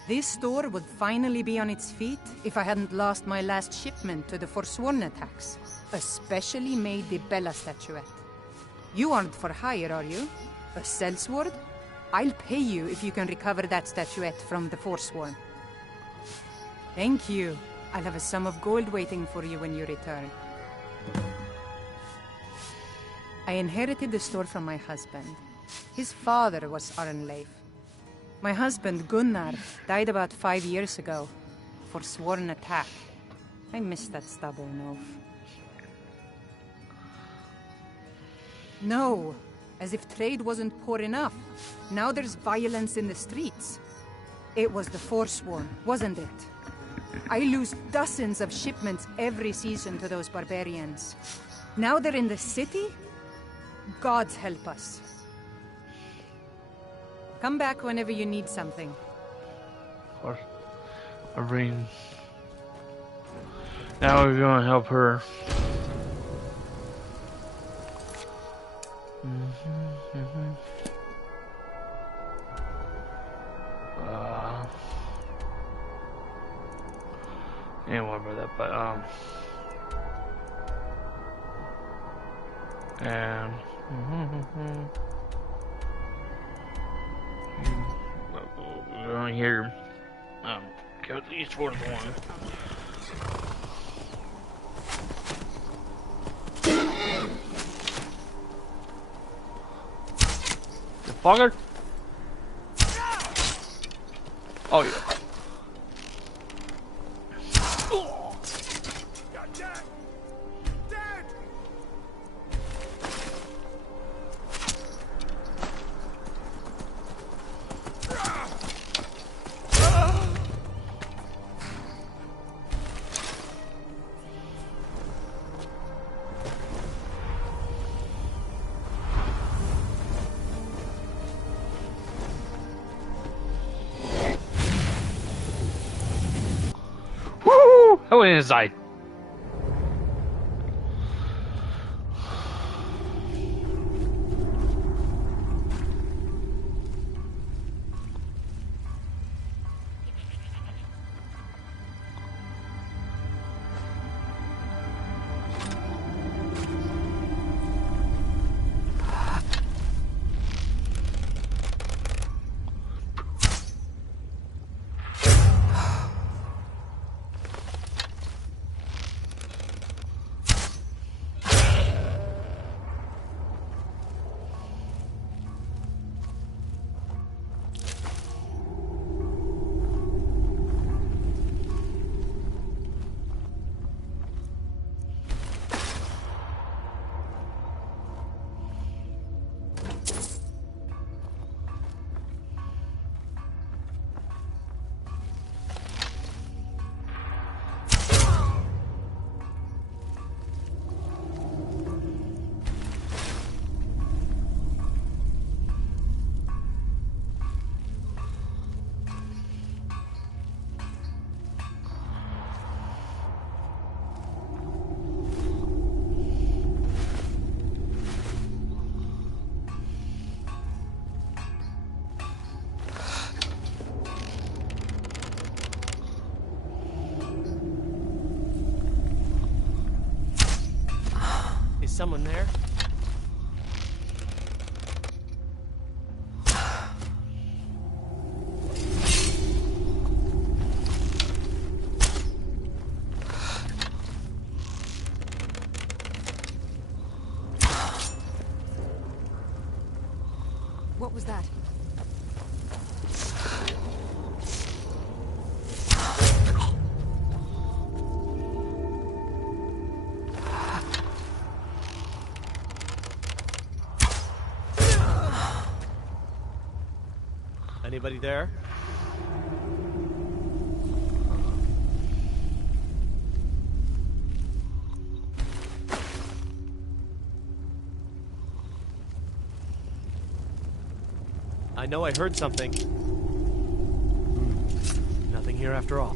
This store would finally be on its feet if I hadn't lost my last shipment to the Forsworn attacks. A specially made Dibella statuette. You aren't for hire, are you? A sellsword? I'll pay you if you can recover that statuette from the Forsworn. Thank you. I'll have a sum of gold waiting for you when you return. I inherited the store from my husband. His father was Arnleif. My husband, Gunnar, died about 5 years ago. Forsworn attack. I miss that stubborn oaf. No, as if trade wasn't poor enough. Now there's violence in the streets. It was the Forsworn, wasn't it? I lose dozens of shipments every season to those barbarians. Now they're in the city? Gods help us. Come back whenever you need something. course. Irene. Now we're going to help her. Ain't worry about that, but and we're going here. Go at least towards the one. The fucker! Oh yeah. I went inside. Someone there? What was that? Anybody there? I know I heard something. Nothing here after all.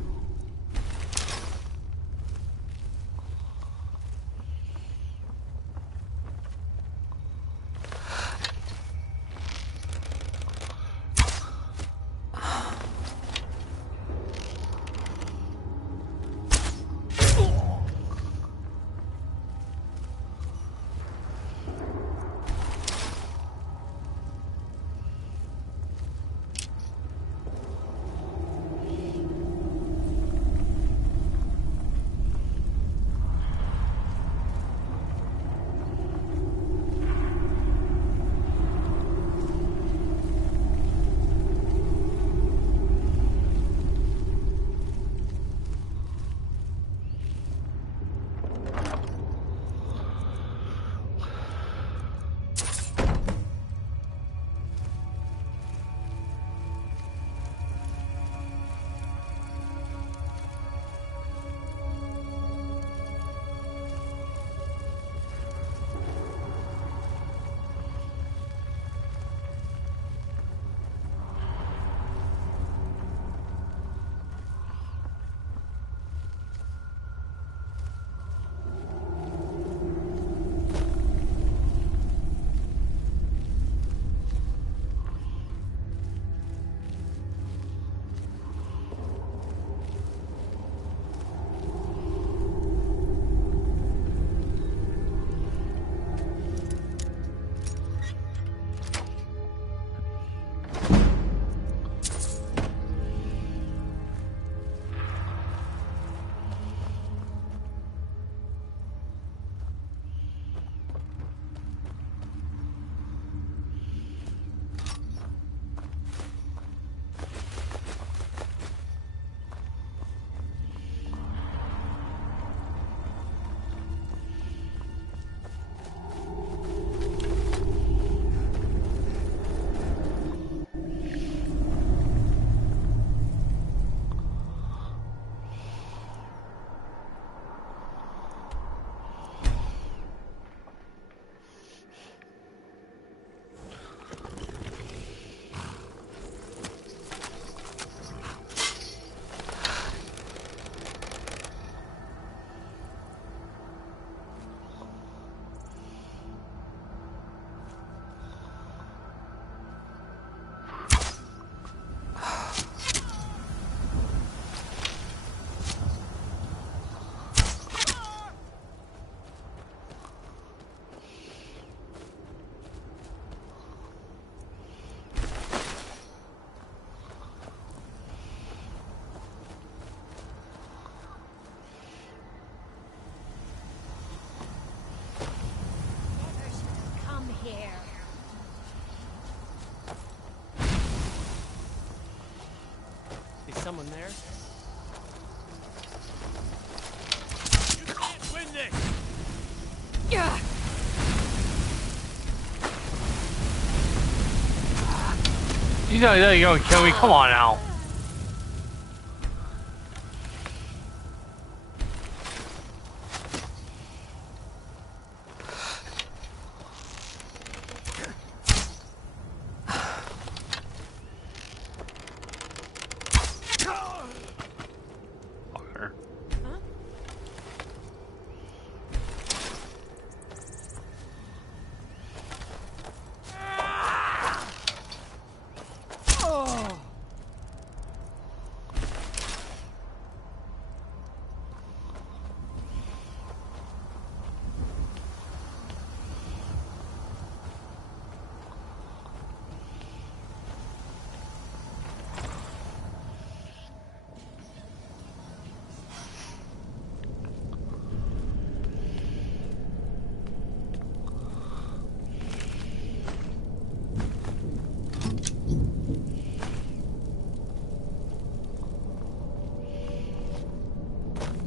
someone there. You can't win this! Yeah. You know you're gonna kill me. Come on now.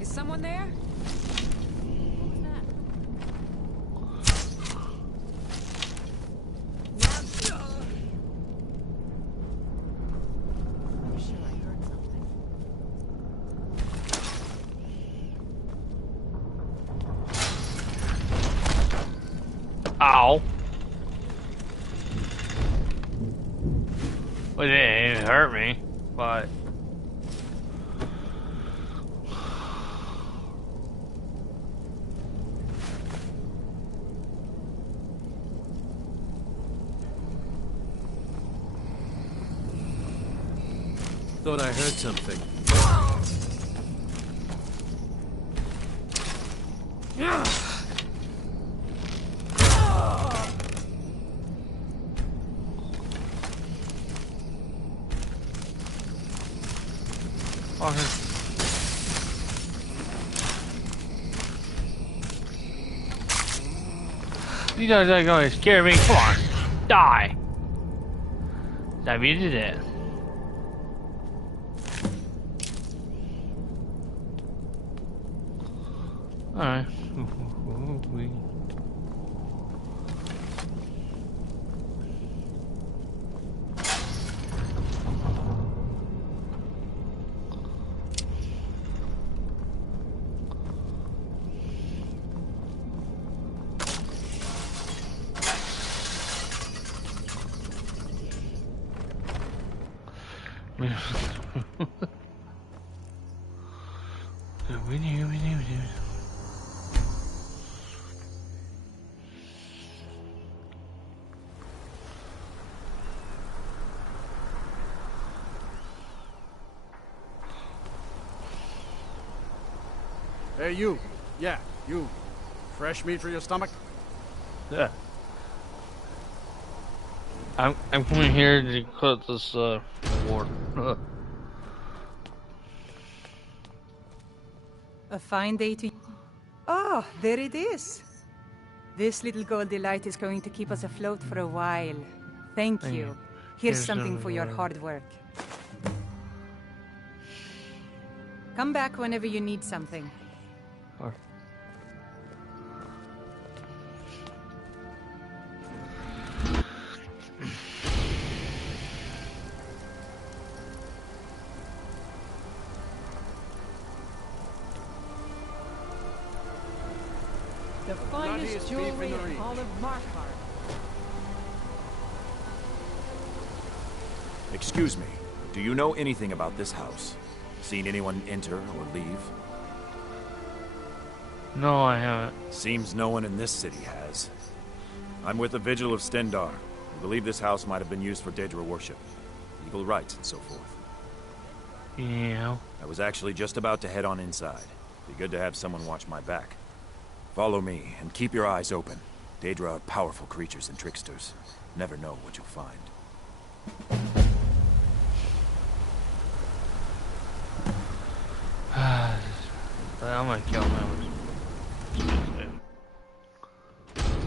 Is someone there? Ow. Well, it didn't hurt me, but... Thought I heard something. You guys are going to scare me. Come on. Die. That means it is. Alright. Hey, you. Yeah, you. Fresh meat for your stomach? Yeah. I'm coming here to cut this war. A fine day to... Oh, there it is. This little gold delight is going to keep us afloat for a while. Thank you. Here's something for your hard work. Come back whenever you need something. The finest jewelry in all of Markarth. Excuse me, do you know anything about this house? Seen anyone enter or leave? No, I haven't. Seems no one in this city has. I'm with the Vigil of Stendarr. We believe this house might have been used for Daedra worship, legal rites, and so forth. Yeah. I was actually just about to head on inside. Be good to have someone watch my back. Follow me, and keep your eyes open. Daedra are powerful creatures and tricksters. Never know what you'll find. I'm gonna kill him.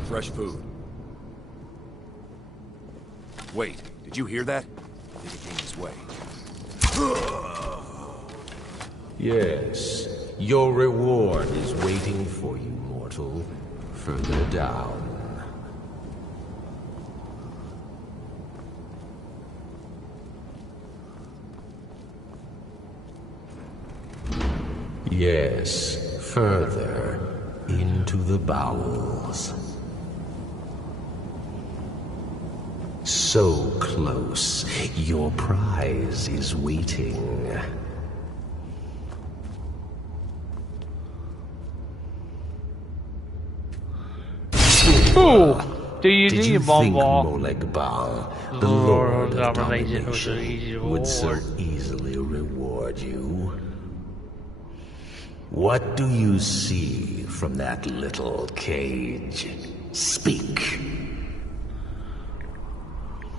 Fresh food. Wait, did you hear that? I think it came this way. Yes, your reward is waiting for you, mortal, further down. Yes, further into the bowels. So close, your prize is waiting. Ooh! Did you think Ball? Molegbal, the Lord of Domination, would so easily reward you? What do you see from that little cage? Speak.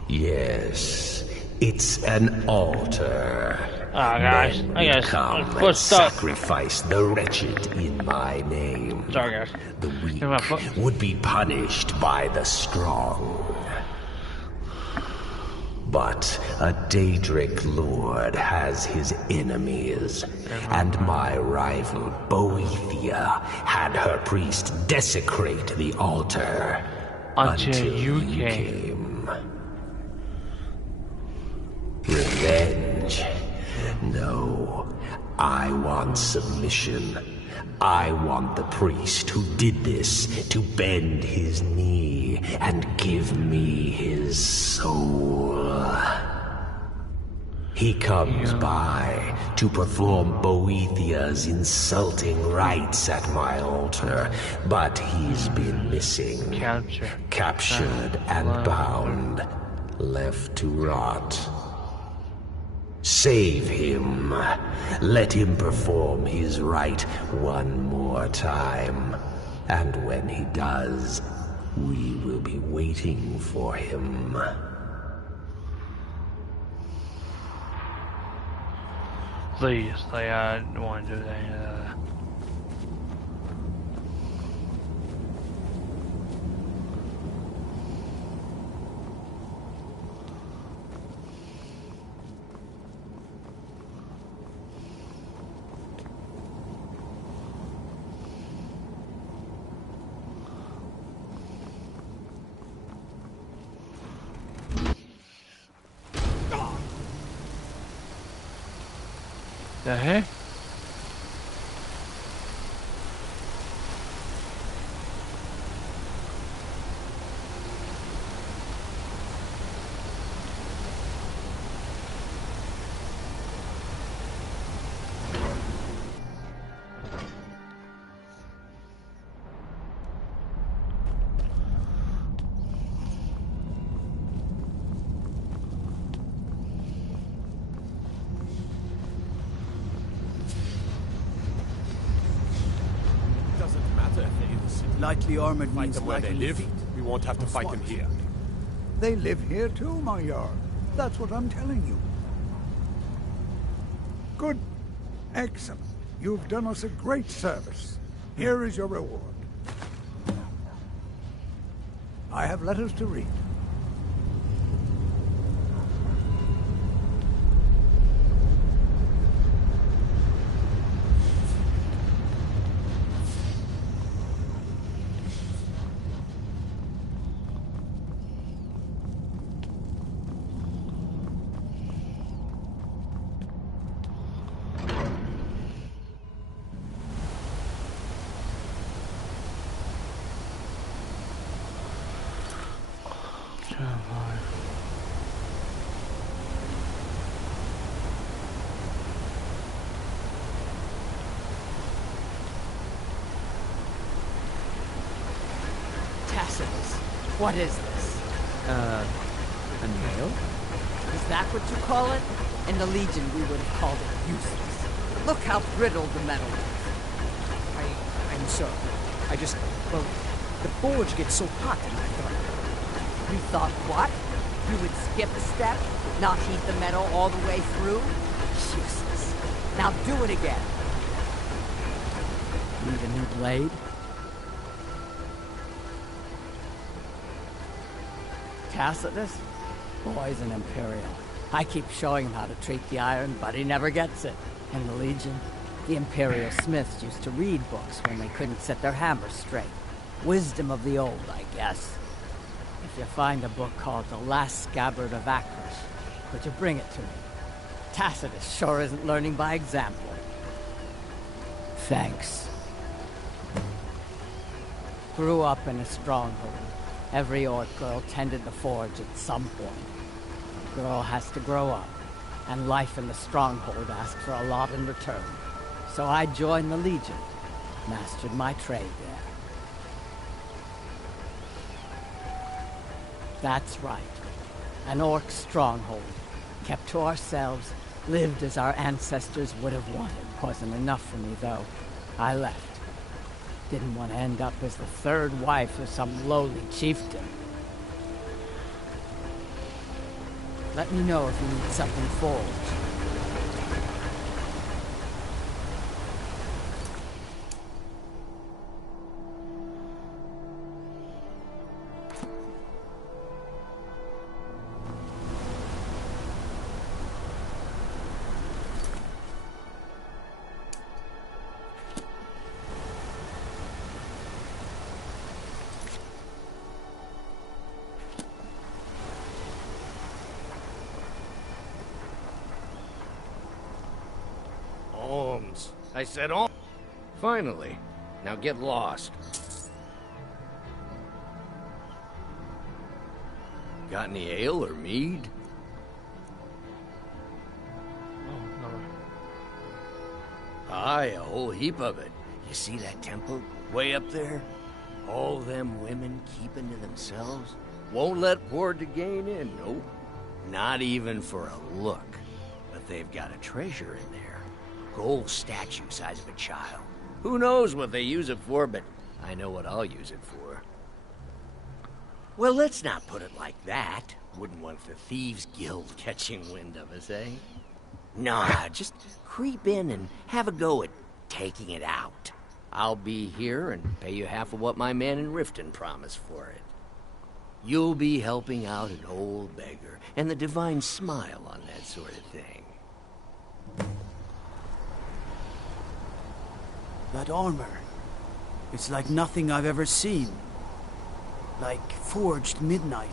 Yes, it's an altar. Guys, Men come and sacrifice the wretched in my name. Sorry, guys. The weak would be punished by the strong. But a Daedric lord has his enemies, and my rival Boethia had her priest desecrate the altar until you came. Revenge? No. I want submission. I want the priest who did this to bend his knee and give me his soul. He comes by to perform Boethia's insulting rites at my altar, but he's been missing. Captured and bound, left to rot. Save him. Let him perform his rite one more time. And when he does, we will be waiting for him. Please, I don't want to do that. The heck? Lightly armored fight means them where they live. feet. We won't have to fight them here. They live here too, my Jarl. That's what I'm telling you. Good. Excellent. You've done us a great service. Here is your reward. I have letters to read. What is this? A nail? Is that what you call it? In the Legion, we would have called it useless. Look how brittle the metal is. I'm sorry. Well, the forge gets so hot and I thought... You thought what? You would skip a step? Not heat the metal all the way through? Useless. Now do it again. Need a new blade? Tacitus? Boy's an Imperial. I keep showing him how to treat the iron, but he never gets it. In the Legion, The Imperial Smiths used to read books when they couldn't set their hammers straight. Wisdom of the old, I guess. If you find a book called The Last Scabbard of Akros, could you bring it to me? Tacitus sure isn't learning by example. Thanks. Grew up in a stronghold. Every orc girl tended the forge at some point. A girl has to grow up, and life in the stronghold asks for a lot in return. So I joined the Legion, mastered my trade there. That's right. An orc stronghold. Kept to ourselves, lived as our ancestors would have wanted. Wasn't enough for me, though. I left. Didn't want to end up as the third wife of some lowly chieftain. Let me know if you need something forged. I said, oh, finally. Now get lost. Got any ale or mead? Oh, no. Aye, a whole heap of it. You see that temple way up there? All them women keeping to themselves? Won't let poor Degain in, nope. Not even for a look. But they've got a treasure in there. Gold statue size of a child. Who knows what they use it for, but I know what I'll use it for. Well, let's not put it like that. Wouldn't want the Thieves Guild catching wind of us, eh? Nah, just creep in and have a go at taking it out. I'll be here and pay you half of what my man in Riften promised for it. You'll be helping out an old beggar, and the divine smile on that sort of thing. That armor, it's like nothing I've ever seen. Like forged midnight.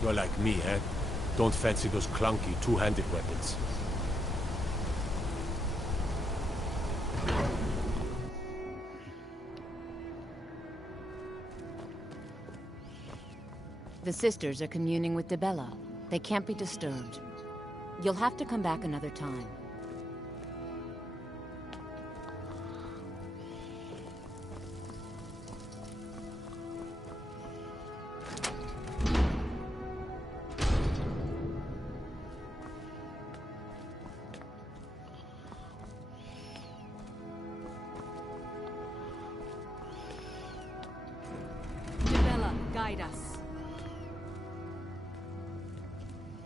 You're like me, eh? Don't fancy those clunky, two-handed weapons. The sisters are communing with Dibella. They can't be disturbed. You'll have to come back another time. Guide us.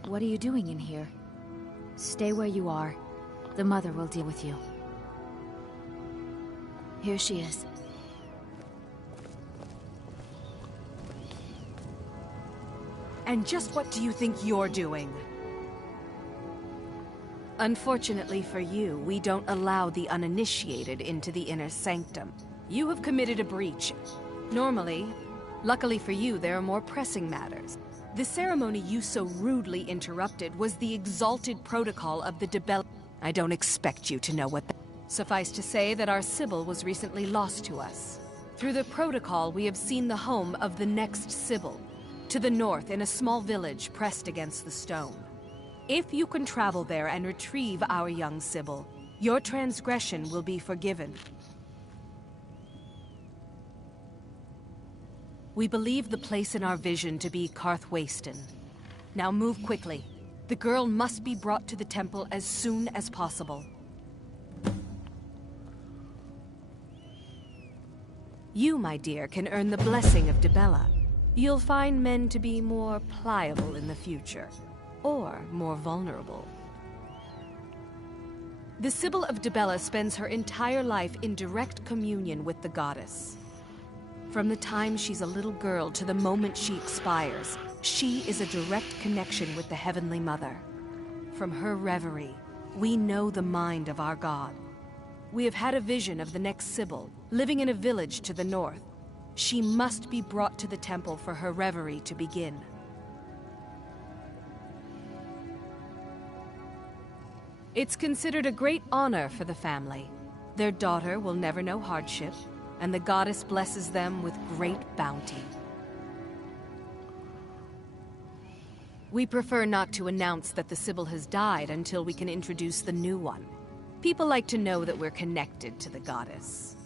What are you doing in here? Stay where you are. The mother will deal with you. Here she is. And just what do you think you're doing? Unfortunately for you, we don't allow the uninitiated into the inner sanctum. You have committed a breach. Normally, luckily for you, there are more pressing matters. The ceremony you so rudely interrupted was the exalted protocol of the Dibella. I don't expect you to know what that... Suffice to say that our Sibyl was recently lost to us. Through the protocol, we have seen the home of the next Sibyl, to the north in a small village pressed against the stone. If you can travel there and retrieve our young Sibyl, your transgression will be forgiven. We believe the place in our vision to be Karthwasten. Now move quickly. The girl must be brought to the temple as soon as possible. You, my dear, can earn the blessing of Dibella. You'll find men to be more pliable in the future, or more vulnerable. The Sibyl of Dibella spends her entire life in direct communion with the goddess. From the time she's a little girl to the moment she expires, she is a direct connection with the Heavenly Mother. From her reverie, we know the mind of our God. We have had a vision of the next Sibyl, living in a village to the north. She must be brought to the temple for her reverie to begin. It's considered a great honor for the family. Their daughter will never know hardship, and the goddess blesses them with great bounty. We prefer not to announce that the Sibyl has died until we can introduce the new one. People like to know that we're connected to the goddess.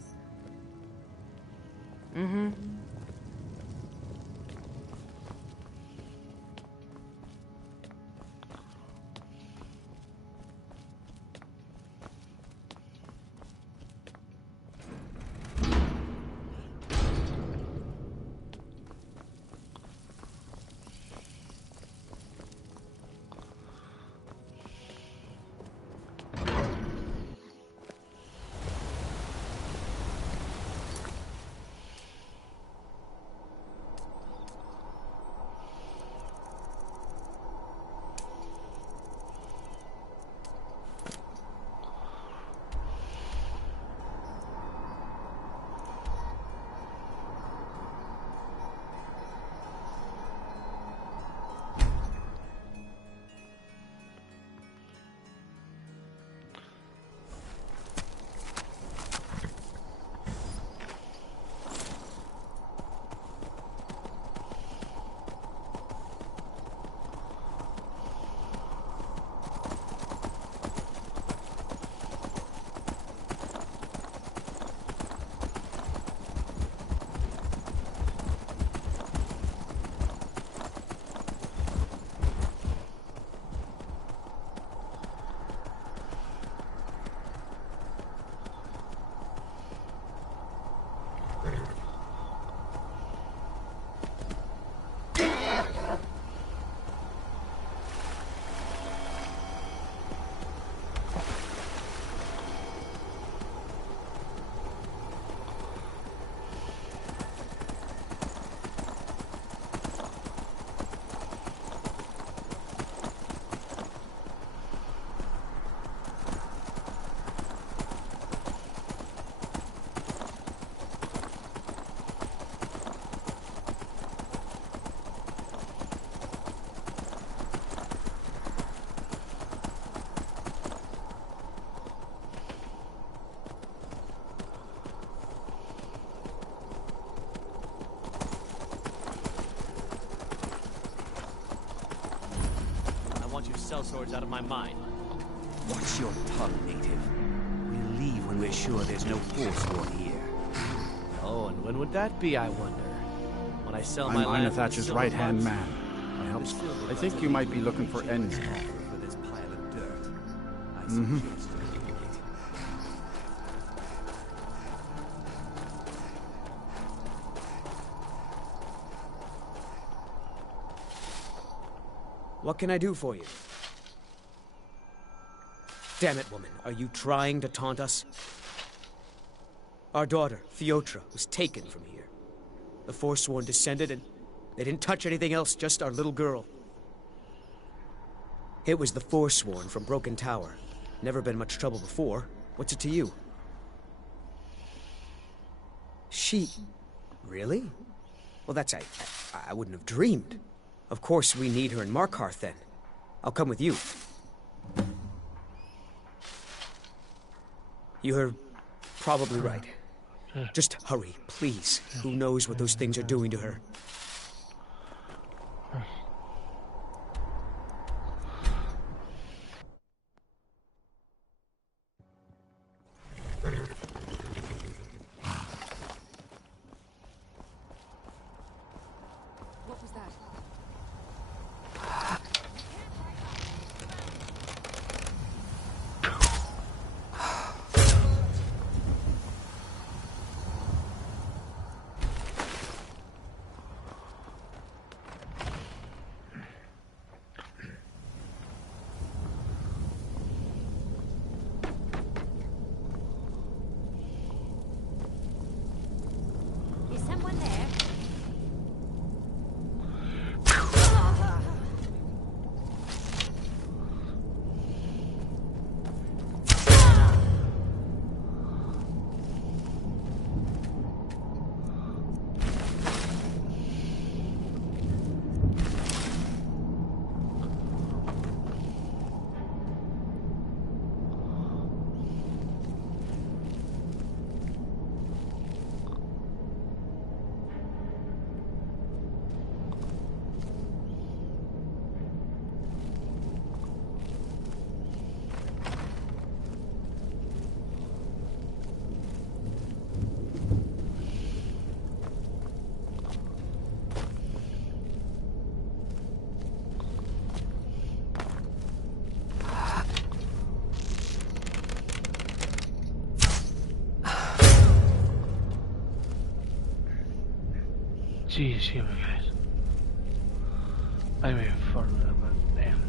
Sellswords out of my mind. Watch your tongue, native. We'll leave when we're sure there's no Forsworn here. Oh, and when would that be, I wonder? When I sell I'm my land. I'm Thatcher's right-hand man. I think you might be looking for ends. For this pile of dirt. I Mm-hmm. suggest you do it. What can I do for you? Damn it, woman. Are you trying to taunt us? Our daughter, Theotra, was taken from here. The Forsworn descended and they didn't touch anything else, just our little girl. It was the Forsworn from Broken Tower. Never been much trouble before. What's it to you? She... Really? Well, that's... I wouldn't have dreamed. Of course we need her in Markarth, then. I'll come with you. You're probably right. Just hurry, please. Who knows what those things are doing to her? What was that? Jeez, excuse me, guys. I made fun of them, but damn.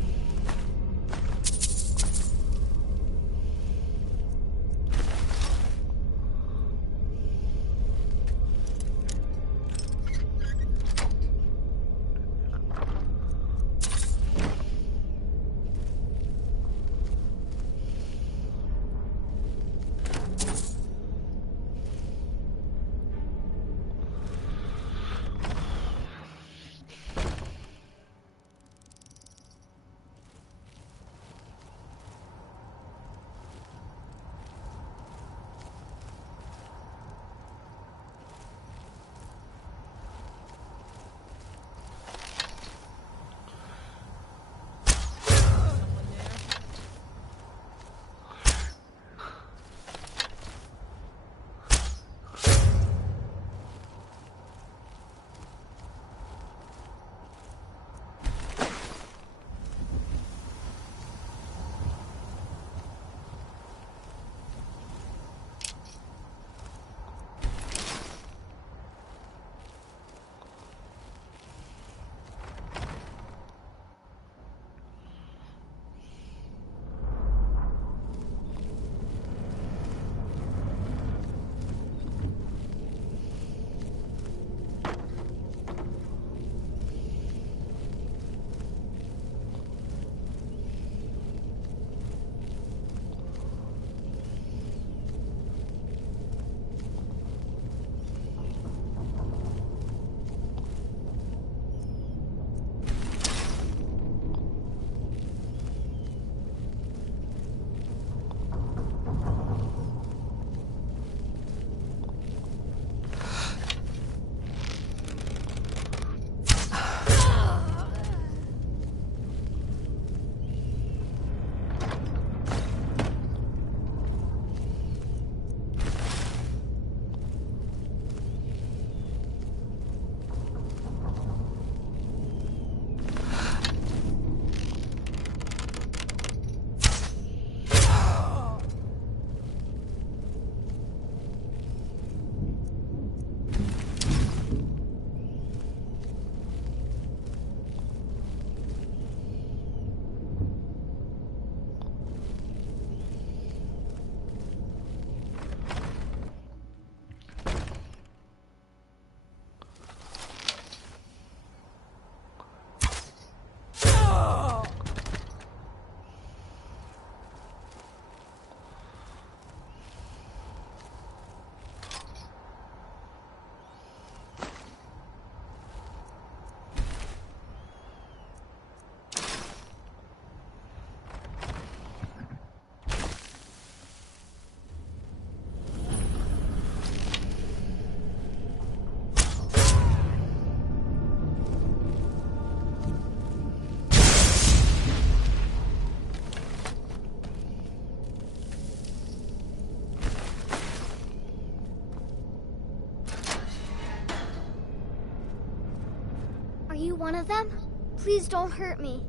Are you one of them? Please don't hurt me.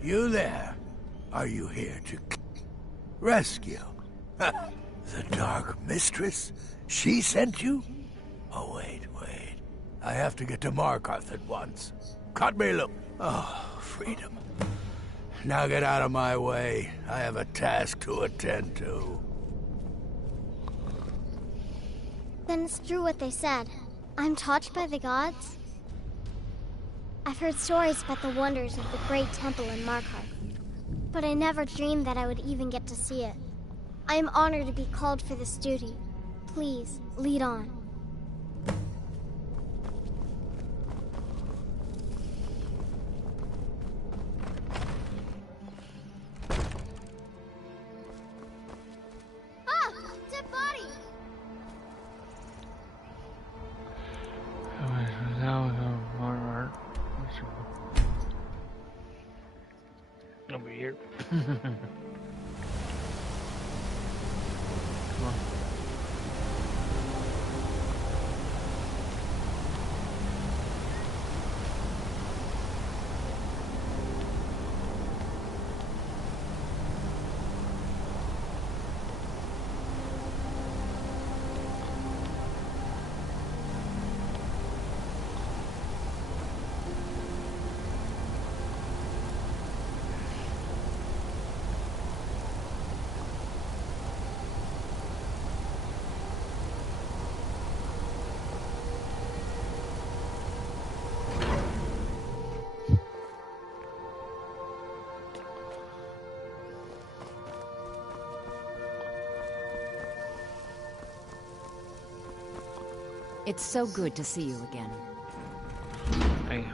You there? Are you here to rescue? The Dark Mistress? She sent you? Oh, wait. I have to get to Markarth at once. Cut me loose. Oh, freedom. Now get out of my way. I have a task to attend to. Then it's true what they said. I'm taught by the gods? I've heard stories about the wonders of the great temple in Markarth, but I never dreamed that I would even get to see it. I am honored to be called for this duty. Please, lead on. Ah! Dead body! Over here. Come on. It's so good to see you again. Thank you.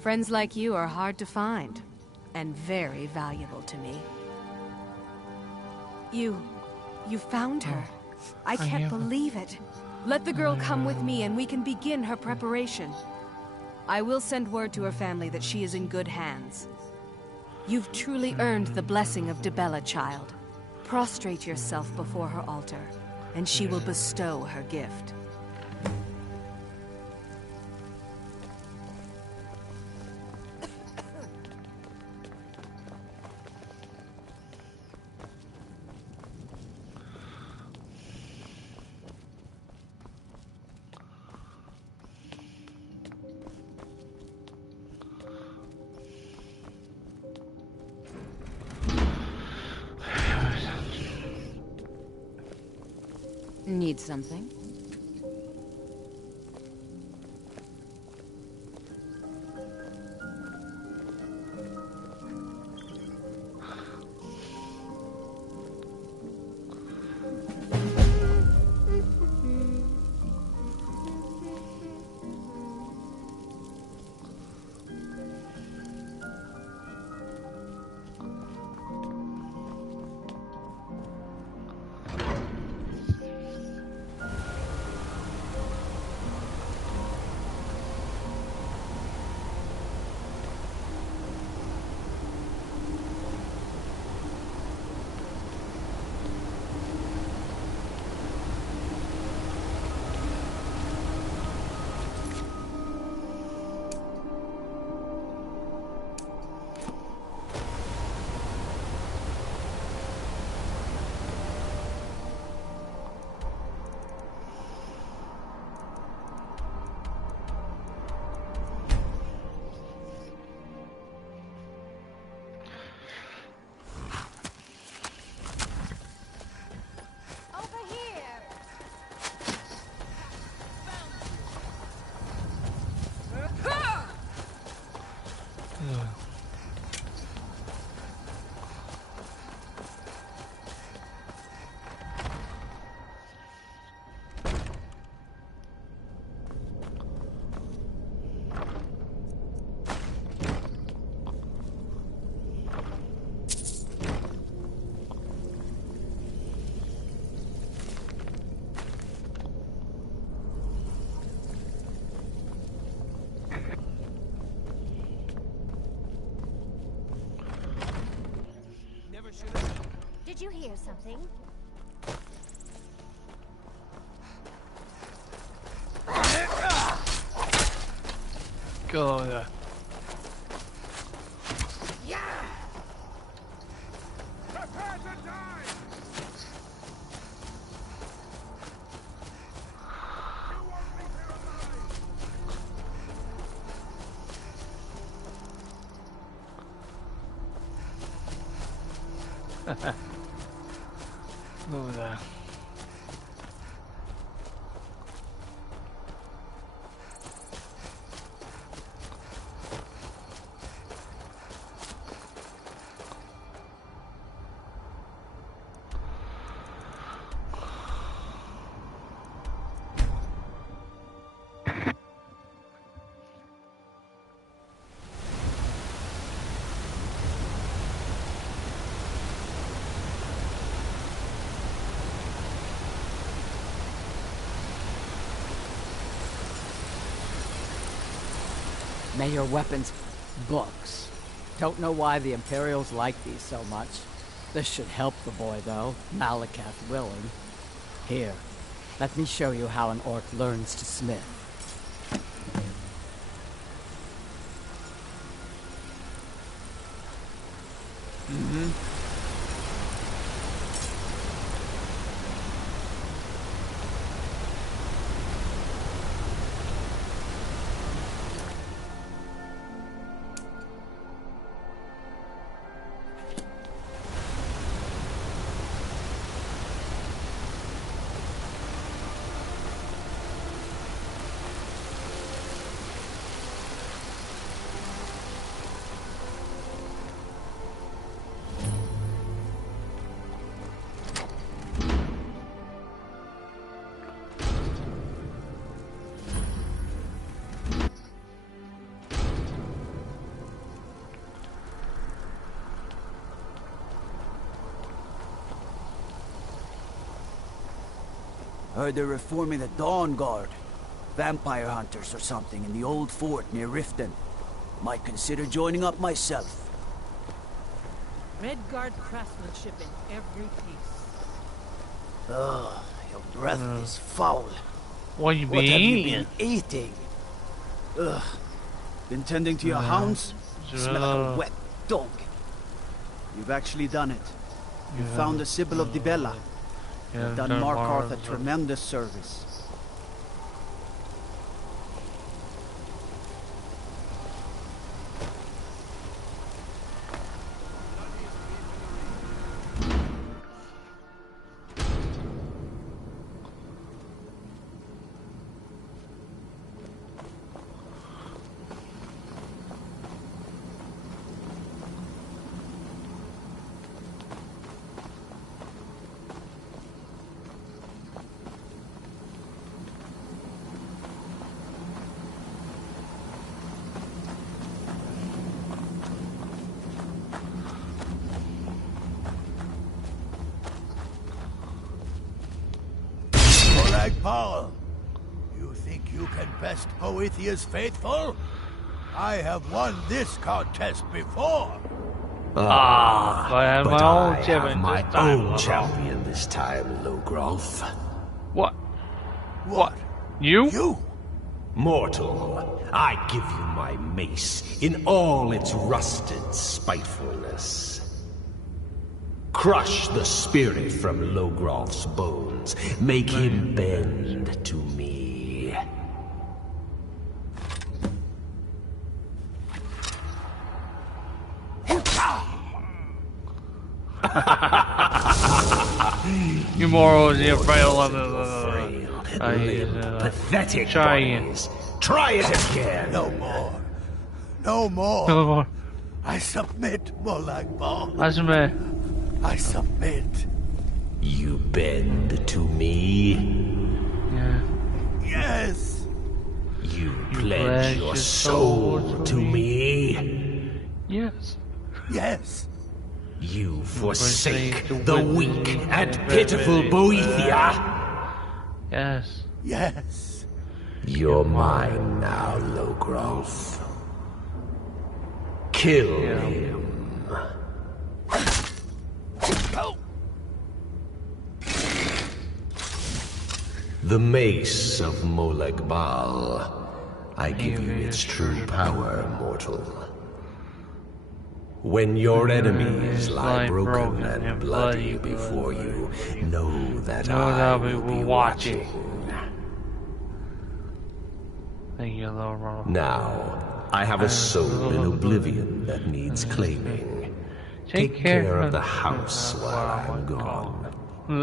Friends like you are hard to find, and very valuable to me. You found her. I can't believe it. Let the girl come with me and we can begin her preparation. I will send word to her family that she is in good hands. You've truly earned the blessing of Dibella, child. Prostrate yourself before her altar, and she will bestow her gift. Need something? Did you hear something? Go over there. Over there. May your weapons... books. Don't know why the Imperials like these so much. This should help the boy, though, Malakath willing. Here, let me show you how an orc learns to smith. Heard they're reforming the Dawn Guard. Vampire hunters or something in the old fort near Riften. Might consider joining up myself. Redguard craftsmanship in every piece. Ugh, your breath is foul. What have you been eating? Ugh. Been tending to your hounds? Smell like a wet dog. You've actually done it. You found the Sibyl of Dibella. You've done Markarth a tremendous service. Paul, you think you can best Boethiah's faithful? I have won this contest before. I have my own champion this time, Logrolf. What? You? You? Mortal, I give you my mace in all its rusted spitefulness. Crush the spirit from Logrolf's bones. Make him bend to me. You morals, you're frail. Pathetic boys. Try it again. No more. No more. No more. I submit, Molag Bal. I submit. I submit. You bend to me? Yeah. Yes. You pledge your soul to me? Yes. Yes. You forsake the weak and pitiful Boethia? Yes. Yes. You're mine now, Logrolf. Kill him. The mace of Molag Bal. I give you its true power, mortal. When your enemies lie broken and bloody before you, know that I will be watching. Thank you, Lord. Now, I have a soul in oblivion that needs claiming. Take care of the house while I'm gone. The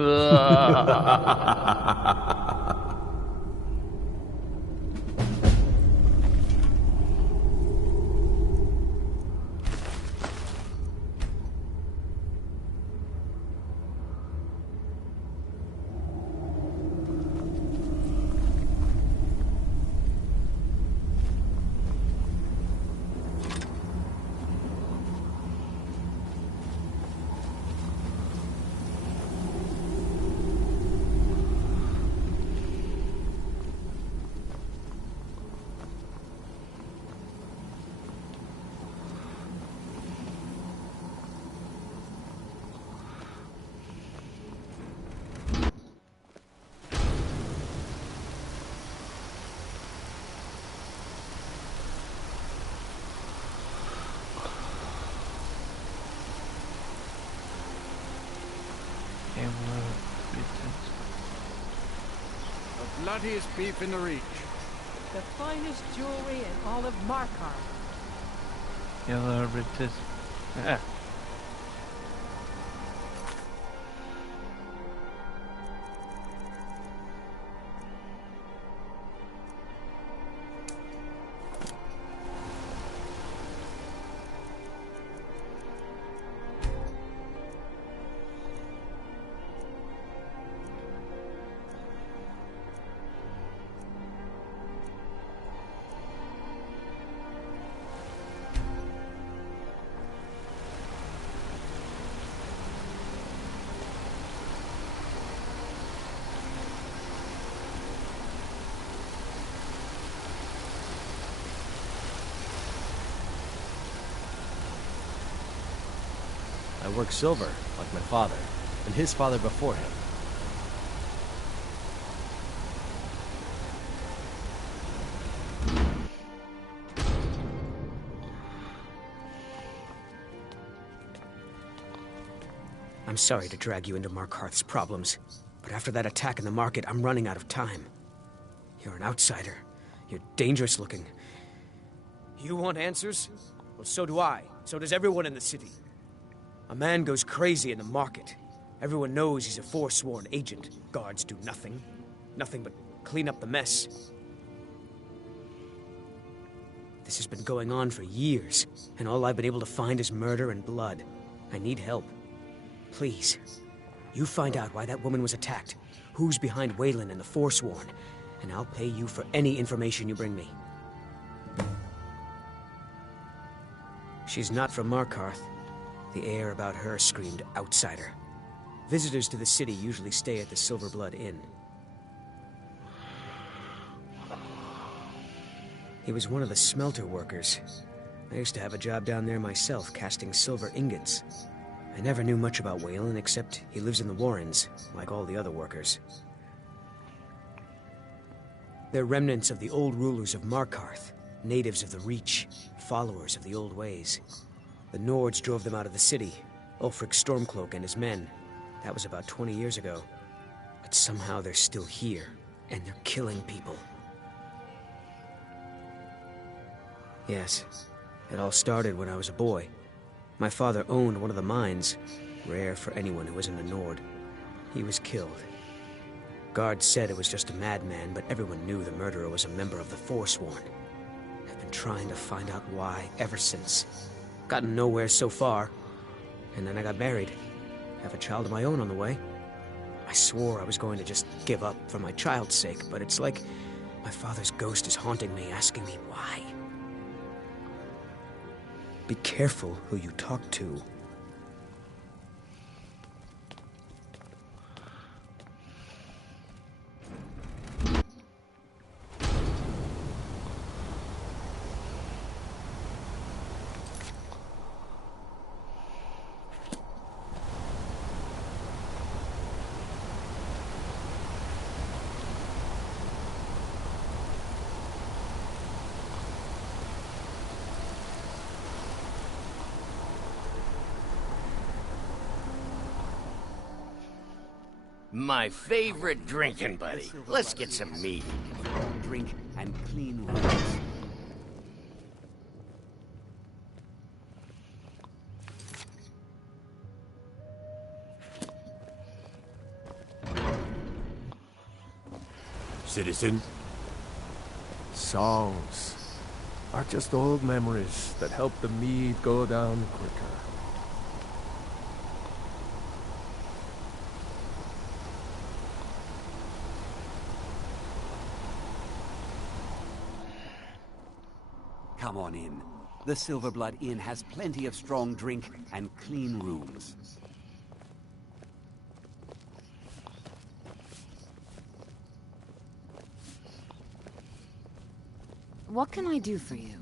bloodiest beef in the Reach. The finest jewelry in all of Markarth. Yellow British. Yeah. work silver, like my father, and his father before him. I'm sorry to drag you into Markarth's problems, but after that attack in the market, I'm running out of time. You're an outsider. You're dangerous looking. You want answers? Well, so do I. So does everyone in the city. A man goes crazy in the market. Everyone knows he's a forsworn agent. Guards do nothing. Nothing but clean up the mess. This has been going on for years, and all I've been able to find is murder and blood. I need help. Please, you find out why that woman was attacked, who's behind Waylon and the Forsworn, and I'll pay you for any information you bring me. She's not from Markarth. The air about her screamed outsider. Visitors to the city usually stay at the Silverblood Inn. He was one of the smelter workers. I used to have a job down there myself, casting silver ingots. I never knew much about Waylon, except he lives in the Warrens, like all the other workers. They're remnants of the old rulers of Markarth, natives of the Reach, followers of the old ways. The Nords drove them out of the city, Ulfric Stormcloak and his men. That was about 20 years ago. But somehow they're still here, and they're killing people. Yes, it all started when I was a boy. My father owned one of the mines, rare for anyone who isn't a Nord. He was killed. Guards said it was just a madman, but everyone knew the murderer was a member of the Forsworn. I've been trying to find out why ever since. Gotten nowhere so far. And then I got married. Have a child of my own on the way. I swore I was going to just give up for my child's sake, but it's like my father's ghost is haunting me, asking me why. Be careful who you talk to. My favorite drinking buddy. Let's get some meat. Drink and clean rooms. Citizen? Songs are just old memories that help the mead go down quicker. Come on in. The Silverblood Inn has plenty of strong drink and clean rooms. What can I do for you?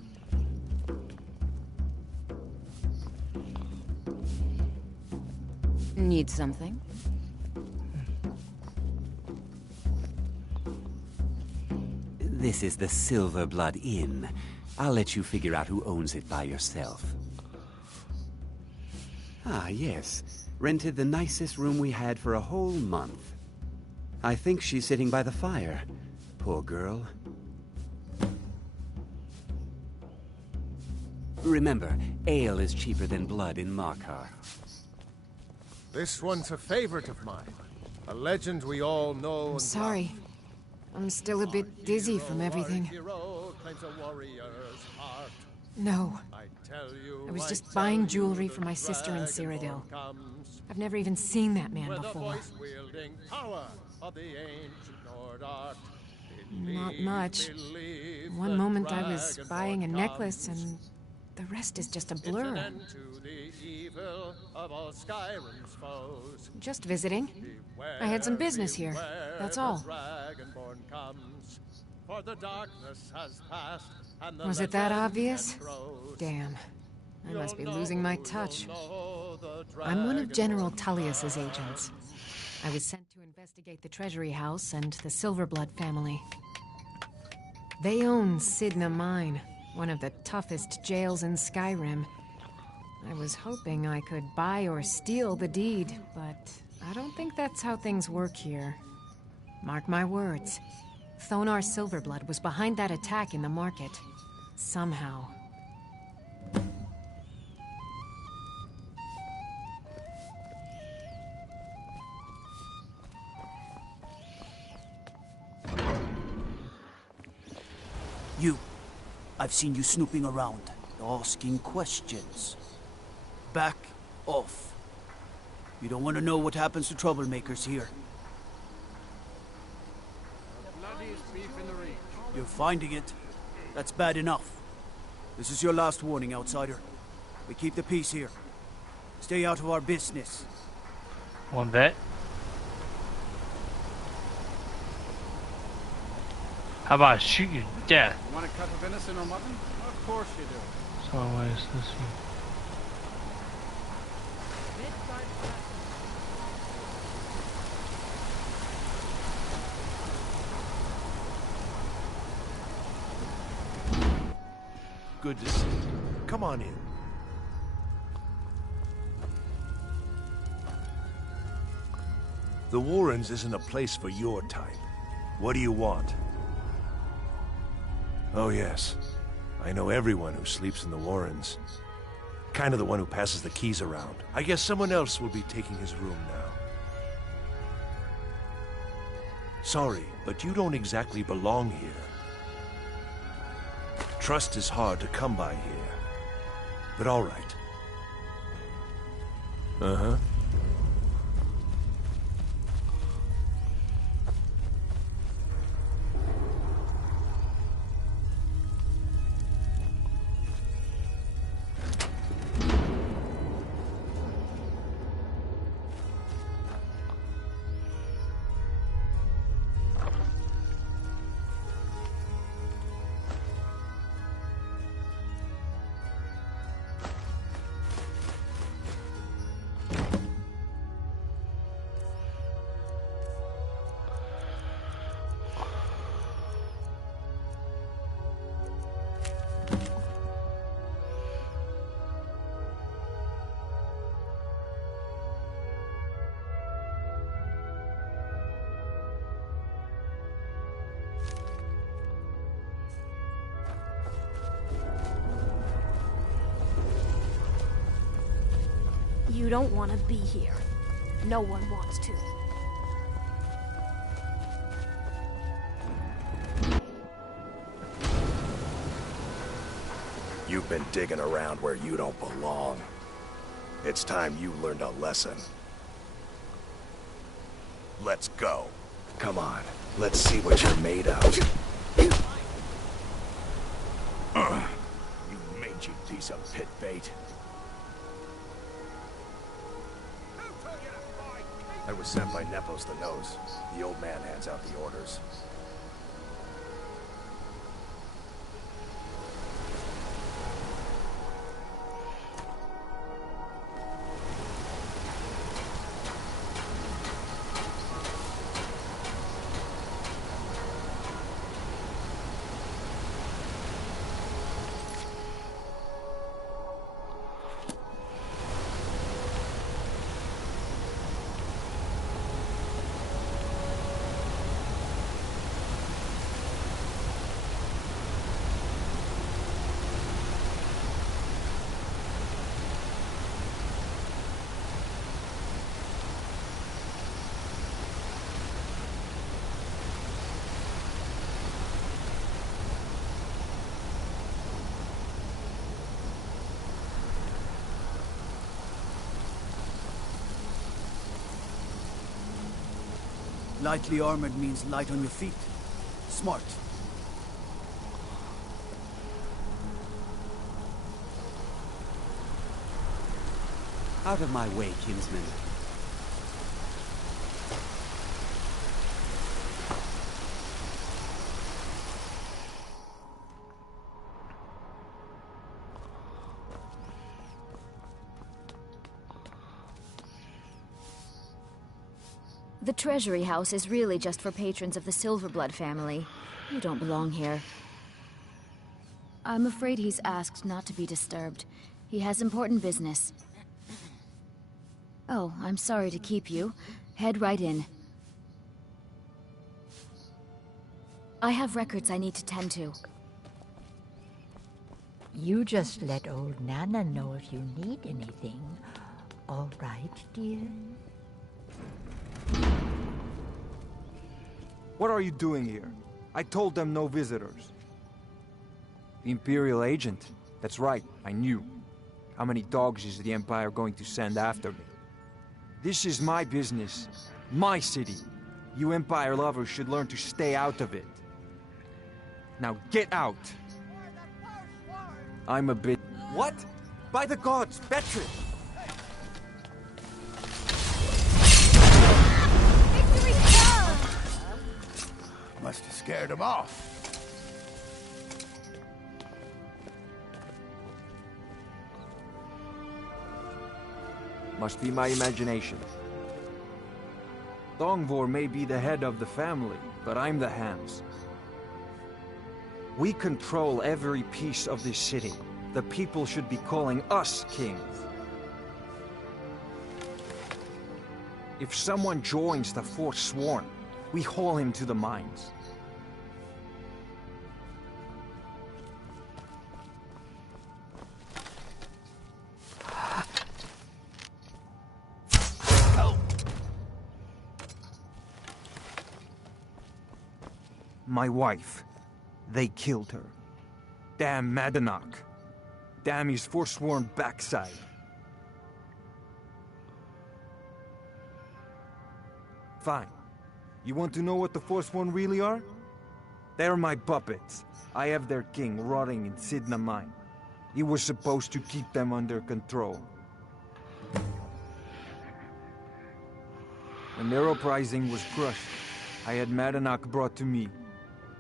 Need something? This is the Silverblood Inn. I'll let you figure out who owns it by yourself. Ah, yes. Rented the nicest room we had for a whole month. I think she's sitting by the fire. Poor girl. Remember, ale is cheaper than blood in Markarth. This one's a favorite of mine. A legend we all know. I'm sorry. I'm still a bit dizzy from everything. No. I was just buying jewelry for my sister in Cyrodiil. I've never even seen that man before. Not much. One moment I was buying a necklace and the rest is just a blur. Just visiting. I had some business here, that's all. Was it that obvious? Damn. I must be losing my touch. I'm one of General Tullius's agents. I was sent to investigate the Treasury House and the Silverblood family. They own Sidna Mine, one of the toughest jails in Skyrim. I was hoping I could buy or steal the deed, but I don't think that's how things work here. Mark my words. Thonar Silverblood was behind that attack in the market. Somehow. You. I've seen you snooping around, asking questions. Back off. You don't want to know what happens to troublemakers here. You're finding it. That's bad enough. This is your last warning, outsider. We keep the peace here. Stay out of our business. One bet. How about I shoot you to death? You want a cut of venison or mutton? Of course you do. So anyways, let's see. Good to see you. Come on in. The Warrens isn't a place for your type. What do you want? Oh yes. I know everyone who sleeps in the Warrens. Kind of the one who passes the keys around. I guess someone else will be taking his room now. Sorry, but you don't exactly belong here. Trust is hard to come by here. But all right. Uh-huh. You don't want to be here. No one wants to. You've been digging around where you don't belong. It's time you learned a lesson. Let's go. Come on, let's see what you're made of. You mangy piece of pit bait. I was sent by Nepos the Nose. The old man hands out the orders. Lightly armored means light on your feet. Smart. Out of my way, kinsman. The Treasury House is really just for patrons of the Silverblood family. You don't belong here. I'm afraid he's asked not to be disturbed. He has important business. Oh, I'm sorry to keep you. Head right in. I have records I need to tend to. You just let old Nana know if you need anything. All right, dear? What are you doing here? I told them no visitors. The Imperial agent? That's right, I knew. How many dogs is the Empire going to send after me? This is my business. My city. You Empire lovers should learn to stay out of it. Now get out! I'm a bit... What? By the gods, Beatrice! Must have scared him off. Must be my imagination. Dongvor may be the head of the family, but I'm the hands. We control every piece of this city. The people should be calling us kings. If someone joins the Forsworn, we haul him to the mines. My wife. They killed her. Damn Madanach. Damn his forsworn backside. Fine. You want to know what the Forsworn really are? They're my puppets. I have their king rotting in Sidna Mine. He was supposed to keep them under control. When their uprising was crushed, I had Madanach brought to me.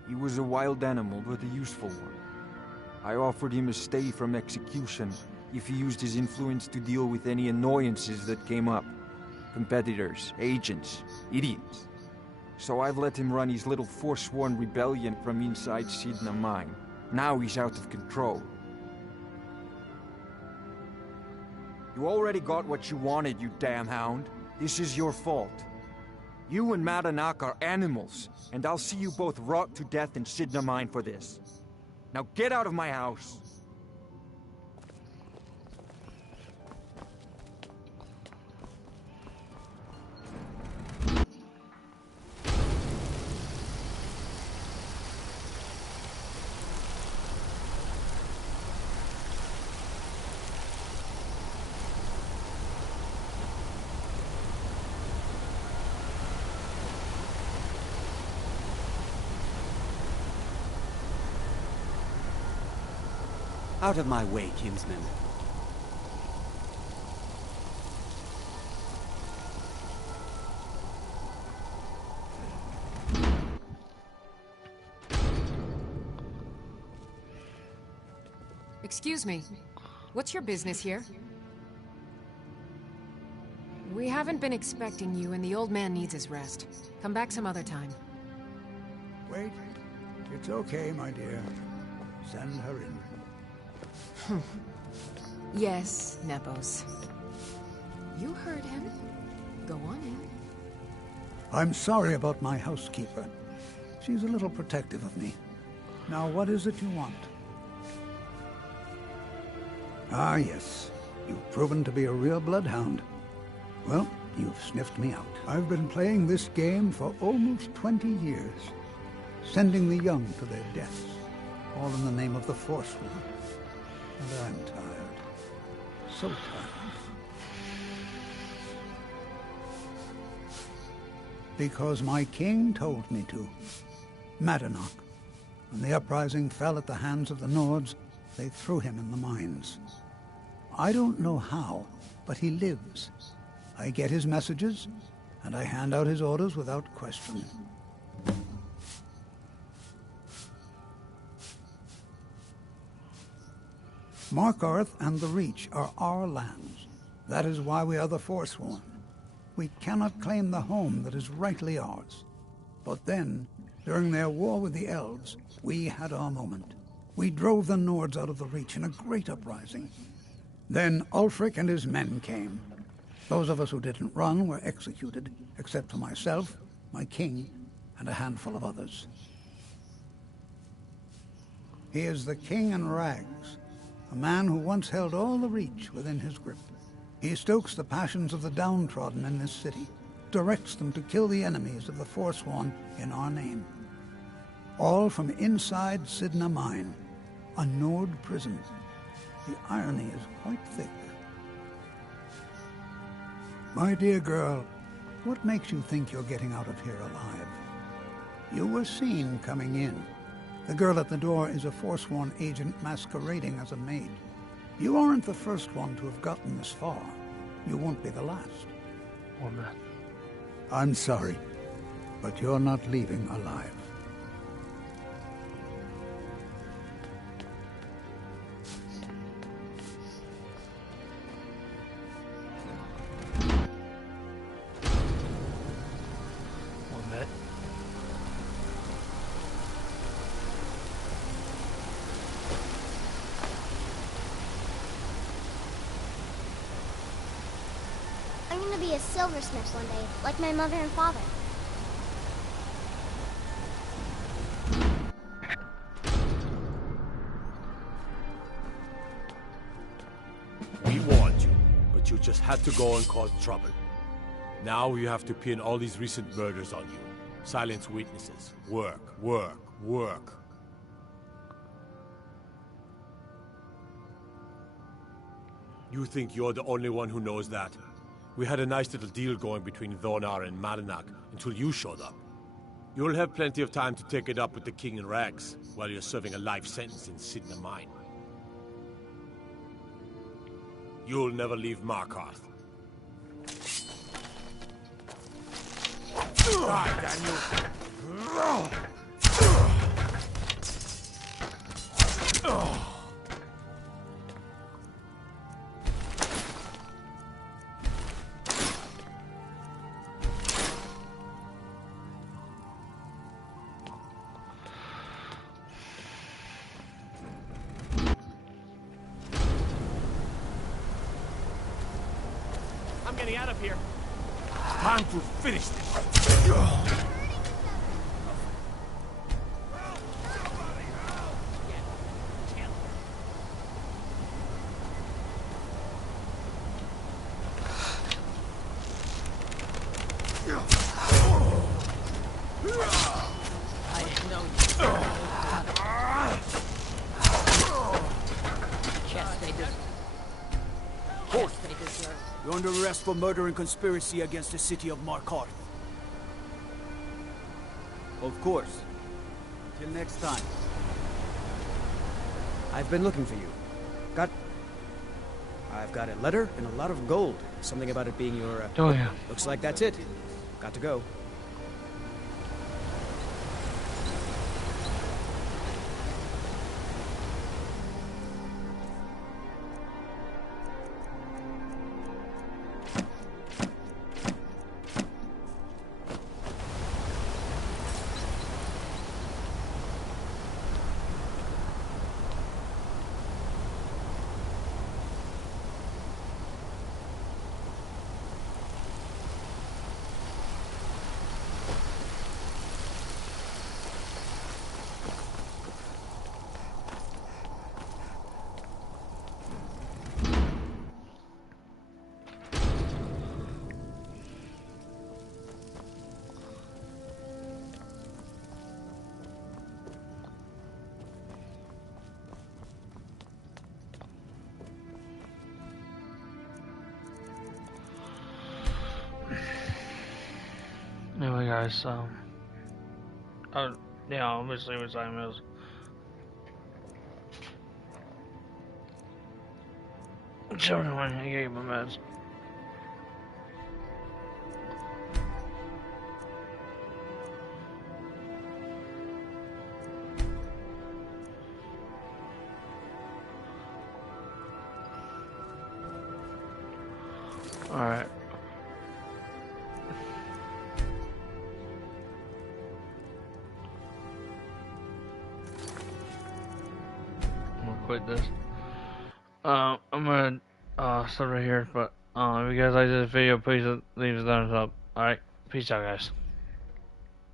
He was a wild animal, but a useful one. I offered him a stay from execution if he used his influence to deal with any annoyances that came up. Competitors, agents, idiots. So I've let him run his little Forsworn rebellion from inside Sidna Mine. Now he's out of control. You already got what you wanted, you damn hound. This is your fault. You and Madanach are animals, and I'll see you both rot to death in Sidna Mine for this. Now get out of my house! Out of my way, kinsman. Excuse me. What's your business here? We haven't been expecting you, and the old man needs his rest. Come back some other time. Wait. It's okay, my dear. Send her in. Yes, Nepos. You heard him. Go on in. I'm sorry about my housekeeper. She's a little protective of me. Now, what is it you want? Ah, yes. You've proven to be a real bloodhound. Well, you've sniffed me out. I've been playing this game for almost 20 years. Sending the young to their deaths. All in the name of the Forsworn. And I'm tired. So tired. Because my king told me to. Madanach. When the uprising fell at the hands of the Nords, they threw him in the mines. I don't know how, but he lives. I get his messages, and I hand out his orders without question. Markarth and the Reach are our lands. That is why we are the Forsworn. we cannot claim the home that is rightly ours. But then, during their war with the elves, we had our moment. We drove the Nords out of the Reach in a great uprising. Then Ulfric and his men came. Those of us who didn't run were executed, except for myself, my king, and a handful of others. He is the King in Rags, a man who once held all the Reach within his grip. He stokes the passions of the downtrodden in this city, directs them to kill the enemies of the Forsworn in our name. All from inside Sidna Mine, a Nord prison. The irony is quite thick. My dear girl, what makes you think you're getting out of here alive? You were seen coming in. The girl at the door is a Forsworn agent masquerading as a maid. You aren't the first one to have gotten this far. You won't be the last. Woman. I'm sorry, but you're not leaving alive. I'm gonna be a silversmith one day, like my mother and father. We warned you, but you just had to go and cause trouble. Now you have to pin all these recent murders on you. Silence witnesses. Work, work, work. You think you're the only one who knows that? We had a nice little deal going between Thonar and Madanak until you showed up. You'll have plenty of time to take it up with the King in Rags while you're serving a life sentence in Sidna Mine. You'll never leave Markarth. Die, Daniel! I'm getting out of here. Time to finish this. You're under arrest for murder and conspiracy against the city of Markarth. Of course. Till next time. I've been looking for you. I've got a letter and a lot of gold. Something about it being your, Oh, yeah. Looks like that's it. Got to go. Anyway, guys, yeah, obviously what time is. So anyway, I gave my meds. Alright. quit this. I'm gonna stop right here, but if you guys like this video, please leave a thumbs up. Alright, peace out, guys.